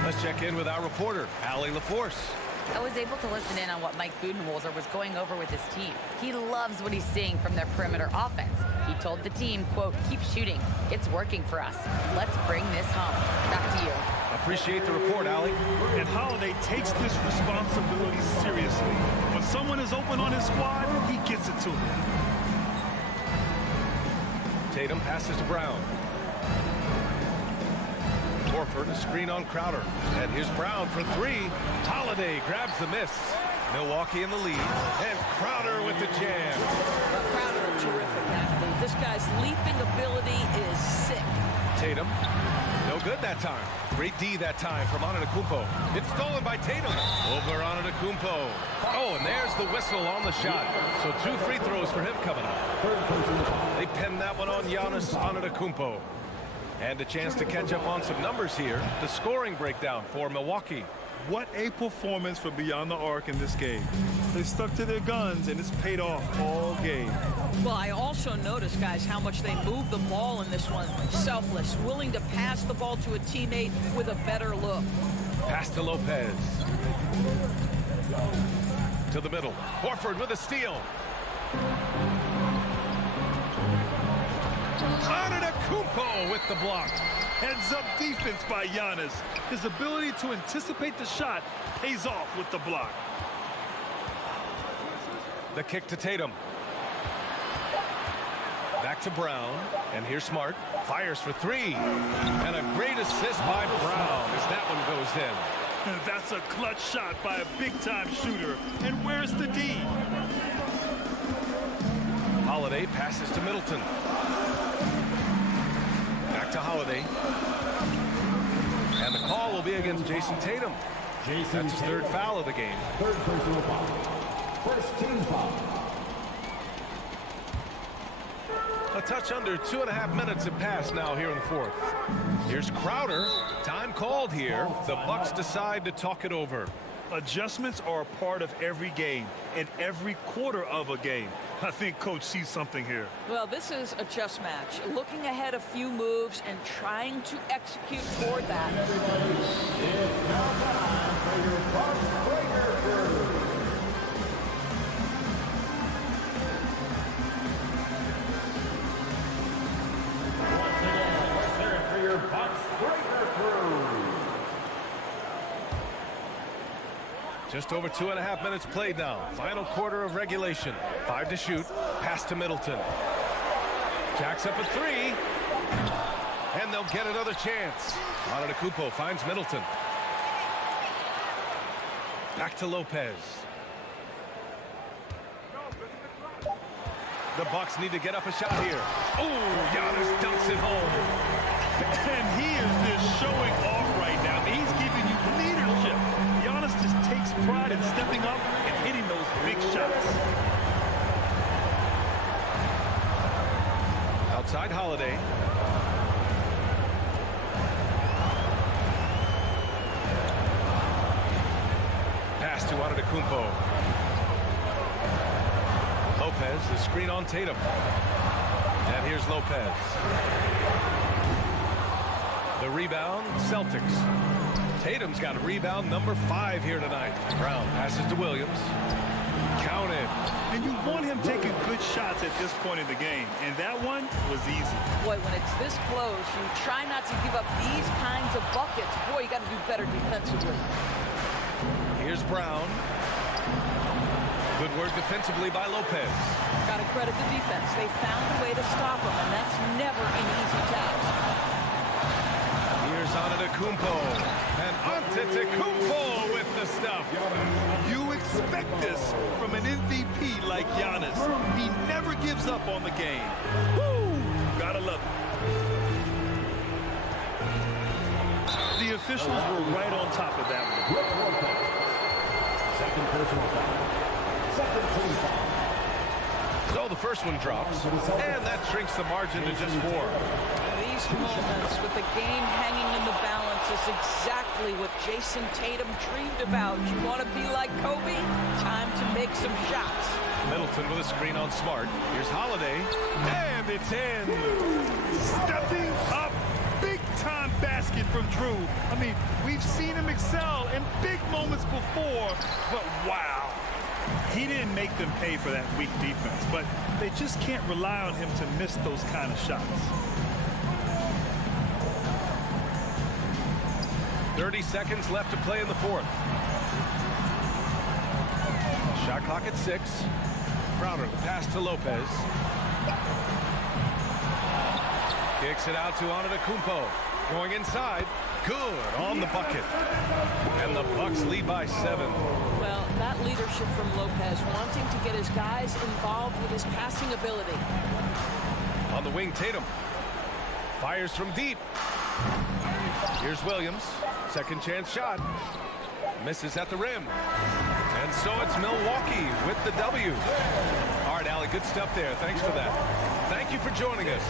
Let's check in with our reporter, Allie LaForce. I was able to listen in on what Mike Budenholzer was going over with his team. He loves what he's seeing from their perimeter offense. He told the team, quote, keep shooting. It's working for us. Let's bring this home. Back to you. Appreciate the report, Allie. And Holiday takes this responsibility seriously. When someone is open on his squad, he gets it to him. Tatum passes to Brown. Horford, a screen on Crowder. And here's Brown for three. Holiday grabs the miss. Milwaukee in the lead. And Crowder with the jam. Crowder, a terrific athlete. This guy's leaping ability is sick. Tatum, no good that time. Great D that time from Antetokounmpo. It's stolen by Tatum. Over Antetokounmpo. Oh, and there's the whistle on the shot. So 2 free throws for him coming up. They pinned that one on Giannis Antetokounmpo. And a chance to catch up on some numbers here. The scoring breakdown for Milwaukee. What a performance for Beyond the Arc in this game. They stuck to their guns, and it's paid off all game. Well, I also noticed, guys, how much they moved the ball in this one. Selfless, willing to pass the ball to a teammate with a better look. Pass to Lopez. To the middle. Horford with a steal. Antetokounmpo with the block. Heads-up defense by Giannis. His ability to anticipate the shot pays off with the block. The kick to Tatum. Back to Brown. And here's Smart. Fires for three. And a great assist by Brown as that one goes in. That's a clutch shot by a big-time shooter. And where's the D? Holiday passes to Middleton. Back to Holiday. And the call will be against Jason Tatum. That's his third foul of the game. Third personal foul. First team foul. A touch under 2.5 minutes have passed now here in the fourth. Here's Crowder. Time called here. The Bucks decide to talk it over. Adjustments are a part of every game and every quarter of a game. I think Coach sees something here. Well, this is a chess match. Looking ahead a few moves and trying to execute toward that. It's now time for your Bucks breaker crew. Once again, let's hear it for your Bucks breaker crew. Just over 2.5 minutes played now. Final quarter of regulation. 5 to shoot. Pass to Middleton. Jacks up a three. And they'll get another chance. Antetokounmpo finds Middleton. Back to Lopez. The Bucks need to get up a shot here. Oh, Giannis dunks it home. And he is just showing off right now. He's giving you leadership. Giannis just takes pride in stepping up and hitting those big shots. Outside Holiday. Pass to Antetokounmpo. Lopez, the screen on Tatum. And here's Lopez. The rebound, Celtics. Tatum's got a rebound number 5 here tonight. Brown passes to Williams. Counted. And you want him taking good shots at this point in the game. And that one was easy. Boy, when it's this close, you try not to give up these kinds of buckets. Boy, you got to do better defensively. Here's Brown. Good work defensively by Lopez. Got to credit the defense. They found a way to stop him, and that's never an easy task. Here's Antetokounmpo. And Antetokounmpo with the stuff. You expect this from an MVP like Giannis. He never gives up on the game. Woo! Gotta love it. The officials were right on top of that one. Second personal foul. Second team foul. So the first one drops, and that shrinks the margin to just 4. These moments with the game hanging in the balance is exactly what Jason Tatum dreamed about. You want to be like Kobe? Time to make some shots. Middleton with a screen on Smart. Here's Holiday, and it's in. Stepping up, big-time basket from Drew. I mean, we've seen him excel in big moments before, but wow. He didn't make them pay for that weak defense, but they just can't rely on him to miss those kind of shots. 30 seconds left to play in the fourth. Shot clock at 6. Crowder, the pass to Lopez. Kicks it out to Antetokounmpo. Going inside. Good on the bucket. And the Bucks lead by 7. Well, that leadership from Lopez, wanting to get his guys involved with his passing ability. On the wing, Tatum. Fires from deep. Here's Williams. Second chance shot. Misses at the rim. And so it's Milwaukee with the W. All right, Allie, good stuff there. Thanks for that. Thank you for joining us.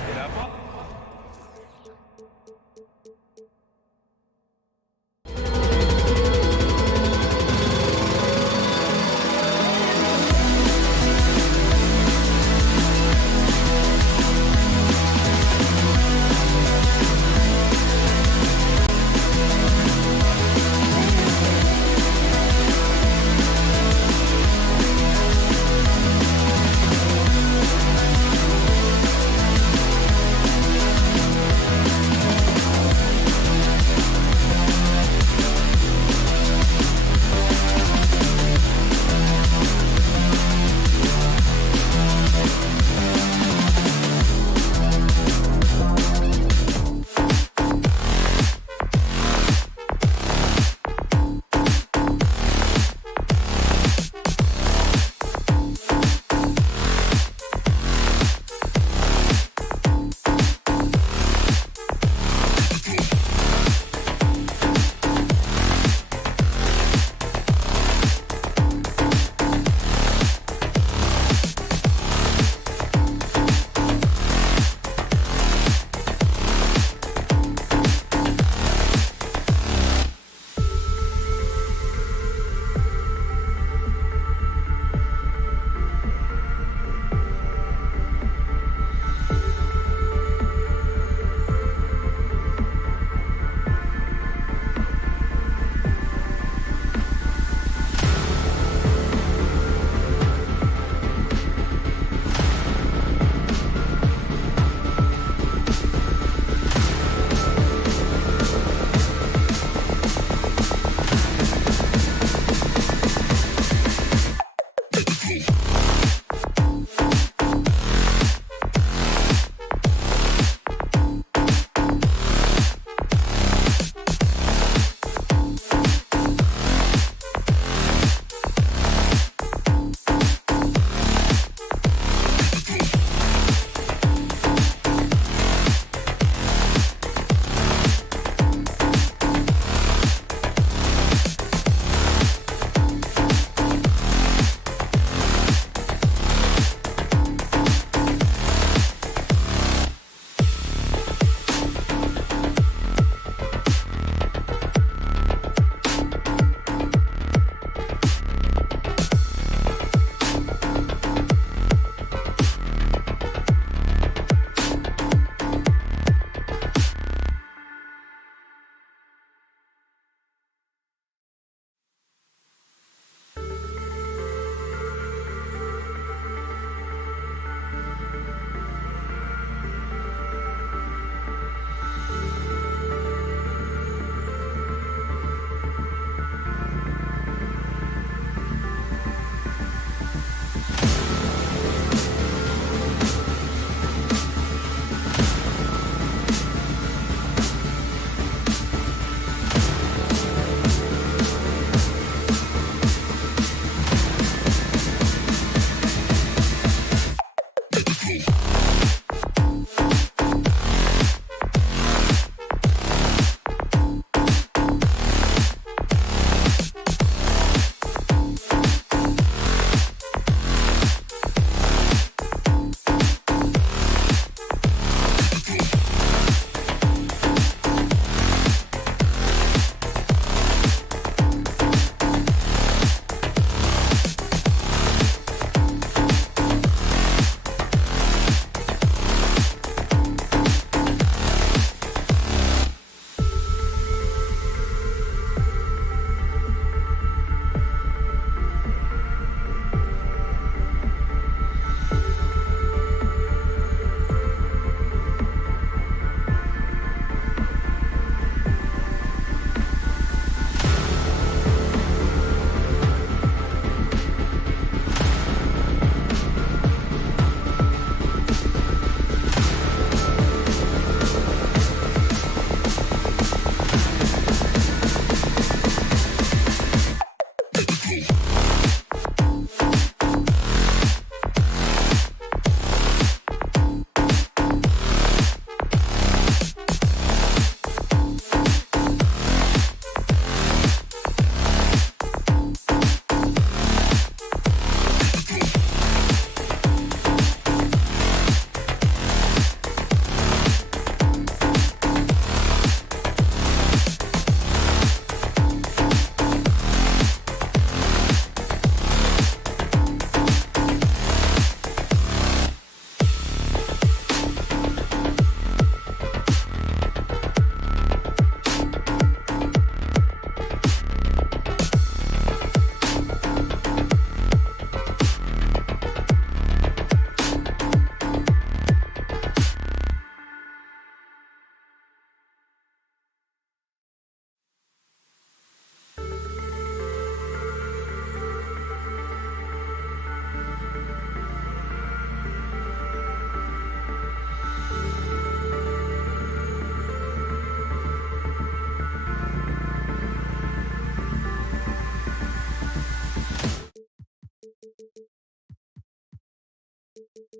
To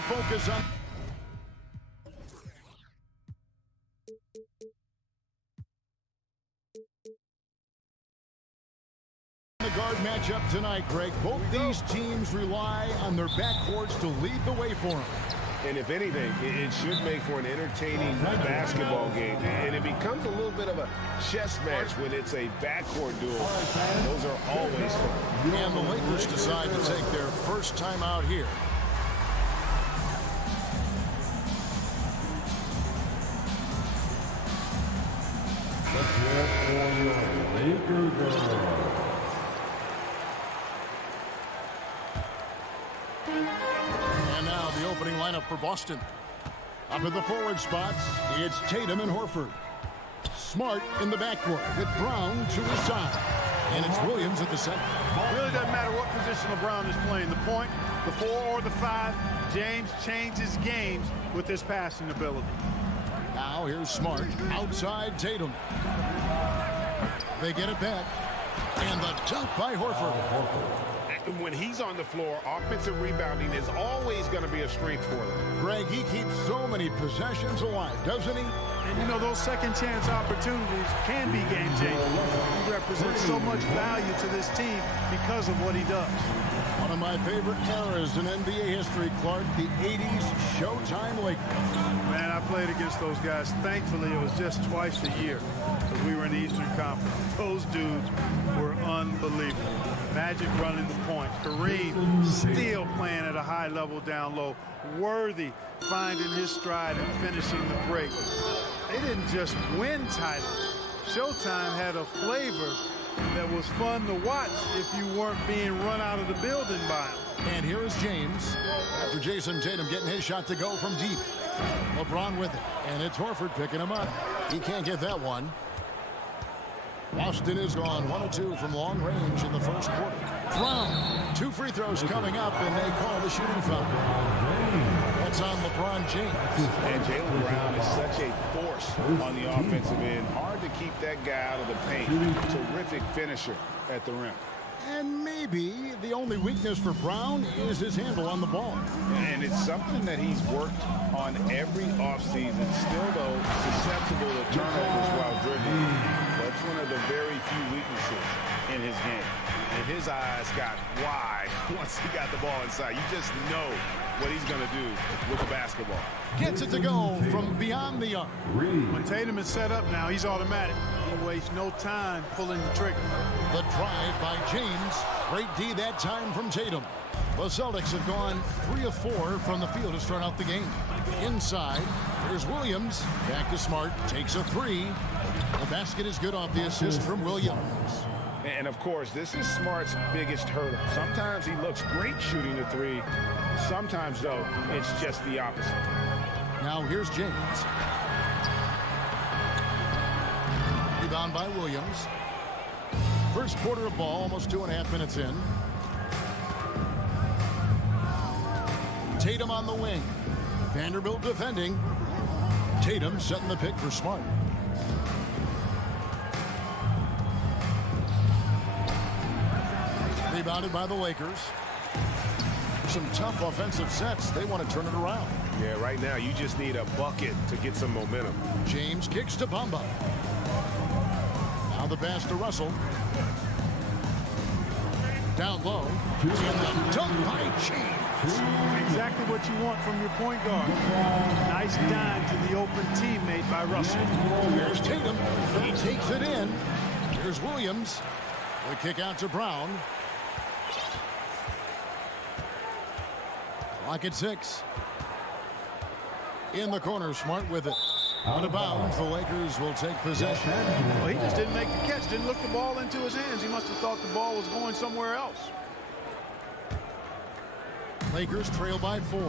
focus on the guard matchup tonight, Greg. Both these teams rely on their backcourts to lead the way for them. And if anything, it should make for an entertaining basketball game. And it becomes a little bit of a chess match when it's a backcourt duel. Those are always fun. And the Lakers decide to take their first time out here. And now the opening lineup for Boston. Up in the forward spots, it's Tatum and Horford. Smart in the backcourt with Brown to his side. And it's Williams at the center. It really doesn't matter what position LeBron is playing, the point, the 4 or the 5. James changes games with his passing ability. Now here's Smart outside Tatum. They get it back. And the dunk by Horford. When he's on the floor, offensive rebounding is always going to be a strength for them. Greg, he keeps so many possessions alive, doesn't he? And you know, those second chance opportunities can be game changing. He represents so much value to this team because of what he does. One of my favorite eras in NBA history, Clark, the 80s Showtime Lakers. Man, I played against those guys. Thankfully, it was just twice a year because we were in the Eastern Conference. Those dudes were unbelievable. Magic running the point. Kareem still playing at a high level down low. Worthy finding his stride and finishing the break. They didn't just win titles. Showtime had a flavor that was fun to watch if you weren't being run out of the building by him. And here is James after Jason Tatum getting his shot to go from deep. LeBron with it, and it's Horford picking him up. He can't get that one. Boston is gone 1 of 2 from long range in the first quarter. Brown, 2 free throws coming up, and they call the shooting foul. That's on LeBron James. And Jaylen Brown is such a force on the offensive end. Hard to keep that guy out of the paint. Terrific finisher at the rim. And maybe the only weakness for Brown is his handle on the ball. And it's something that he's worked on every offseason. Still, though, susceptible to turnovers while dribbling. That's one of the very few weaknesses in his game. And his eyes got wide once he got the ball inside. You just know what he's going to do with the basketball. Gets it to go from beyond the arc. When Tatum is set up now, he's automatic. He wastes no time pulling the trigger. The drive by James. Great D that time from Tatum. The Celtics have gone 3 of 4 from the field to start out the game. Inside, there's Williams. Back to Smart. Takes a 3. The basket is good off the assist from Williams. And, of course, this is Smart's biggest hurdle. Sometimes he looks great shooting the 3. Sometimes, though, it's just the opposite. Now here's James. Rebound by Williams. First quarter of ball, almost 2.5 minutes in. Tatum on the wing. Vanderbilt defending. Tatum setting the pick for Smart. Rebounded by the Lakers. Some tough offensive sets. They want to turn it around. Yeah, right now you just need a bucket to get some momentum. James kicks to Bamba. Now the pass to Russell. Down low. And the dunk by James. Exactly what you want from your point guard. Nice dime to the open teammate by Russell. Here's Tatum. He takes it in. Here's Williams. The kick out to Brown. Clock at 6. In the corner, Smart with it. Out of bounds, the Lakers will take possession. Well, he just didn't make the catch, didn't look the ball into his hands. He must have thought the ball was going somewhere else. Lakers trail by 4.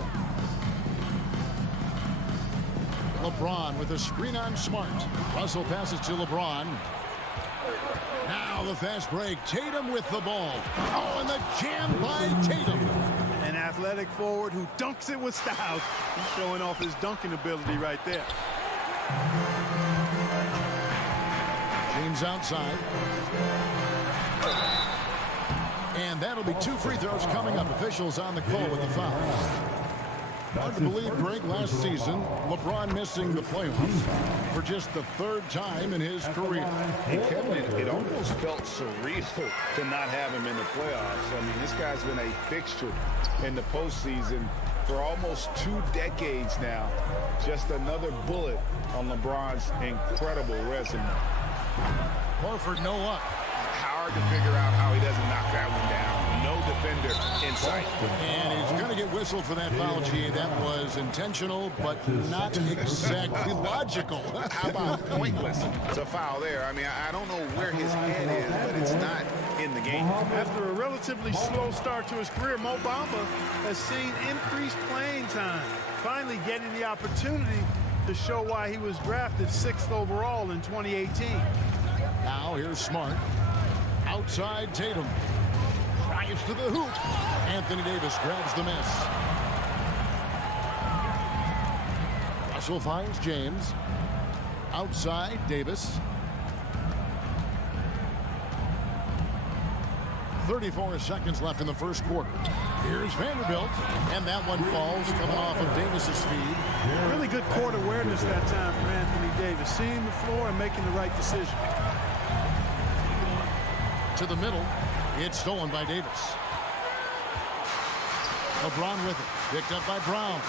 LeBron with a screen on Smart. Russell passes to LeBron. Now the fast break. Tatum with the ball. Oh, and the jam by Tatum. An athletic forward who dunks it with style. He's showing off his dunking ability right there. James outside. And that'll be 2 free throws coming up. Officials on the call with the foul. Hard to believe, Greg, last season, LeBron missing the playoffs for just the 3rd time in his career. And Kevin, it almost felt surreal to not have him in the playoffs. I mean, this guy's been a fixture in the postseason for almost 2 decades now. Just another bullet on LeBron's incredible resume. Horford no up. Hard to figure out how he doesn't knock that one down. No defender in sight. And he's going to get whistled for that foul, G. That was intentional, but not exactly logical. How about pointless? It's a foul there. I mean, I don't know where his head is, but it's not in the game. After a relatively slow start to his career, Mo Bamba has seen increased playing time, finally getting the opportunity to show why he was drafted 6th overall in 2018. Now here's Smart. Outside Tatum. Drives to the hoop. Anthony Davis grabs the miss. Russell finds James. Outside Davis. 34 seconds left in the first quarter. Here's Vanderbilt. And that one falls coming off of Davis's speed. Really good court awareness that time for Anthony Davis. Seeing the floor and making the right decision. To the middle. It's stolen by Davis. LeBron with it. Picked up by Brown.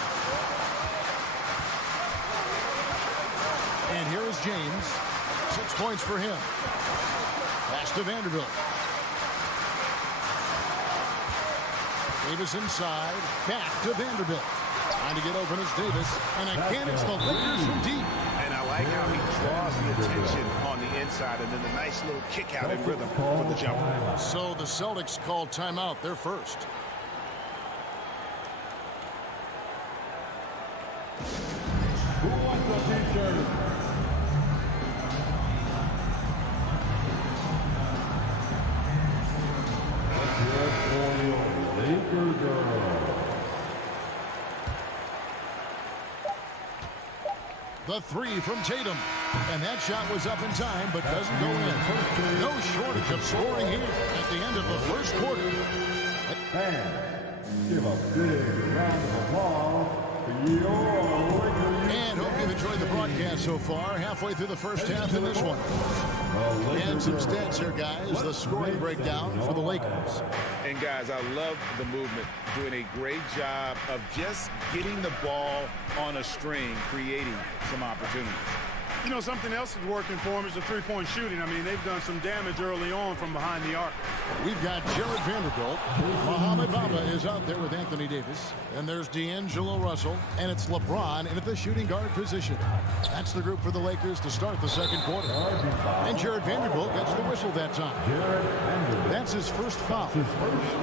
And here is James. 6 points for him. Pass to Vanderbilt. Davis inside. Back to Vanderbilt. Trying to get open is Davis. And again, it's the Lakers from deep. And I like how he draws the attention on the inside and then the nice little kick out in rhythm for the jumper. So the Celtics called timeout. They're first. Who wants a t-shirt? Laker girl. The 3 from Tatum. And that shot was up in time, but doesn't go in. No shortage of scoring here at the end of the first quarter. Fans, give a big round of applause for your Lakers. And hope you've enjoyed the broadcast so far. Halfway through the first half in this one. And some stats here, guys. The scoring breakdown for the Lakers. And guys, I love the movement. Doing a great job of just getting the ball on a string, creating some opportunities. You know, something else is working for him is the three-point shooting. I mean, they've done some damage early on from behind the arc. We've got Jared Vanderbilt. Mohamed Bamba is out there with Anthony Davis. And there's D'Angelo Russell. And it's LeBron in at the shooting guard position. That's the group for the Lakers to start the second quarter. And Jared Vanderbilt gets the whistle that time. That's his first foul.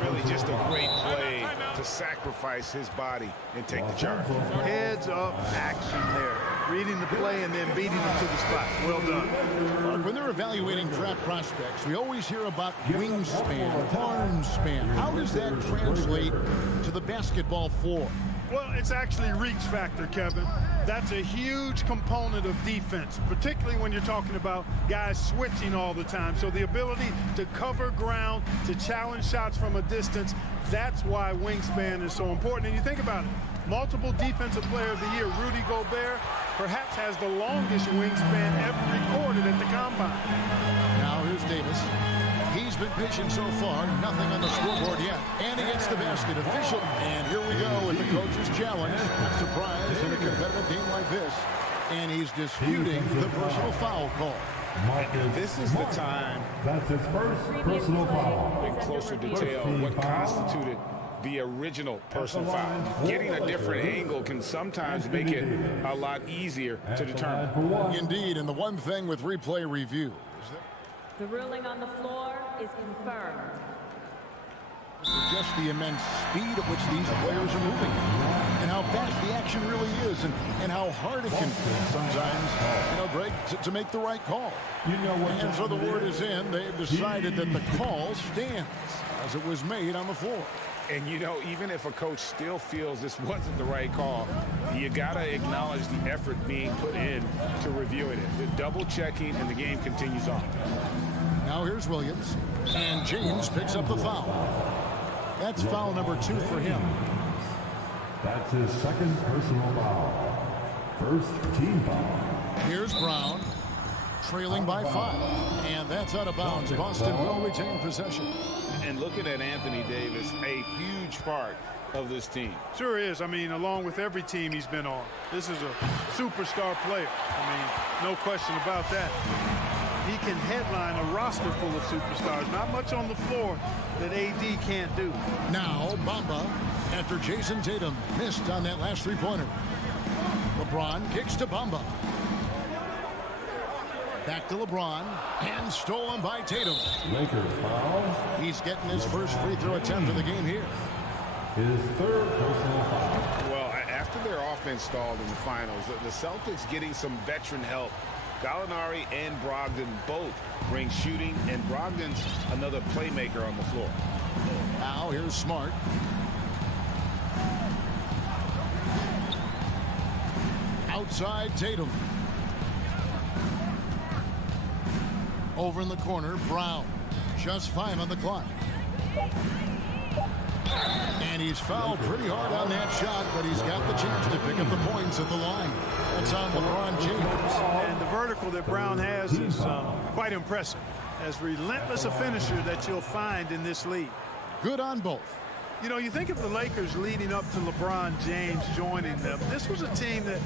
Really just a great play to sacrifice his body and take the charge. Heads up action there. Reading the play and then beating him to the spot. Well done. When they're evaluating draft prospects, we always hear about wingspan, arm span. How does that translate to the basketball floor? Well, it's actually reach factor, Kevin. That's a huge component of defense, particularly when you're talking about guys switching all the time. So the ability to cover ground, to challenge shots from a distance, that's why wingspan is so important. And you think about it, multiple defensive player of the year, Rudy Gobert, perhaps has the longest wingspan ever recorded at the combine. Now here's Davis. He's been pitching so far, nothing on the scoreboard yet. And he gets the basket official. And here we go with the coach's challenge. Not surprised in a competitive game like this. And he's disputing the personal foul call. This is the time. That's his first personal foul. In closer detail, what constituted the original personal foul. Getting a different angle can sometimes make it a lot easier to determine. Indeed, and the one thing with replay review. The ruling on the floor is confirmed. Just the immense speed at which these players are moving and how fast the action really is and how hard it can be sometimes, Greg, to make the right call. And so the word is in. They've decided that the call stands as it was made on the floor. And, you know, even if a coach still feels this wasn't the right call, you got to acknowledge the effort being put in to reviewing it. The double checking, and the game continues on. Now here's Williams. And James picks up the foul. That's foul number 2 for him. That's his second personal foul. First team foul. Here's Brown, trailing by 5. And that's out of bounds. Boston will retain possession. And looking at Anthony Davis, a huge part of this team. Sure is. I mean, along with every team he's been on. This is a superstar player. I mean, no question about that. He can headline a roster full of superstars. Not much on the floor that AD can't do. Now, Bamba, after Jason Tatum missed on that last three-pointer. LeBron kicks to Bamba. Back to LeBron, and stolen by Tatum. Lakers foul. He's getting his first free throw attempt of the game here. His third personal foul. Well, after their offense stalled in the finals, the Celtics getting some veteran help. Gallinari and Brogdon both bring shooting, and Brogdon's another playmaker on the floor. Now here's Smart. Outside Tatum. Over in the corner, Brown. Just 5 on the clock. And he's fouled pretty hard on that shot, but he's got the chance to pick up the points at the line. That's on LeBron James. And the vertical that Brown has is quite impressive. As relentless a finisher that you'll find in this league. Good on both. You know, you think of the Lakers leading up to LeBron James joining them. This was a team that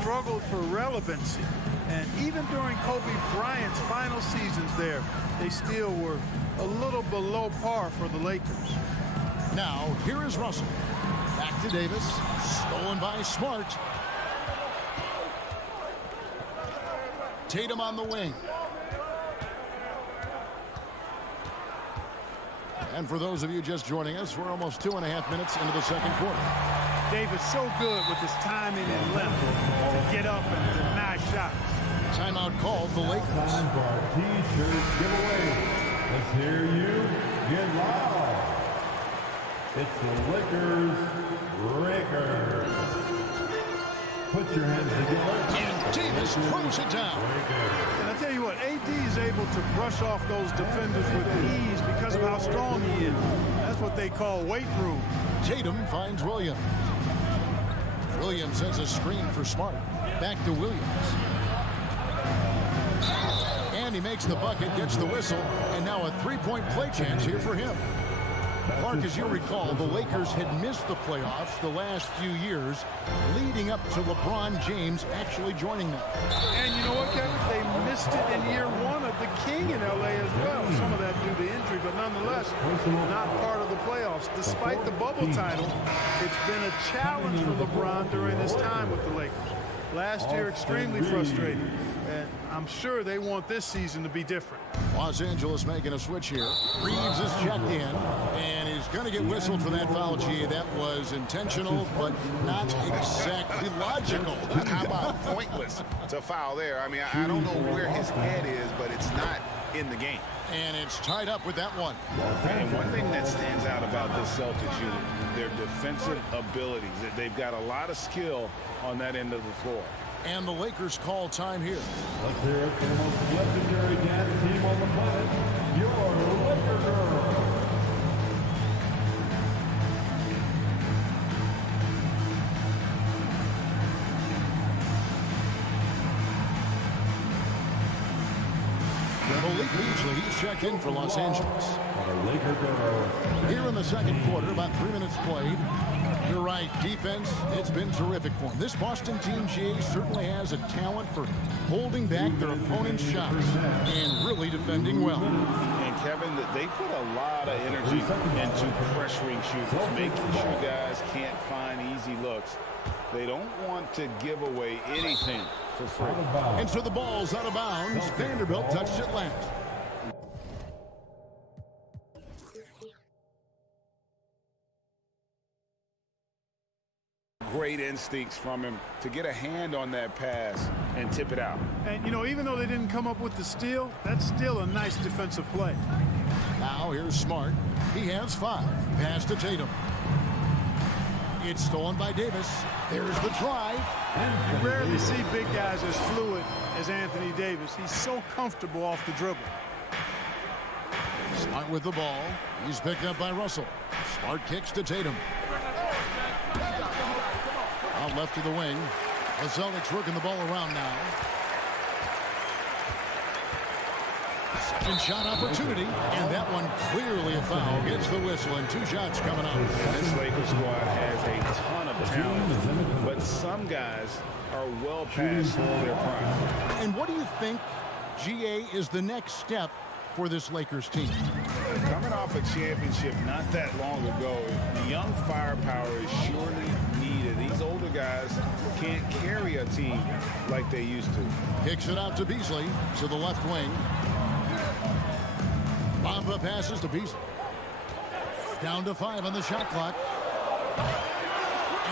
struggled for relevancy. And even during Kobe Bryant's final seasons there, they still were a little below par for the Lakers. Now, here is Russell. Back to Davis. Stolen by Smart. Tatum on the wing. And for those of you just joining us, we're almost 2.5 minutes into the second quarter. Davis so good with his timing and length to get up and deny shots. Timeout called the Lakers. Time for our T-shirt giveaway. Let's hear you get loud. It's the Lakers Breakers. Put your hands together. And Davis throws it down. And I tell you what, AD is able to brush off those defenders with ease because of how strong he is. That's what they call weight room. Tatum finds Williams. Williams sends a screen for Smart. Back to Williams. And he makes the bucket, gets the whistle, and now a three-point play chance here for him. Clark, as you recall, the Lakers had missed the playoffs the last few years, leading up to LeBron James actually joining them. And you know what, Kevin? They missed it in year 1 of the King in LA as well. Some of that due to injury, but nonetheless, not part of the playoffs. Despite the bubble title, it's been a challenge for LeBron during his time with the Lakers. Last year, extremely frustrating. And I'm sure they want this season to be different. Los Angeles making a switch here. Reeves is checked in, and he's going to get whistled for that foul. Gee, that was intentional, but not exactly logical. How about pointless to foul there? I mean, I don't know where his head is, but it's not in the game. And it's tied up with that one. And one thing that stands out about this Celtics unit, their defensive abilities. They've got a lot of skill on that end of the floor. And the Lakers call time here. Let's hear it for the most legendary dance team on the planet, your Laker Girls. Malik Beasley, he's checked in for Los Angeles. Our Laker Girls. Here in the second quarter, about 3 minutes played. You're right, defense, it's been terrific for them. This Boston team, GA, certainly has a talent for holding back their opponent's shots and really defending well. And Kevin, they put a lot of energy into pressuring shooters, making sure guys can't find easy looks. They don't want to give away anything for free. And so the ball's out of bounds. Vanderbilt touched it last. great instincts from him to get a hand on that pass and tip it out. And, you know, even though they didn't come up with the steal, that's still a nice defensive play. Now here's Smart. He has 5. Pass to Tatum. It's stolen by Davis. There's the drive. You rarely see big guys as fluid as Anthony Davis. He's so comfortable off the dribble. Smart with the ball. He's picked up by Russell. Smart kicks to Tatum. Out left to the wing. The Celtics working the ball around now. Second shot opportunity, and that one clearly a foul. Gets the whistle, and 2 shots coming out. This Lakers squad has a ton of talent, but some guys are well past their prime. And what do you think, GA, is the next step for this Lakers team? Coming off a championship not that long ago, young firepower is surely needed. These older guys can't carry a team like they used to. Kicks it out to Beasley to the left wing. Bamba passes to Beasley. Down to 5 on the shot clock.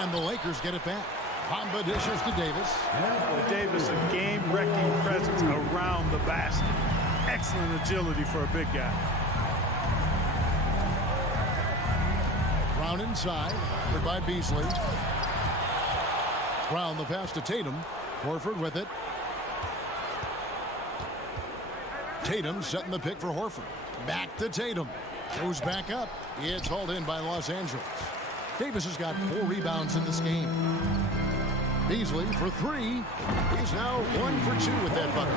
And the Lakers get it back. Bamba dishes to Davis. Well, Davis, a game-wrecking presence around the basket. Excellent agility for a big guy. Brown inside, covered by Beasley. Brown the pass to Tatum. Horford with it. Tatum setting the pick for Horford. Back to Tatum. Goes back up. It's hauled in by Los Angeles. Davis has got 4 rebounds in this game. Beasley for 3. He's now 1 for 2 with that bucket.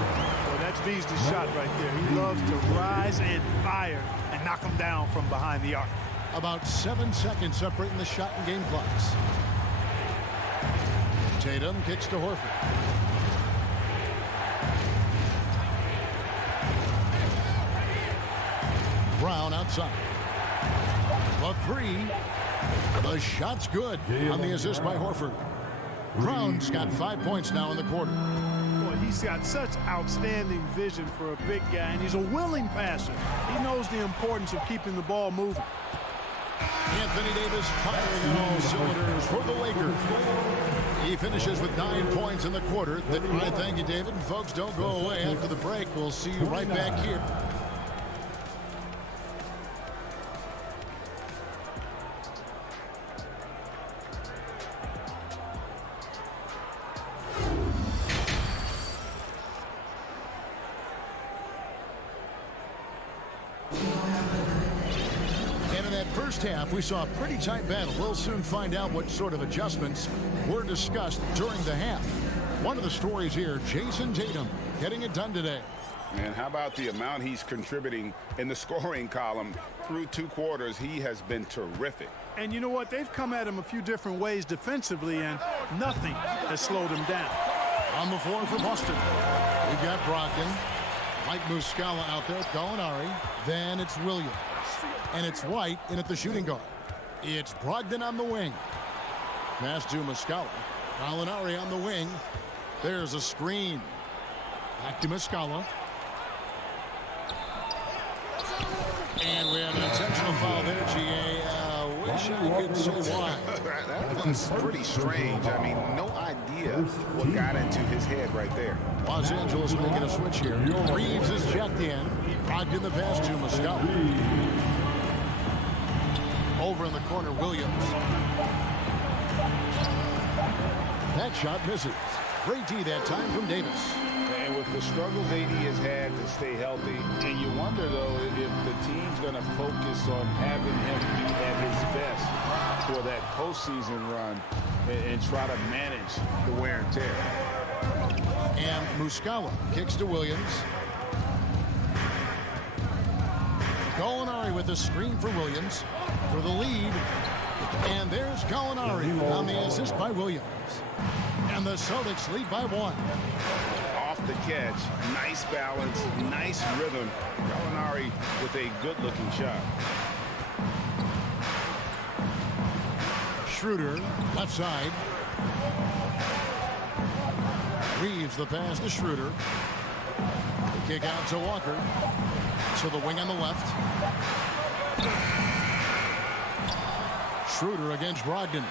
Well, that's Beasley's shot right there. He loves to rise and fire and knock him down from behind the arc. About 7 seconds separating the shot and game clocks. Tatum kicks to Horford. Brown outside. The 3. The shot's good on the assist by Horford. Brown's got 5 points now in the quarter. Boy, he's got such outstanding vision for a big guy, and he's a willing passer. He knows the importance of keeping the ball moving. Anthony Davis firing on all cylinders for the Lakers. He finishes with 9 points in the quarter. I thank you, David. And folks, don't go away after the break. We'll see you right back here. First half, we saw a pretty tight battle. We'll soon find out what sort of adjustments were discussed during the half. One of the stories here, Jason Tatum getting it done today. And how about the amount he's contributing in the scoring column through 2 quarters? He has been terrific. And you know what? They've come at him a few different ways defensively, and nothing has slowed him down. On the floor for Boston, we've got Brogdon, Mike Muscala out there, Gallinari, then it's Williams. And it's White in at the shooting guard. It's Brogdon on the wing. Pass to Muscala. Gallinari on the wing. There's a screen. Back to Muscala. And we have an intentional foul there, GA. Wish I could say why. That one's pretty strange. I mean, no idea what got into his head right there. Los Angeles making a switch here. Reeves is checked in. Brogdon the pass to Muscala. Over in the corner, Williams. That shot misses. Great D that time from Davis. And with the struggles AD has had to stay healthy, and you wonder, though, if the team's going to focus on having him be at his best for that postseason run and try to manage the wear and tear. And Muscala kicks to Williams. Gallinari with the screen for Williams for the lead. And there's Gallinari on the assist by Williams. And the Celtics lead by 1. Off the catch, nice balance, nice rhythm. Gallinari with a good-looking shot. Schroeder, left side. Reeves the pass to Schroeder. The kick out to Walker. To the wing on the left. Schroeder against Brogdon.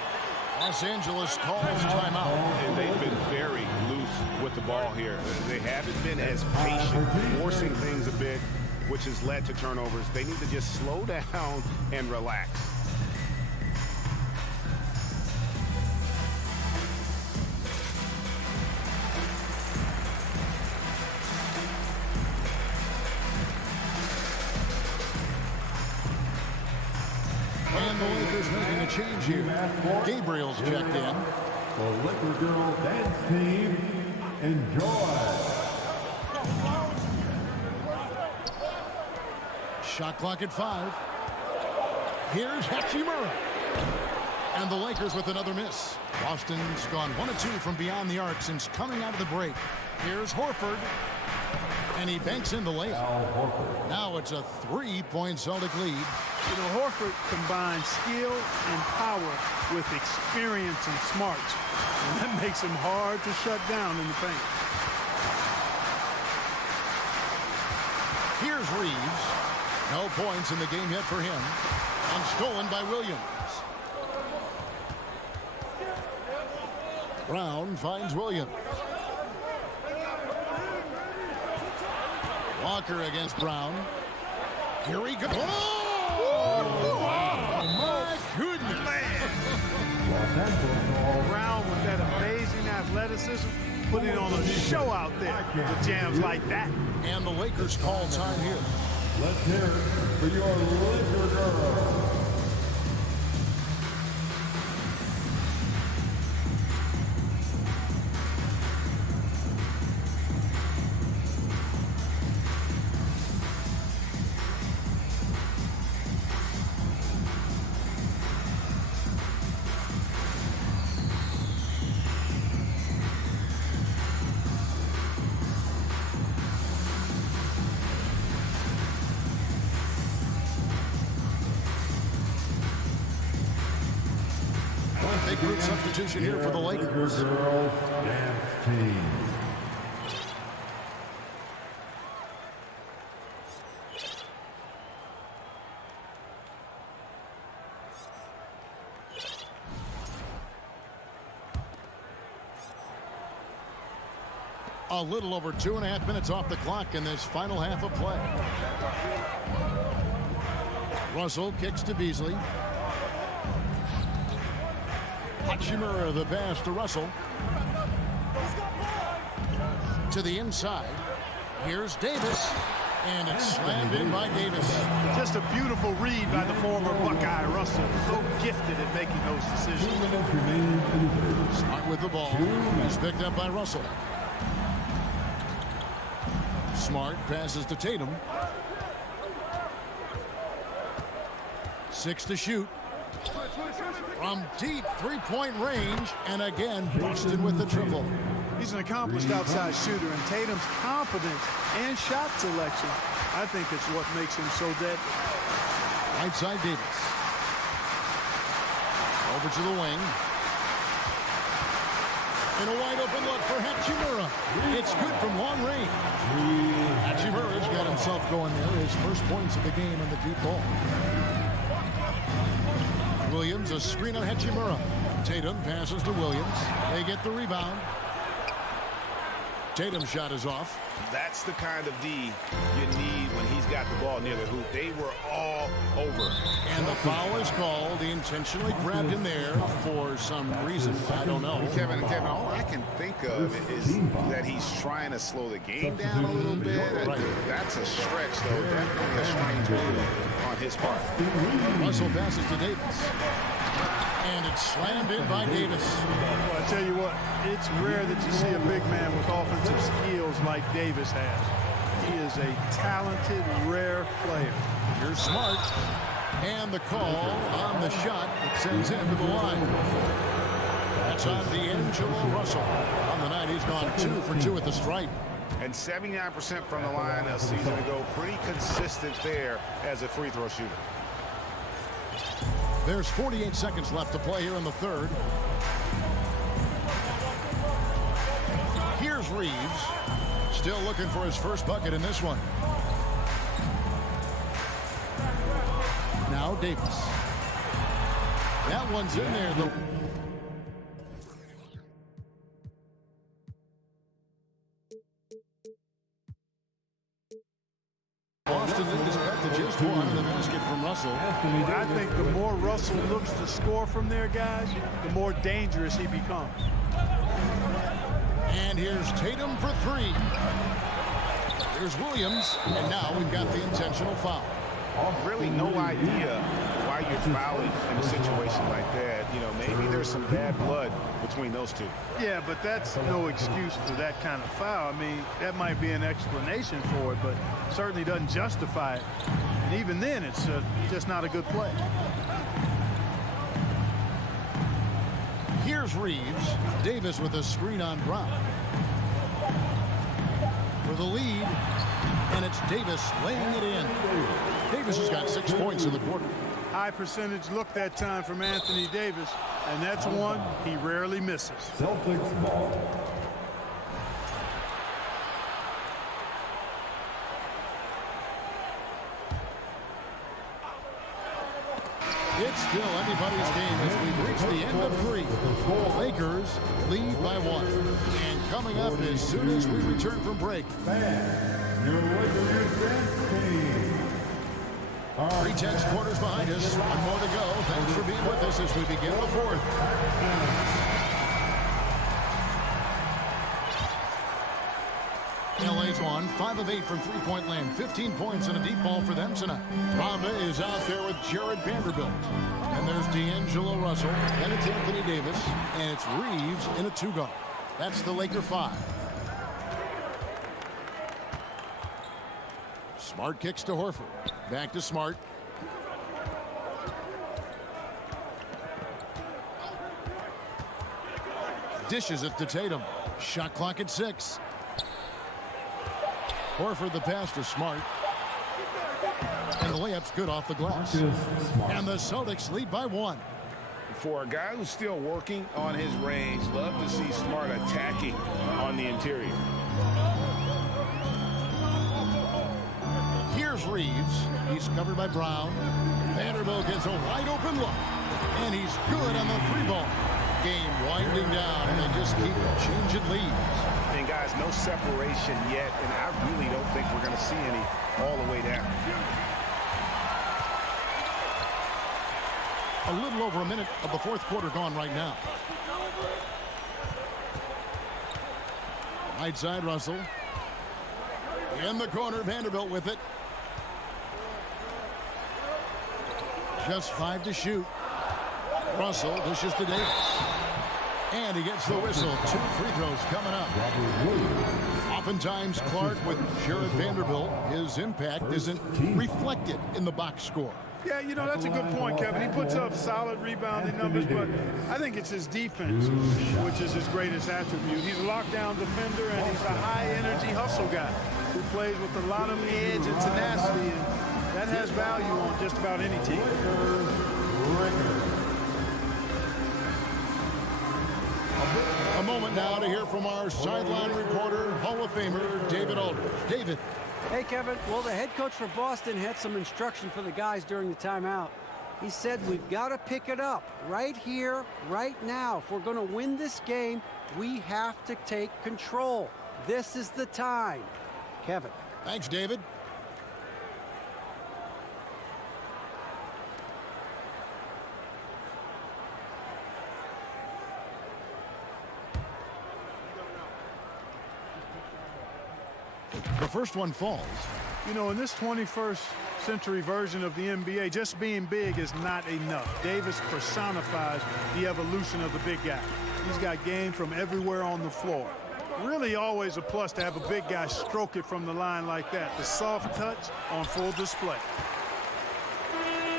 Los Angeles calls timeout. And they've been very loose with the ball here. They haven't been as patient, forcing things a bit, which has led to turnovers. They need to just slow down and relax. And the Lakers making a change here. Gabriel's checked in. The Laker Girl Dance Team, enjoy. Shot clock at 5. Here's Hachimura. And the Lakers with another miss. Boston's gone 1 of 2 from beyond the arc since coming out of the break. Here's Horford. And he banks in the layup. Now it's a 3-point Celtic lead. You know, Horford combines skill and power with experience and smarts. And that makes him hard to shut down in the paint. Here's Reeves. No points in the game yet for him. And stolen by Williams. Brown finds Williams. Walker against Brown. Here he goes. Oh, my goodness. Brown with that amazing athleticism, putting on a show out there with jams like that. And the Lakers call time here. Let's hear it for your Laker Girl. Big group substitution here for the Lakers. Girls Dance Team. A little over 2.5 minutes off the clock in this final half of play. Russell kicks to Beasley. Hachimura the pass to Russell. To the inside. Here's Davis. And it's slammed in by Davis. Just a beautiful read by the former Buckeye Russell. So gifted at making those decisions. Smart with the ball. He's picked up by Russell. Smart passes to Tatum. 6 to shoot. From deep three-point range, and again, Boston with the triple. He's an accomplished outside shooter, and Tatum's confidence and shot selection, I think, is what makes him so deadly. Right side Davis. Over to the wing. And a wide open look for Hachimura. It's good from long range. Hachimura's got himself going there. His first points of the game on the deep ball. Williams, a screen on Hachimura. Tatum passes to Williams. They get the rebound. Tatum's shot is off. That's the kind of D you need when he's got the ball near the hoop. They were all over. And the foul is called. He intentionally grabbed him there for some reason. I don't know. Kevin, all I can think of is that he's trying to slow the game down a little bit. Right. That's a stretch, though. Definitely a strange move on his part. Russell passes to Davis. And it's slammed in by Davis. Well, I tell you what, it's rare that you see a big man with offensive skills like Davis has. He is a talented, rare player. Here's Smart. And the call on the shot that sends him to the line. That's on D'Angelo Russell. On the night, he's gone 2 for 2 at the stripe. And 79% from the line a season ago. Pretty consistent there as a free throw shooter. There's 48 seconds left to play here in the third. Here's Reeves. Still looking for his first bucket in this one. Now Davis. That one's in there. Russell. I think the more Russell looks to score from there, guys, the more dangerous he becomes. And here's Tatum for three. Here's Williams, and now we've got the intentional foul. Really no idea why you're fouling in a situation like that. You know, maybe there's some bad blood between those two. Yeah, but that's no excuse for that kind of foul. I mean, that might be an explanation for it, but certainly doesn't justify it. And even then, it's just not a good play. Here's Reeves. Davis with a screen on Brown. For the lead, and it's Davis laying it in. Davis has got 6 points in the quarter. High percentage look that time from Anthony Davis, and that's one he rarely misses. Celtics ball. It's still anybody's game as we've reached the end of three. The Lakers lead by 1. And coming up as soon as we return from break. Your Lakers dance team. 3/10 quarters behind us. One more to go. Thanks for being with us as we begin the fourth. LA's won 5 of 8 from three-point land. 15 points and a deep ball for them tonight. Ramba is out there with Jared Vanderbilt. And there's D'Angelo Russell. Then it's Anthony Davis. And it's Reeves in a 2-guard. That's the Laker 5. Smart kicks to Horford. Back to Smart. Dishes it to Tatum. Shot clock at 6. Horford the pass to Smart. And the layup's good off the glass. And the Celtics lead by 1. For a guy who's still working on his range, love to see Smart attacking on the interior. Here's Reeves. He's covered by Brown. Vanderbilt gets a wide open look. And he's good on the 3-ball. Game winding down, and they just keep changing leads. And guys, no separation yet, and I really don't think we're going to see any all the way down. A little over a minute of the fourth quarter gone right now. Right side, Russell. In the corner, Vanderbilt with it. Just 5 to shoot. Russell dishes to Davis. And he gets the whistle. 2 free throws coming up. Oftentimes, Clark with Jared Vanderbilt, his impact isn't reflected in the box score. Yeah, you know, that's a good point, Kevin. He puts up solid rebounding numbers, but I think it's his defense, which is his greatest attribute. He's a lockdown defender, and he's a high-energy hustle guy who plays with a lot of edge and tenacity, and that has value on just about any team. A moment now to hear from our sideline reporter, Hall of Famer David Aldridge. David. Hey, Kevin. Well, the head coach for Boston had some instruction for the guys during the timeout. He said we've got to pick it up right here, right now. If we're going to win this game, we have to take control. This is the time. Kevin. Thanks, David. The first one falls. You know, in this 21st century version of the NBA, just being big is not enough. Davis personifies the evolution of the big guy. He's got game from everywhere on the floor. Really always a plus to have a big guy stroke it from the line like that. The soft touch on full display.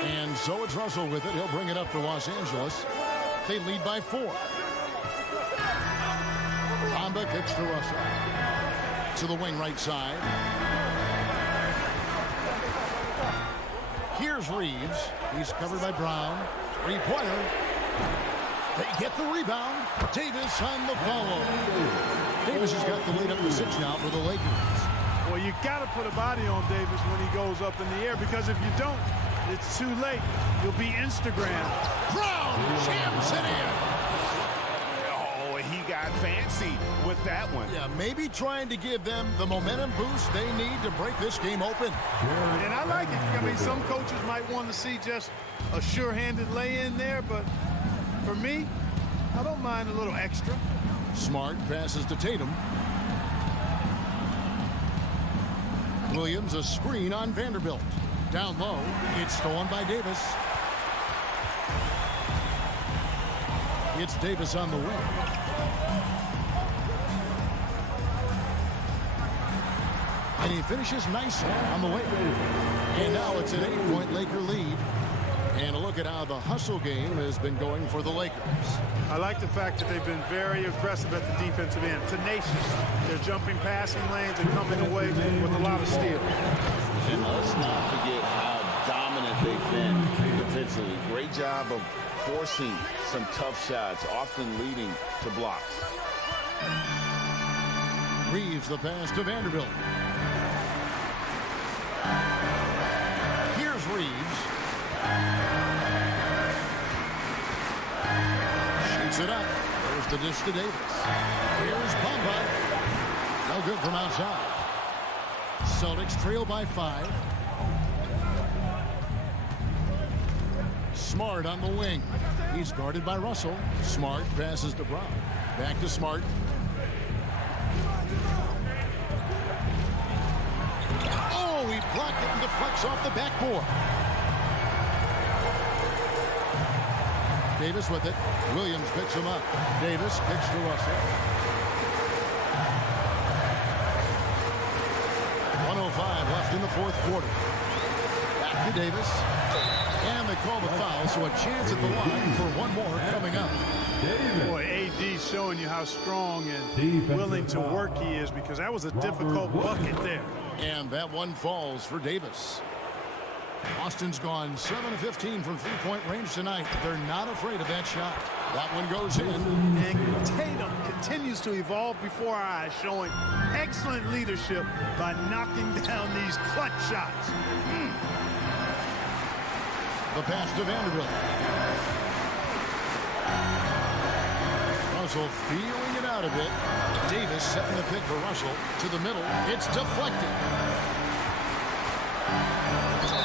And so it's Russell with it. He'll bring it up for Los Angeles. They lead by 4. Bamba kicks to Russell. To the wing right side. Here's Reeves. He's covered by Brown. 3-pointer. They get the rebound. Davis on the follow. Davis has got the lead up to 6 now for the Lakers. Well, you got to put a body on Davis when he goes up in the air, because if you don't, it's too late. You'll be Instagram. Brown jams it in. Oh, he got fancy with that one. Yeah, maybe trying to give them the momentum boost they need to break this game open. And I like it. I mean, some coaches might want to see just a sure-handed lay-in there, but for me, I don't mind a little extra. Smart passes to Tatum. Williams, a screen on Vanderbilt. Down low, it's stolen by Davis. It's Davis on the wing. And he finishes nicely on the wing. And now it's an 8-point Laker lead. And a look at how the hustle game has been going for the Lakers. I like the fact that they've been very aggressive at the defensive end. Tenacious. They're jumping passing lanes and coming away with a lot of steals. And let's not forget how dominant they've been defensively. Great job of forcing some tough shots, often leading to blocks. Reeves the pass to Vanderbilt. Here's Reeves. Shoots it up. There's the dish to Davis. Here's Bamba. No good from outside. Celtics trail by 5. Smart on the wing. He's guarded by Russell. Smart passes to Brown. Back to Smart. Oh, he blocked it and deflects off the backboard. Davis with it. Williams picks him up. Davis kicks to Russell. 1:05 left in the fourth quarter. Back to Davis. And they call the foul, so a chance at the line for one more coming up. Boy, AD's showing you how strong and willing to work he is, because that was a difficult bucket there. And that one falls for Davis. Austin's gone 7 of 15 from three-point range tonight. They're not afraid of that shot. That one goes in. And Tatum continues to evolve before our eyes, showing excellent leadership by knocking down these clutch shots. The pass to Vanderbilt. Russell feeling it out a bit. Davis setting the pick for Russell to the middle. It's deflected.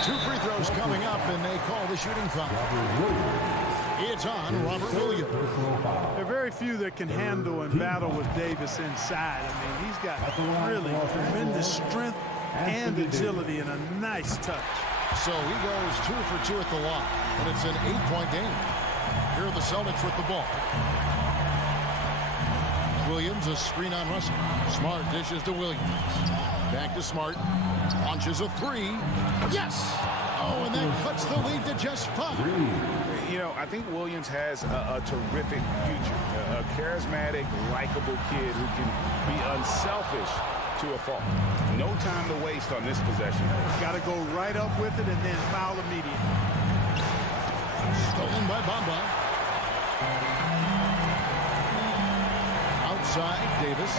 2 free throws coming up, and they call the shooting foul. It's on Robert Williams. There are very few that can handle and battle with Davis inside. I mean, he's got really tremendous strength and agility and a nice touch. So he goes 2 for 2 at the line, and it's an 8-point game. Here are the Celtics with the ball. Williams, a screen on Russell. Smart dishes to Williams. Back to Smart. Launches a 3. Yes! Oh, and that cuts the lead to just 5. You know, I think Williams has a terrific future. A charismatic, likable kid who can be unselfish to a fault. No time to waste on this possession. Got to go right up with it and then foul immediately. Stolen by Bamba. Outside, Davis.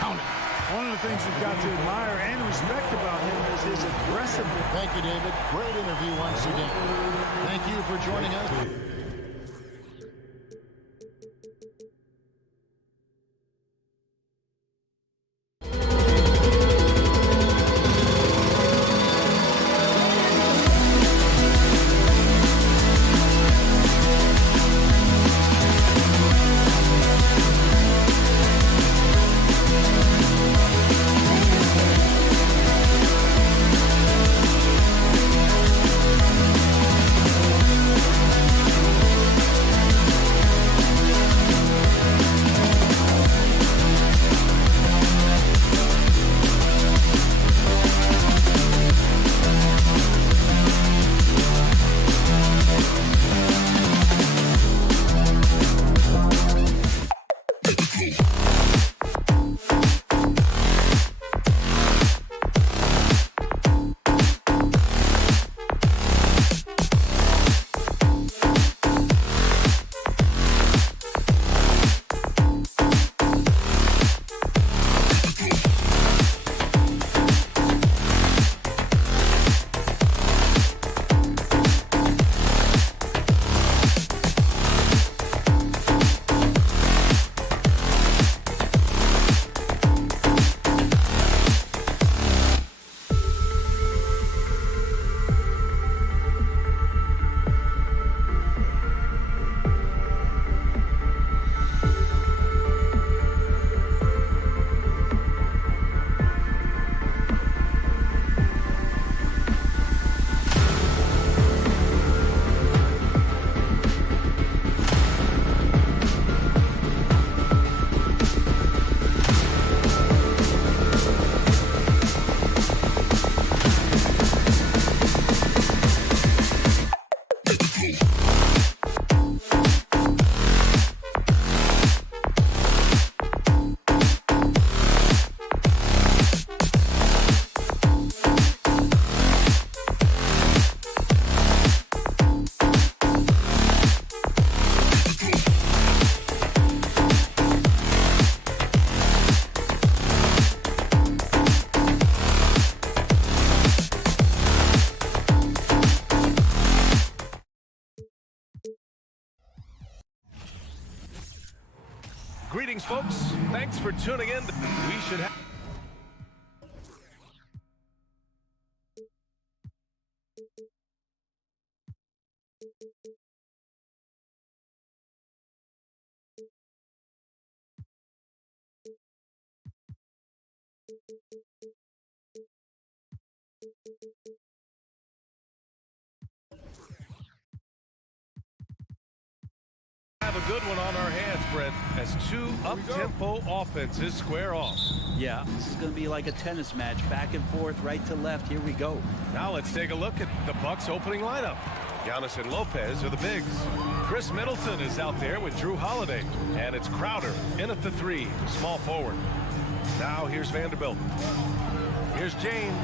Count it. One of the things you've got to admire and respect about him is his aggressiveness. Thank you, David. Great interview once again. Thank you for joining us. Greetings, folks. Thanks for tuning in. We should have... have a good one on our hands, Brent, as two up-tempo offenses square off. Yeah, this is going to be like a tennis match, back and forth, right to left. Here we go. Now let's take a look at the Bucks opening lineup. Giannis and Lopez are the bigs. Chris Middleton is out there with Drew Holiday. And it's Crowder in at the 3, small forward. Now here's Vanderbilt. Here's James.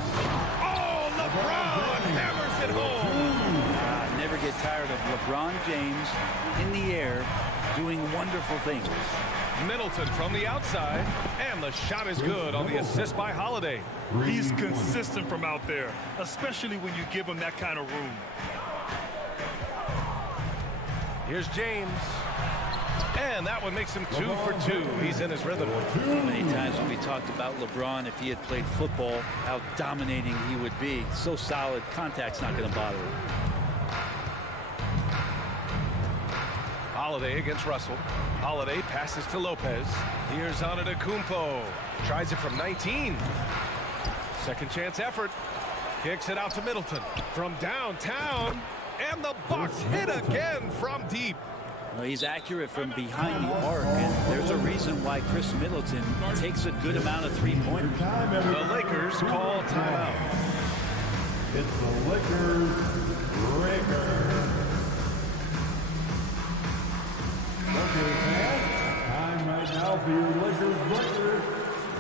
Oh, LeBron hammers it home. Never get tired of LeBron James in the air doing wonderful things. Middleton from the outside, and the shot is good on the assist by Holiday. He's consistent from out there, especially when you give him that kind of room. Here's James. And that one makes him 2 for 2. He's in his rhythm. Many times when we talked about LeBron, if he had played football, how dominating he would be. So solid, contact's not going to bother him. Holiday against Russell. Holiday passes to Lopez. Here's Antetokounmpo. Tries it from 19. Second chance effort. Kicks it out to Middleton from downtown. And the Bucks hit again from deep. Well, he's accurate from behind the arc, and there's a reason why Chris Middleton takes a good amount of three-pointers. The Lakers call timeout. It's the Lakers breaker. Okay, fans, time right now for your Lakers breaker.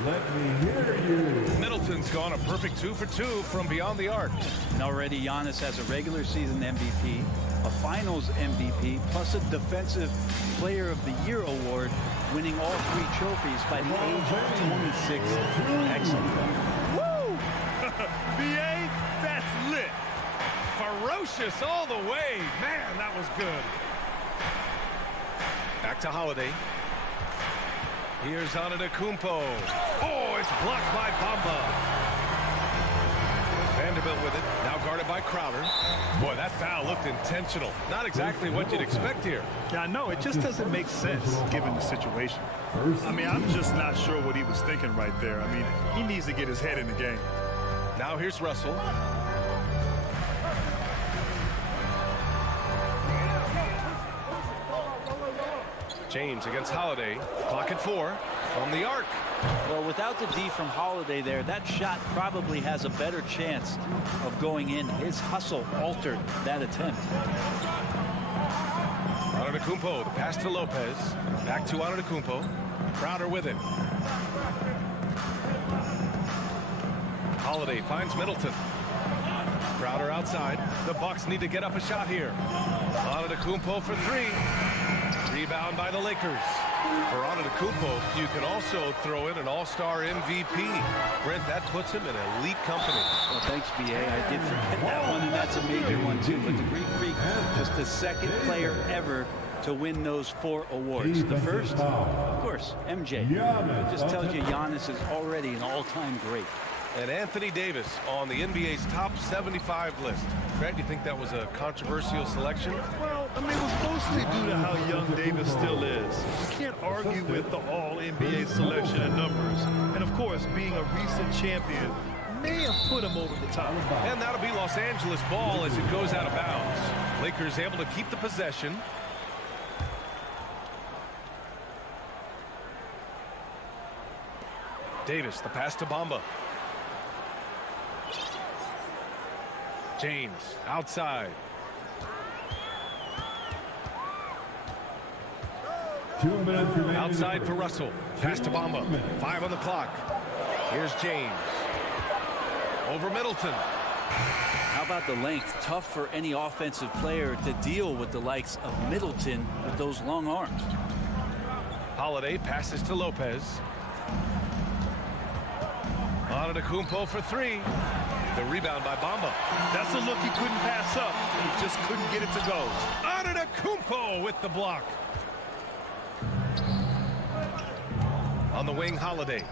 Let me hear you. Middleton's gone a perfect 2 for 2 from beyond the arc. And already Giannis has a regular season MVP, a finals MVP, plus a defensive player of the year award, winning all 3 trophies by the age of 26. Excellent. Woo! BA, that's lit. Ferocious all the way. Man, that was good. Back to Holiday. Here's Antetokounmpo. Oh, it's blocked by Bamba. Vanderbilt with it. Now guarded by Crowder. Boy, that foul looked intentional. Not exactly what you'd expect here. Yeah, I know. It just doesn't make sense given the situation. I mean, I'm just not sure what he was thinking right there. I mean, he needs to get his head in the game. Now here's Russell. James against Holiday. Clock at 4 from the arc. Well, without the D from Holiday there, that shot probably has a better chance of going in. His hustle altered that attempt. Antetokounmpo, the pass to Lopez. Back to Antetokounmpo. Crowder with it. Holiday finds Middleton. Crowder outside. The Bucks need to get up a shot here. Antetokounmpo for 3. Rebound by the Lakers. For Antetokounmpo, you can also throw in an all-star MVP. Brent, that puts him in elite company. Well, thanks, B.A. I did forget that one, and that's a major one, too. But the Greek Freak, just the second player ever to win those 4 awards. The first, of course, MJ. It just tells you Giannis is already an all-time great. And Anthony Davis on the NBA's top 75 list. Grant, you think that was a controversial selection? Well, I mean, it was mostly due to how young Davis still is. You can't argue with the all-NBA selection and numbers. And, of course, being a recent champion may have put him over the top. And that'll be Los Angeles ball as it goes out of bounds. Lakers able to keep the possession. Davis, the pass to Bamba. James outside. Outside for Russell. Pass to Bamba. 5 on the clock. Here's James. Over Middleton. How about the length? Tough for any offensive player to deal with the likes of Middleton with those long arms. Holiday passes to Lopez. Antetokounmpo for 3. The rebound by Bamba. That's a look he couldn't pass up. He just couldn't get it to go. Antetokounmpo with the block. On the wing, Holiday.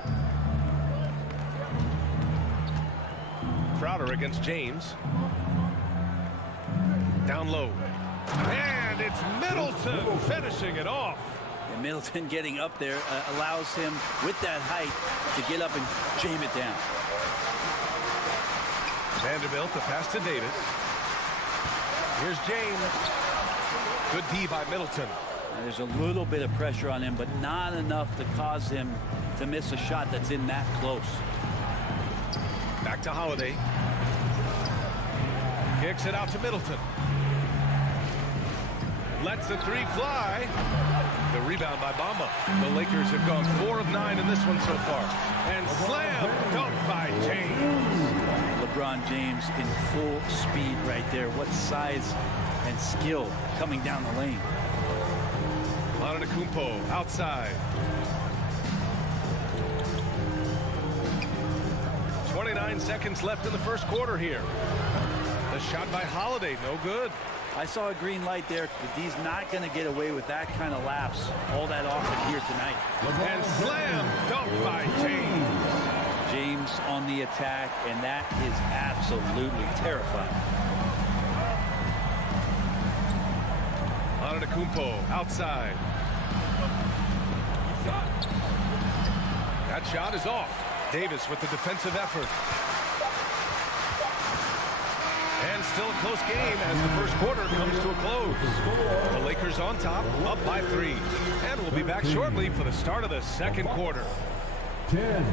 Crowder against James. Down low. And it's Middleton finishing it off. And Middleton getting up there allows him, with that height, to get up and jam it down. Vanderbilt, the pass to Davis. Here's James. Good D by Middleton. And there's a little bit of pressure on him, but not enough to cause him to miss a shot that's in that close. Back to Holiday. Kicks it out to Middleton. Lets the three fly. The rebound by Bamba. The Lakers have gone 4 of 9 in this one so far. And slam dunk by James. LeBron James in full speed right there. What size and skill coming down the lane. Antetokounmpo outside. 29 seconds left in the first quarter here. The shot by Holiday, no good. I saw a green light there, but he's not going to get away with that kind of lapse all that often here tonight. And slam dunk by James. James on the attack, and that is absolutely terrifying. Antetokounmpo outside. That shot is off. Davis with the defensive effort. And still a close game as the first quarter comes to a close. The Lakers on top, up by 3. And we'll be back shortly for the start of the second quarter. 10.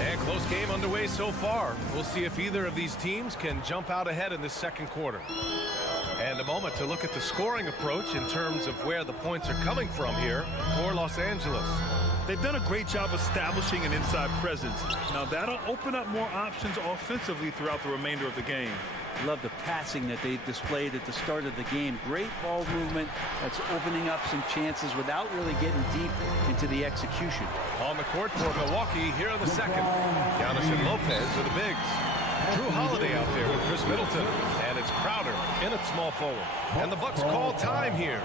And close game underway so far. We'll see if either of these teams can jump out ahead in this second quarter. And a moment to look at the scoring approach in terms of where the points are coming from here for Los Angeles. They've done a great job establishing an inside presence. Now that'll open up more options offensively throughout the remainder of the game. Love the passing that they displayed at the start of the game. Great ball movement that's opening up some chances without really getting deep into the execution. On the court for Milwaukee, here in the second. Giannis and Lopez are the bigs. Drew Holiday out there with Chris Middleton. And it's Crowder in at small forward. And the Bucks call time here.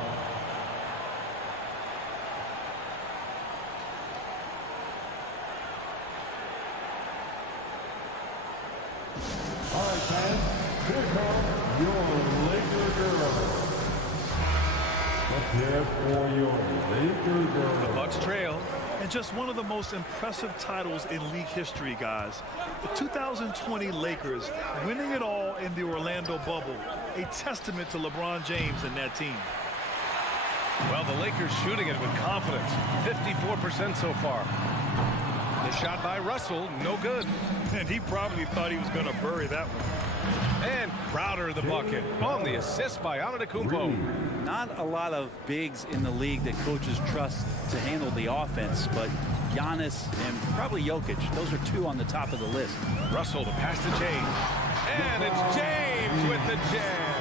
All right, fans. Here come your Laker girls. Let's hear for your Laker girls. The Bucks trail. And just one of the most impressive titles in league history, guys. The 2020 Lakers winning it all in the Orlando bubble. A testament to LeBron James and that team. Well, the Lakers shooting it with confidence. 54% so far. The shot by Russell, no good. And he probably thought he was going to bury that one. And Crowder the bucket on the assist by Antetokounmpo. Not a lot of bigs in the league that coaches trust to handle the offense, but Giannis and probably Jokic, those are two on the top of the list. Russell, the pass to James. And it's James with the jam.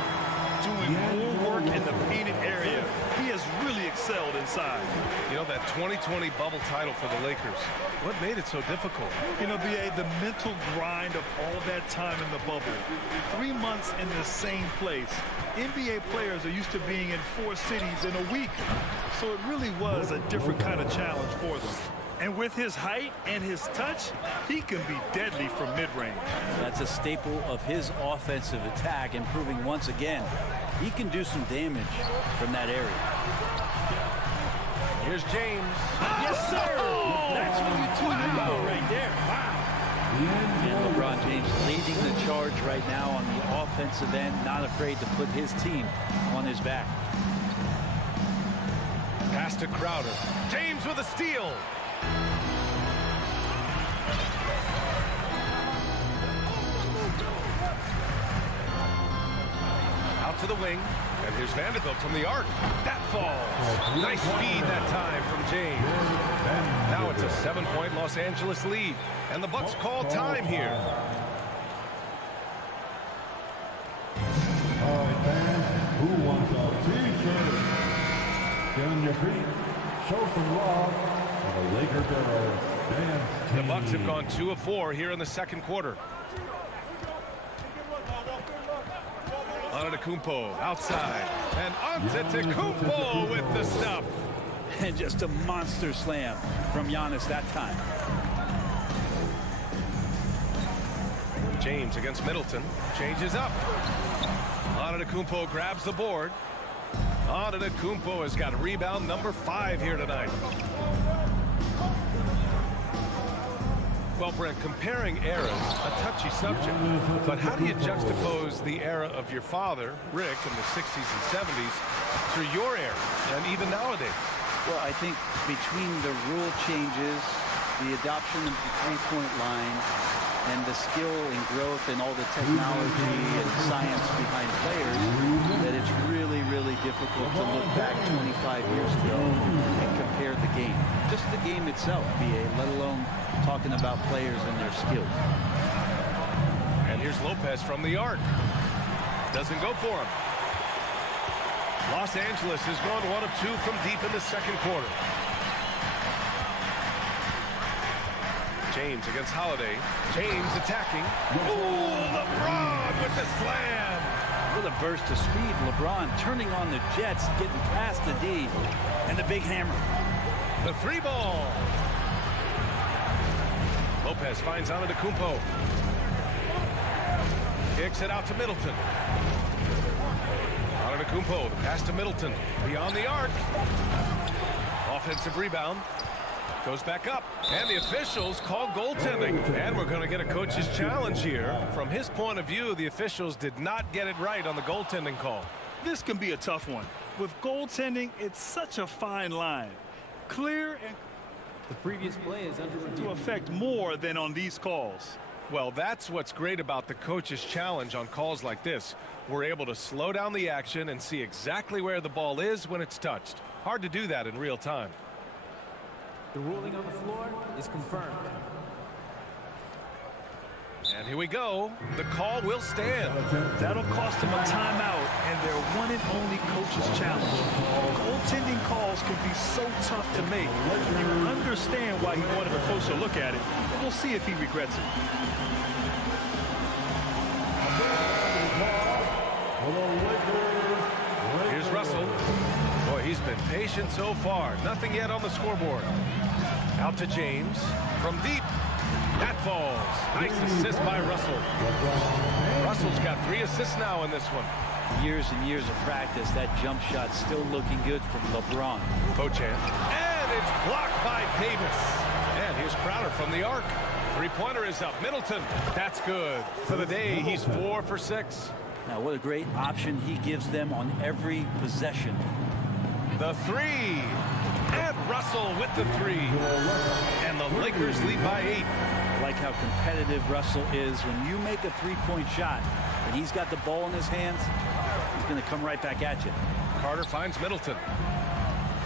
Doing more work in the painted area. He has really excelled inside. You know, that 2020 bubble title for the Lakers, what made it so difficult? You know, B.A., the mental grind of all that time in the bubble. 3 months in the same place. NBA players are used to being in 4 cities in a week. So it really was a different kind of challenge for them. And with his height and his touch, he can be deadly from mid-range. That's a staple of his offensive attack, and proving once again he can do some damage from that area. Here's James. Yes, sir! That's what you tune in for right there. Wow. And LeBron James leading the charge right now on the offensive end, not afraid to put his team on his back. Pass to Crowder. James with a steal. Out to the wing. And here's Vanderbilt from the arc. That falls. Nice feed that time from James. Now it's a 7-point Los Angeles lead. And the Bucks call time here. All right, fans, who wants a t-shirt? Get on your feet. Show some love for the Laker girls dance team. The Bucks have gone 2 of 4 here in the second quarter. Antetokounmpo outside, and Antetokounmpo with the stuff. And just a monster slam from Giannis that time. James against Middleton, changes up. Antetokounmpo grabs the board. Antetokounmpo has got rebound number 5 here tonight. Well, Brent, comparing eras, a touchy subject, but how do you juxtapose the era of your father, Rick, in the 60s and 70s, to your era, and even nowadays? Well, I think between the rule changes, the adoption of the three-point line, and the skill and growth and all the technology and science behind players, that it's really, really difficult to look back 25 years ago and compare the game. Just the game itself, BA, let alone talking about players and their skills. And here's Lopez from the arc. Doesn't go for him. Los Angeles has gone 1 of 2 from deep in the second quarter. James against Holiday. James attacking. Ooh, LeBron with the slam. With a burst of speed, LeBron turning on the Jets, getting past the D, and the big hammer. The 3-ball. Lopez finds Antetokounmpo. Kicks it out to Middleton. Antetokounmpo, the pass to Middleton. Beyond the arc. Offensive rebound. Goes back up, and the officials call goaltending. And we're going to get a coach's challenge here. From his point of view, the officials did not get it right on the goaltending call. This can be a tough one. With goaltending, it's such a fine line. Clear and the previous play is under review. to affect more than on these calls. Well, that's what's great about the coach's challenge on calls like this. We're able to slow down the action and see exactly where the ball is when it's touched. Hard to do that in real time. The ruling on the floor is confirmed. And here we go. The call will stand. That'll cost them a timeout and their one and only coach's challenge. Goaltending calls can be so tough to make. You understand why he wanted a closer look at it. We'll see if he regrets it. Here's Russell. Boy, he's been patient so far. Nothing yet on the scoreboard. Out to James. From deep. That falls. Nice assist by Russell. Russell's got 3 assists now in this one. Years and years of practice, that jump shot still looking good from LeBron. Beauchamp. And it's blocked by Davis. And here's Crowder from the arc. 3-pointer is up. Middleton. That's good. For the day, he's 4 for 6. Now, what a great option he gives them on every possession. The 3. And Russell with the 3. And the Lakers lead by 8. I like how competitive Russell is. When you make a three-point shot and he's got the ball in his hands, he's going to come right back at you. Carter finds Middleton.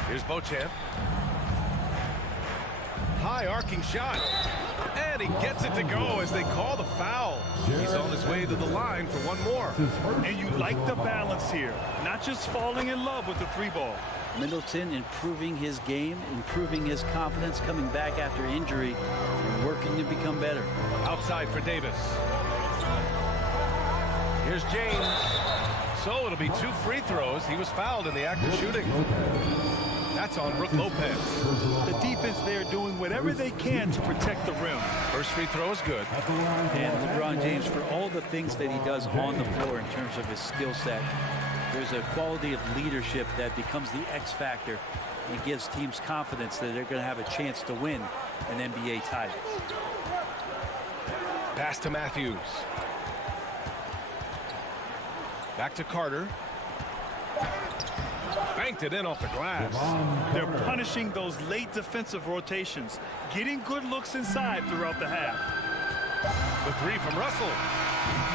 Here's Beauchamp. High arcing shot. And he gets it to go as they call the foul. He's on his way to the line for one more. And you like the balance here. Not just falling in love with the 3-ball. Middleton improving his game, improving his confidence, coming back after injury, and working to become better. Outside for Davis. Here's James. So it'll be 2 free throws. He was fouled in the act of shooting. That's on Brook Lopez. The defense there doing whatever they can to protect the rim. First free throw is good. And LeBron James, for all the things that he does on the floor in terms of his skill set, there's a quality of leadership that becomes the X factor and gives teams confidence that they're going to have a chance to win an NBA title. Pass to Matthews. Back to Carter. Banked it in off the glass. They're punishing those late defensive rotations, getting good looks inside throughout the half. The 3 from Russell.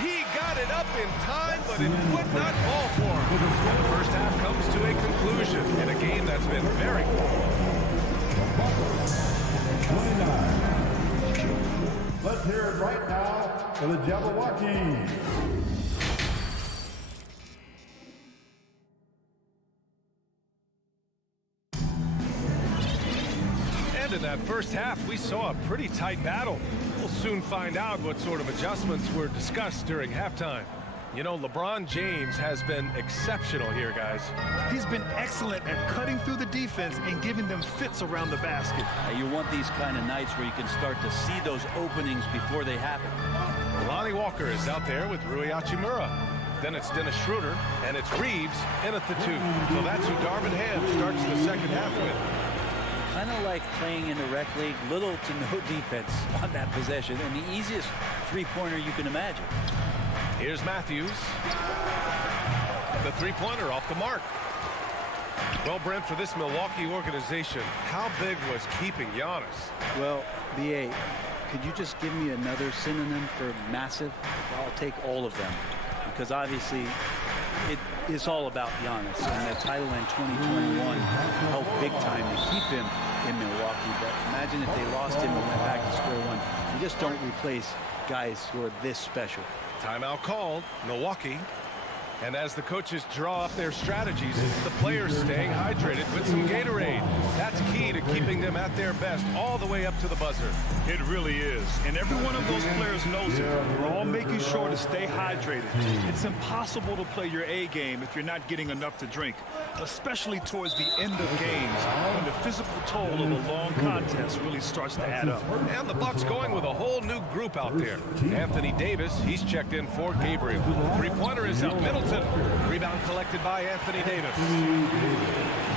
He got it up in time, but it would not fall for him. And the first half comes to a conclusion in a game that's been very close. Let's hear it right now for the Jabberwockies. in that first half, we saw a pretty tight battle. We'll soon find out what sort of adjustments were discussed during halftime. You know, LeBron James has been exceptional here, guys. He's been excellent at cutting through the defense and giving them fits around the basket. You want these kind of nights where you can start to see those openings before they happen. Lonnie Walker is out there with Rui Hachimura. Then it's Dennis Schroeder, and it's Reeves in at the 2. So that's who Darvin Ham starts the second half with. Kind of like playing in the rec league, little to no defense on that possession, and the easiest three-pointer you can imagine. Here's Matthews. The three-pointer off the mark. Well, Brent, for this Milwaukee organization, how big was keeping Giannis? Well, BA, could you just give me another synonym for massive? I'll take all of them. Because obviously, it's all about Giannis. And the title in 2021 helped big time to keep him in Milwaukee. But imagine if they lost him and went back to square one. You just don't replace guys who are this special. Timeout called, Milwaukee. And as the coaches draw up their strategies, the players staying hydrated with some Gatorade. That's key to keeping them at their best all the way up to the buzzer. It really is. And every one of those players knows it. We're all making sure to stay hydrated. It's impossible to play your A game if you're not getting enough to drink, especially towards the end of games when the physical toll of a long contest really starts to add up. And the Bucks going with a whole new group out there. Anthony Davis, he's checked in for Gabriel. Three-pointer is up. Middleton. Rebound collected by Anthony Davis.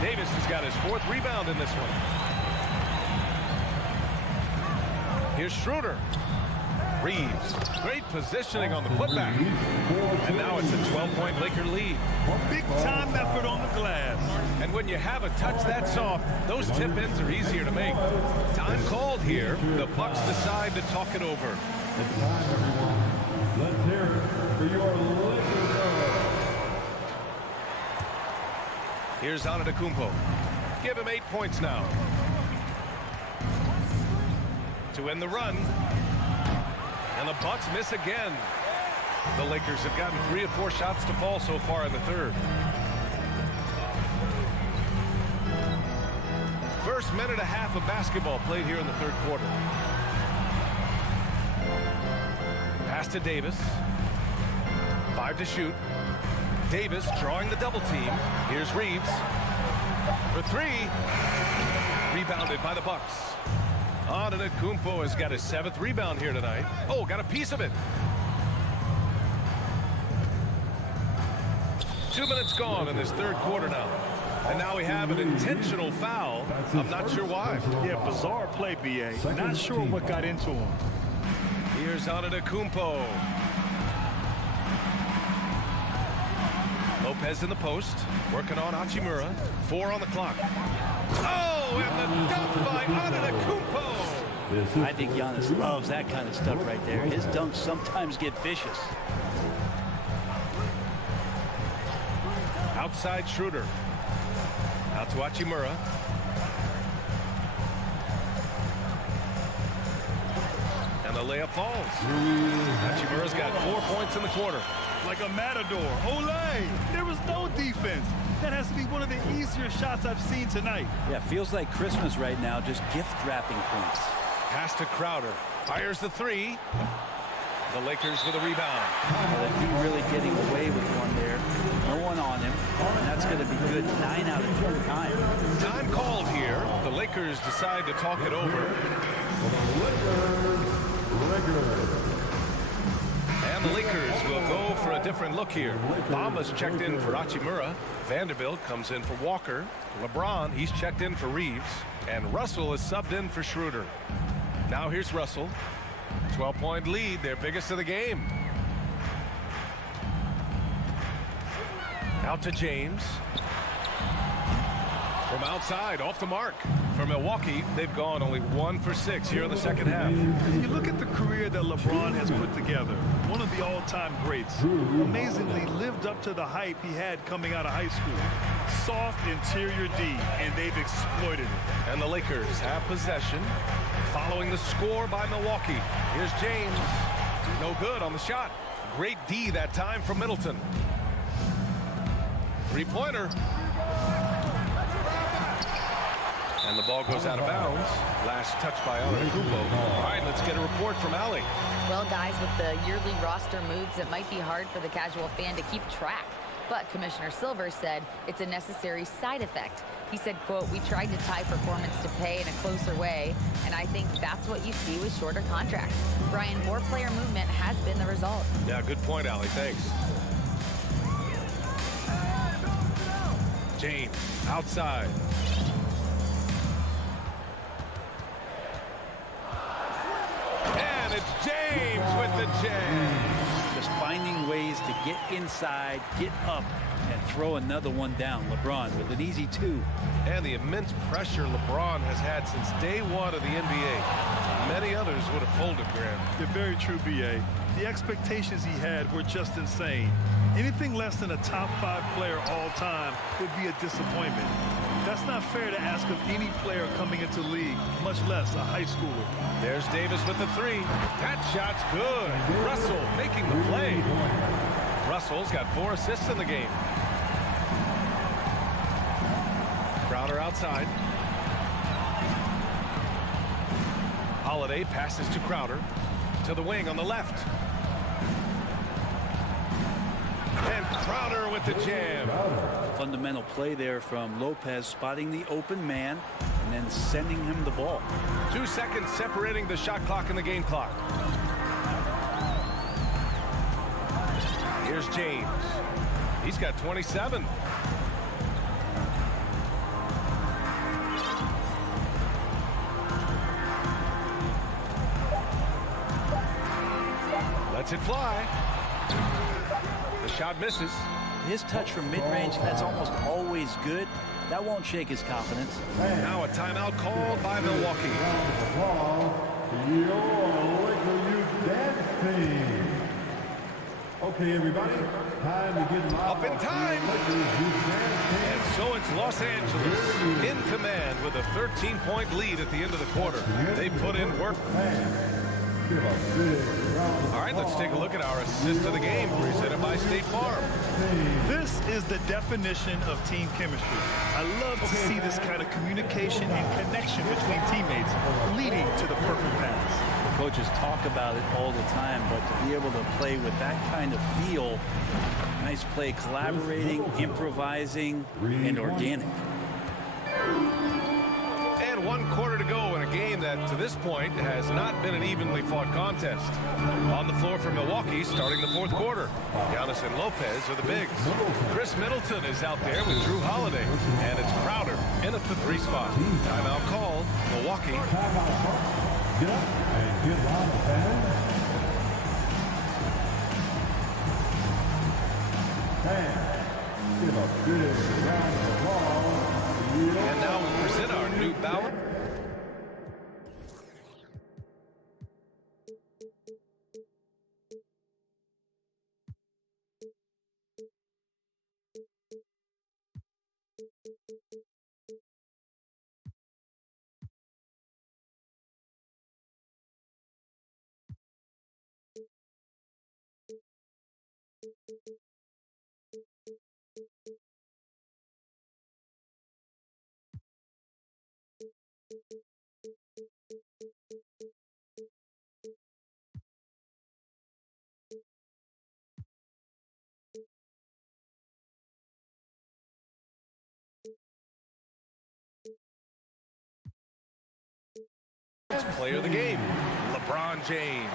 Davis has got his 4th rebound in this one. Here's Schroeder. Reeves. Great positioning on the putback. And now it's a 12-point Laker lead. Big time effort on the glass. And when you have a touch that soft, those tip-ins are easier to make. Time called here. The Bucks decide to talk it over. It's time, everyone. Let's hear it for your Lakers. Here's Antetokounmpo. Give him 8 points now. To win the run. And the Bucks miss again. The Lakers have gotten 3 of 4 shots to fall so far in the third. First minute and a half of basketball played here in the third quarter. Pass to Davis. 5 to shoot. Davis drawing the double team. Here's Reeves for 3. Rebounded by the Bucks. Antetokounmpo has got his 7th rebound here tonight. Oh, got a piece of it. 2 minutes gone in this third quarter now. And now we have an intentional foul. I'm not sure why. Yeah, bizarre play, BA. Not sure what got into him. Here's Antetokounmpo. Lopez in the post, working on Hachimura. 4 on the clock. Oh, and the dunk by Antetokounmpo. I think Giannis loves that kind of stuff right there. His dunks sometimes get vicious. Outside Schroeder. Out to Hachimura. And the layup falls. Hachimura's got 4 points in the quarter. Like a matador. Olay! There was no defense. That has to be one of the easier shots I've seen tonight. Yeah, feels like Christmas right now, just gift-wrapping points. Pass to Crowder. Fires the 3. The Lakers with a rebound. Well, I think really getting away with one there. No one on him. And that's going to be good 9 out of 10 times. Time called here. The Lakers decide to talk it over. And the Lakers will go for a different look here. Bamba's checked in for Hachimura. Vanderbilt comes in for Walker. LeBron, he's checked in for Reeves. And Russell is subbed in for Schroeder. Now here's Russell. 12-point lead, their biggest of the game. Out to James. From outside, off the mark. For Milwaukee, they've gone only 1 for 6 here in the second half. You look at the career that LeBron has put together. One of the all-time greats. Amazingly lived up to the hype he had coming out of high school. Soft interior D, and they've exploited it. And the Lakers have possession. Following the score by Milwaukee. Here's James. No good on the shot. Great D that time from Middleton. And the ball goes out of bounds. Last touch by Antetokounmpo. All right, let's get a report from Allie. Well, guys, with the yearly roster moves, it might be hard for the casual fan to keep track. But Commissioner Silver said it's a necessary side effect. He said, quote, "We tried to tie performance to pay in a closer way, and I think that's what you see with shorter contracts." Brian, more player movement has been the result. Yeah, good point, Allie. Thanks. James, outside. And it's James with the jam. Just finding ways to get inside, get up, and throw another one down. LeBron with an easy 2. And the immense pressure LeBron has had since day one of the NBA. Many others would have folded, Graham. You're very true, B.A. The expectations he had were just insane. Anything less than a top 5 player all time would be a disappointment. That's not fair to ask of any player coming into the league, much less a high schooler. There's Davis with the 3. That shot's good. Russell making the play. Russell's got 4 assists in the game. Crowder outside. Holiday passes to Crowder. To the wing on the left. And Crowder with the jam. Fundamental play there from Lopez, spotting the open man and then sending him the ball. 2 seconds separating the shot clock and the game clock. Here's James. He's got 27. Lets it fly. The shot misses. His touch from mid-range, that's almost always good. That won't shake his confidence. Now a timeout called by Milwaukee. Okay, everybody, time to get up in time. And so it's Los Angeles in command with a 13-point lead at the end of the quarter. They put in work. All right, let's take a look at our assist of the game, presented by State Farm. This is the definition of team chemistry. I love to see this kind of communication and connection between teammates leading to the perfect pass. The coaches talk about it all the time, but to be able to play with that kind of feel, nice play, collaborating, improvising, and organic. And 1 quarter to go in a game that, to this point, has not been an evenly fought contest. On the floor for Milwaukee, starting the 4th quarter. Giannis and Lopez are the bigs. Chris Middleton is out there with Drew Holiday. And it's Crowder in at the 3 spot. Timeout called. Milwaukee. Get up and get loud, fans. And give a big round of applause. And now we present our new bout. Player of the game, LeBron James.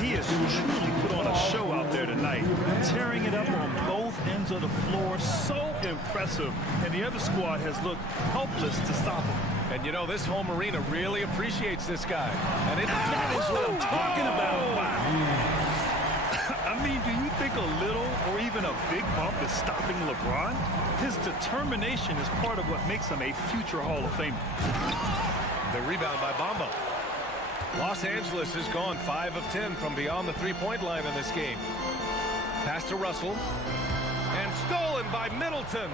He has truly put on a show out there tonight, tearing it up on both ends of the floor. So impressive. And the other squad has looked helpless to stop him. And you know, this home arena really appreciates this guy. And that is what I'm talking about. Wow. I mean, do you think a little or even a big bump is stopping LeBron? His determination is part of what makes him a future Hall of Famer. The rebound by Bamba. Los Angeles has gone 5 of 10 from beyond the 3-point line in this game. Pass to Russell. And stolen by Middleton.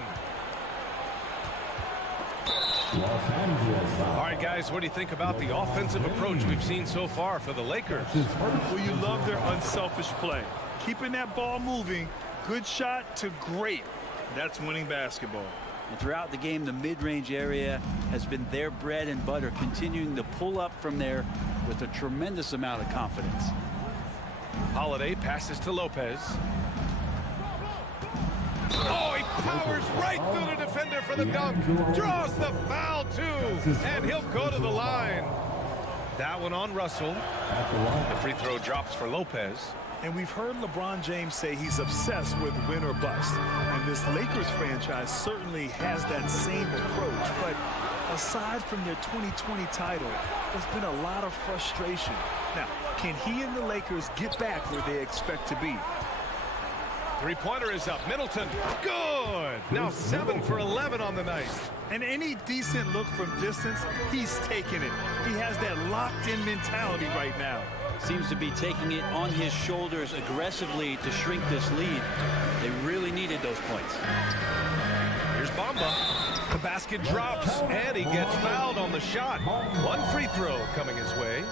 All right, guys, what do you think about the offensive approach we've seen so far for the Lakers? Well, you love their unselfish play. Keeping that ball moving, good shot to great. That's winning basketball. And throughout the game, the mid-range area has been their bread and butter, continuing to pull up from there with a tremendous amount of confidence. Holiday passes to Lopez. Oh, he powers right through the defender for the dunk. Draws the foul, too. And he'll go to the line. That one on Russell. The free throw drops for Lopez. And we've heard LeBron James say he's obsessed with win or bust. And this Lakers franchise certainly has that same approach. But aside from their 2020 title, there's been a lot of frustration. Now, can he and the Lakers get back where they expect to be? Three-pointer is up. Middleton, good. Now 7 for 11 on the night. And any decent look from distance, he's taking it. He has that locked-in mentality right now. Seems to be taking it on his shoulders aggressively to shrink this lead. They really needed those points. Here's Bamba. The basket drops, and he gets fouled on the shot. One free throw coming his way.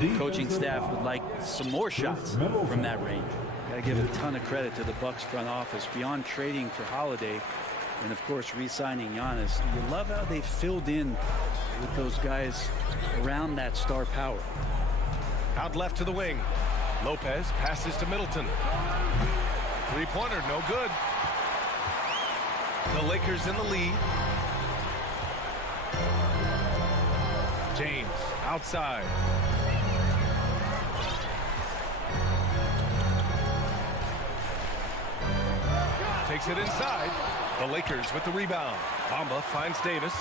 The coaching staff would like some more shots from that range. Got to give a ton of credit to the Bucks front office. Beyond trading for Holiday and, of course, re-signing Giannis, you love how they filled in with those guys around that star power. Out left to the wing. Lopez passes to Middleton. Three-pointer, no good. The Lakers in the lead. James outside. Takes it inside. The Lakers with the rebound. Bamba finds Davis.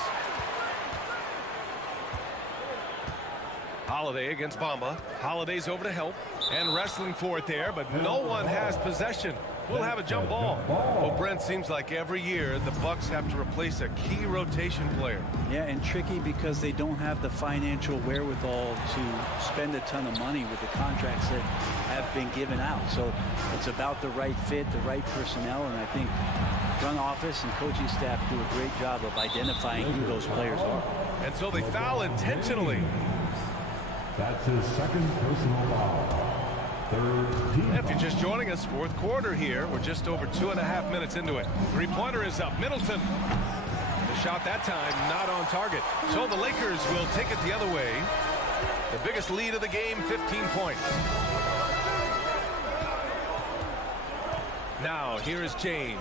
Holiday against Bamba. Holiday's over to help and wrestling for it there, but no one has possession. We'll have a jump ball. Well, Brent, seems like every year the Bucks have to replace a key rotation player. Yeah, and tricky because they don't have the financial wherewithal to spend a ton of money with the contracts that have been given out. So it's about the right fit, the right personnel, and I think front office and coaching staff do a great job of identifying who those players are. And so they foul intentionally. That's his second personal foul. If you're just joining us, fourth quarter here. We're just over 2.5 minutes into it. Three-pointer is up. Middleton. The shot that time not on target. So the Lakers will take it the other way. The biggest lead of the game, 15 points. Now, here is James.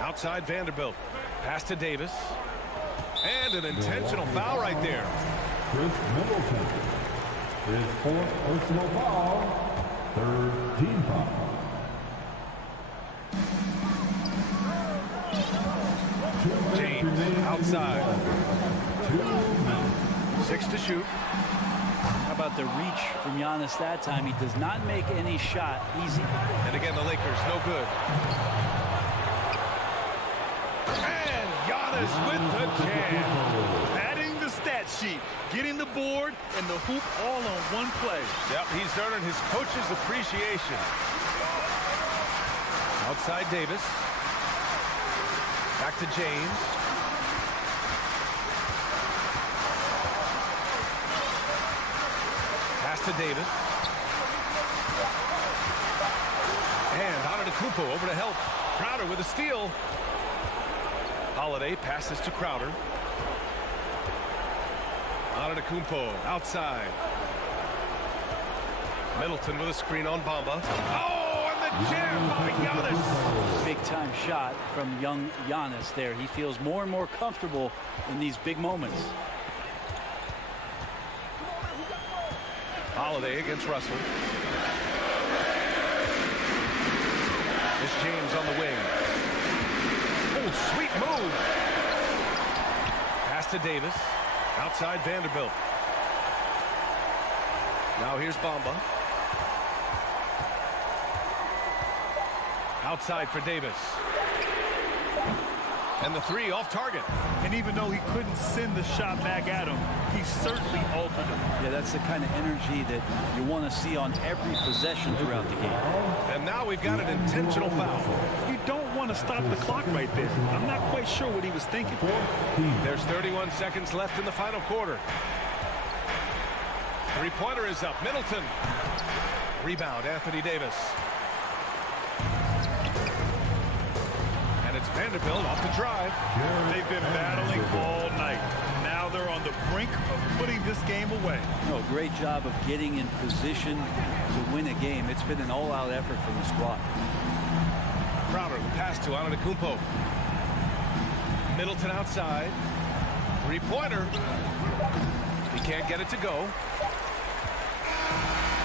Outside Vanderbilt. Pass to Davis. And an intentional foul right there. Chris Middleton. His fourth personal foul. Third team foul. James outside. 6 to shoot. How about the reach from Giannis that time? He does not make any shot easy. And again, the Lakers, no good. And Giannis with the jam. Adding the stat sheet, getting the board, and the hoop all on one play. Yep, he's earning his coach's appreciation. Outside Davis. Back to James. Pass to Davis. And Antetokounmpo over to help. Crowder with a steal. Holiday passes to Crowder. Antetokounmpo outside. Middleton with a screen on Bamba. Oh, and the jam by Giannis. Big time shot from young Giannis there. He feels more and more comfortable in these big moments. Holiday against Russell. It's James on the wing. Oh, sweet move. Pass to Davis. Outside Vanderbilt. Now here's Bamba. Outside for Davis. And the three off target. And even though he couldn't send the shot back at him, he certainly altered him. Yeah, that's the kind of energy that you want to see on every possession throughout the game. And now we've got an intentional foul. You don't want to stop the clock right there. I'm not quite sure what he was thinking. There's 31 seconds left in the final quarter. Three-pointer is up. Middleton. Rebound, Anthony Davis. And it's Vanderbilt off the drive. They've been battling all night. Now they're on the brink of putting this game away. No, great job of getting in position to win a game. It's been an all-out effort from the squad. Crowder, the pass to Antetokounmpo. Middleton outside. Three-pointer. He can't get it to go.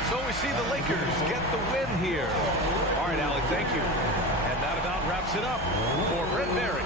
So we see the Lakers get the win here. All right, Alec, thank you. And that about wraps it up for Brent Berry.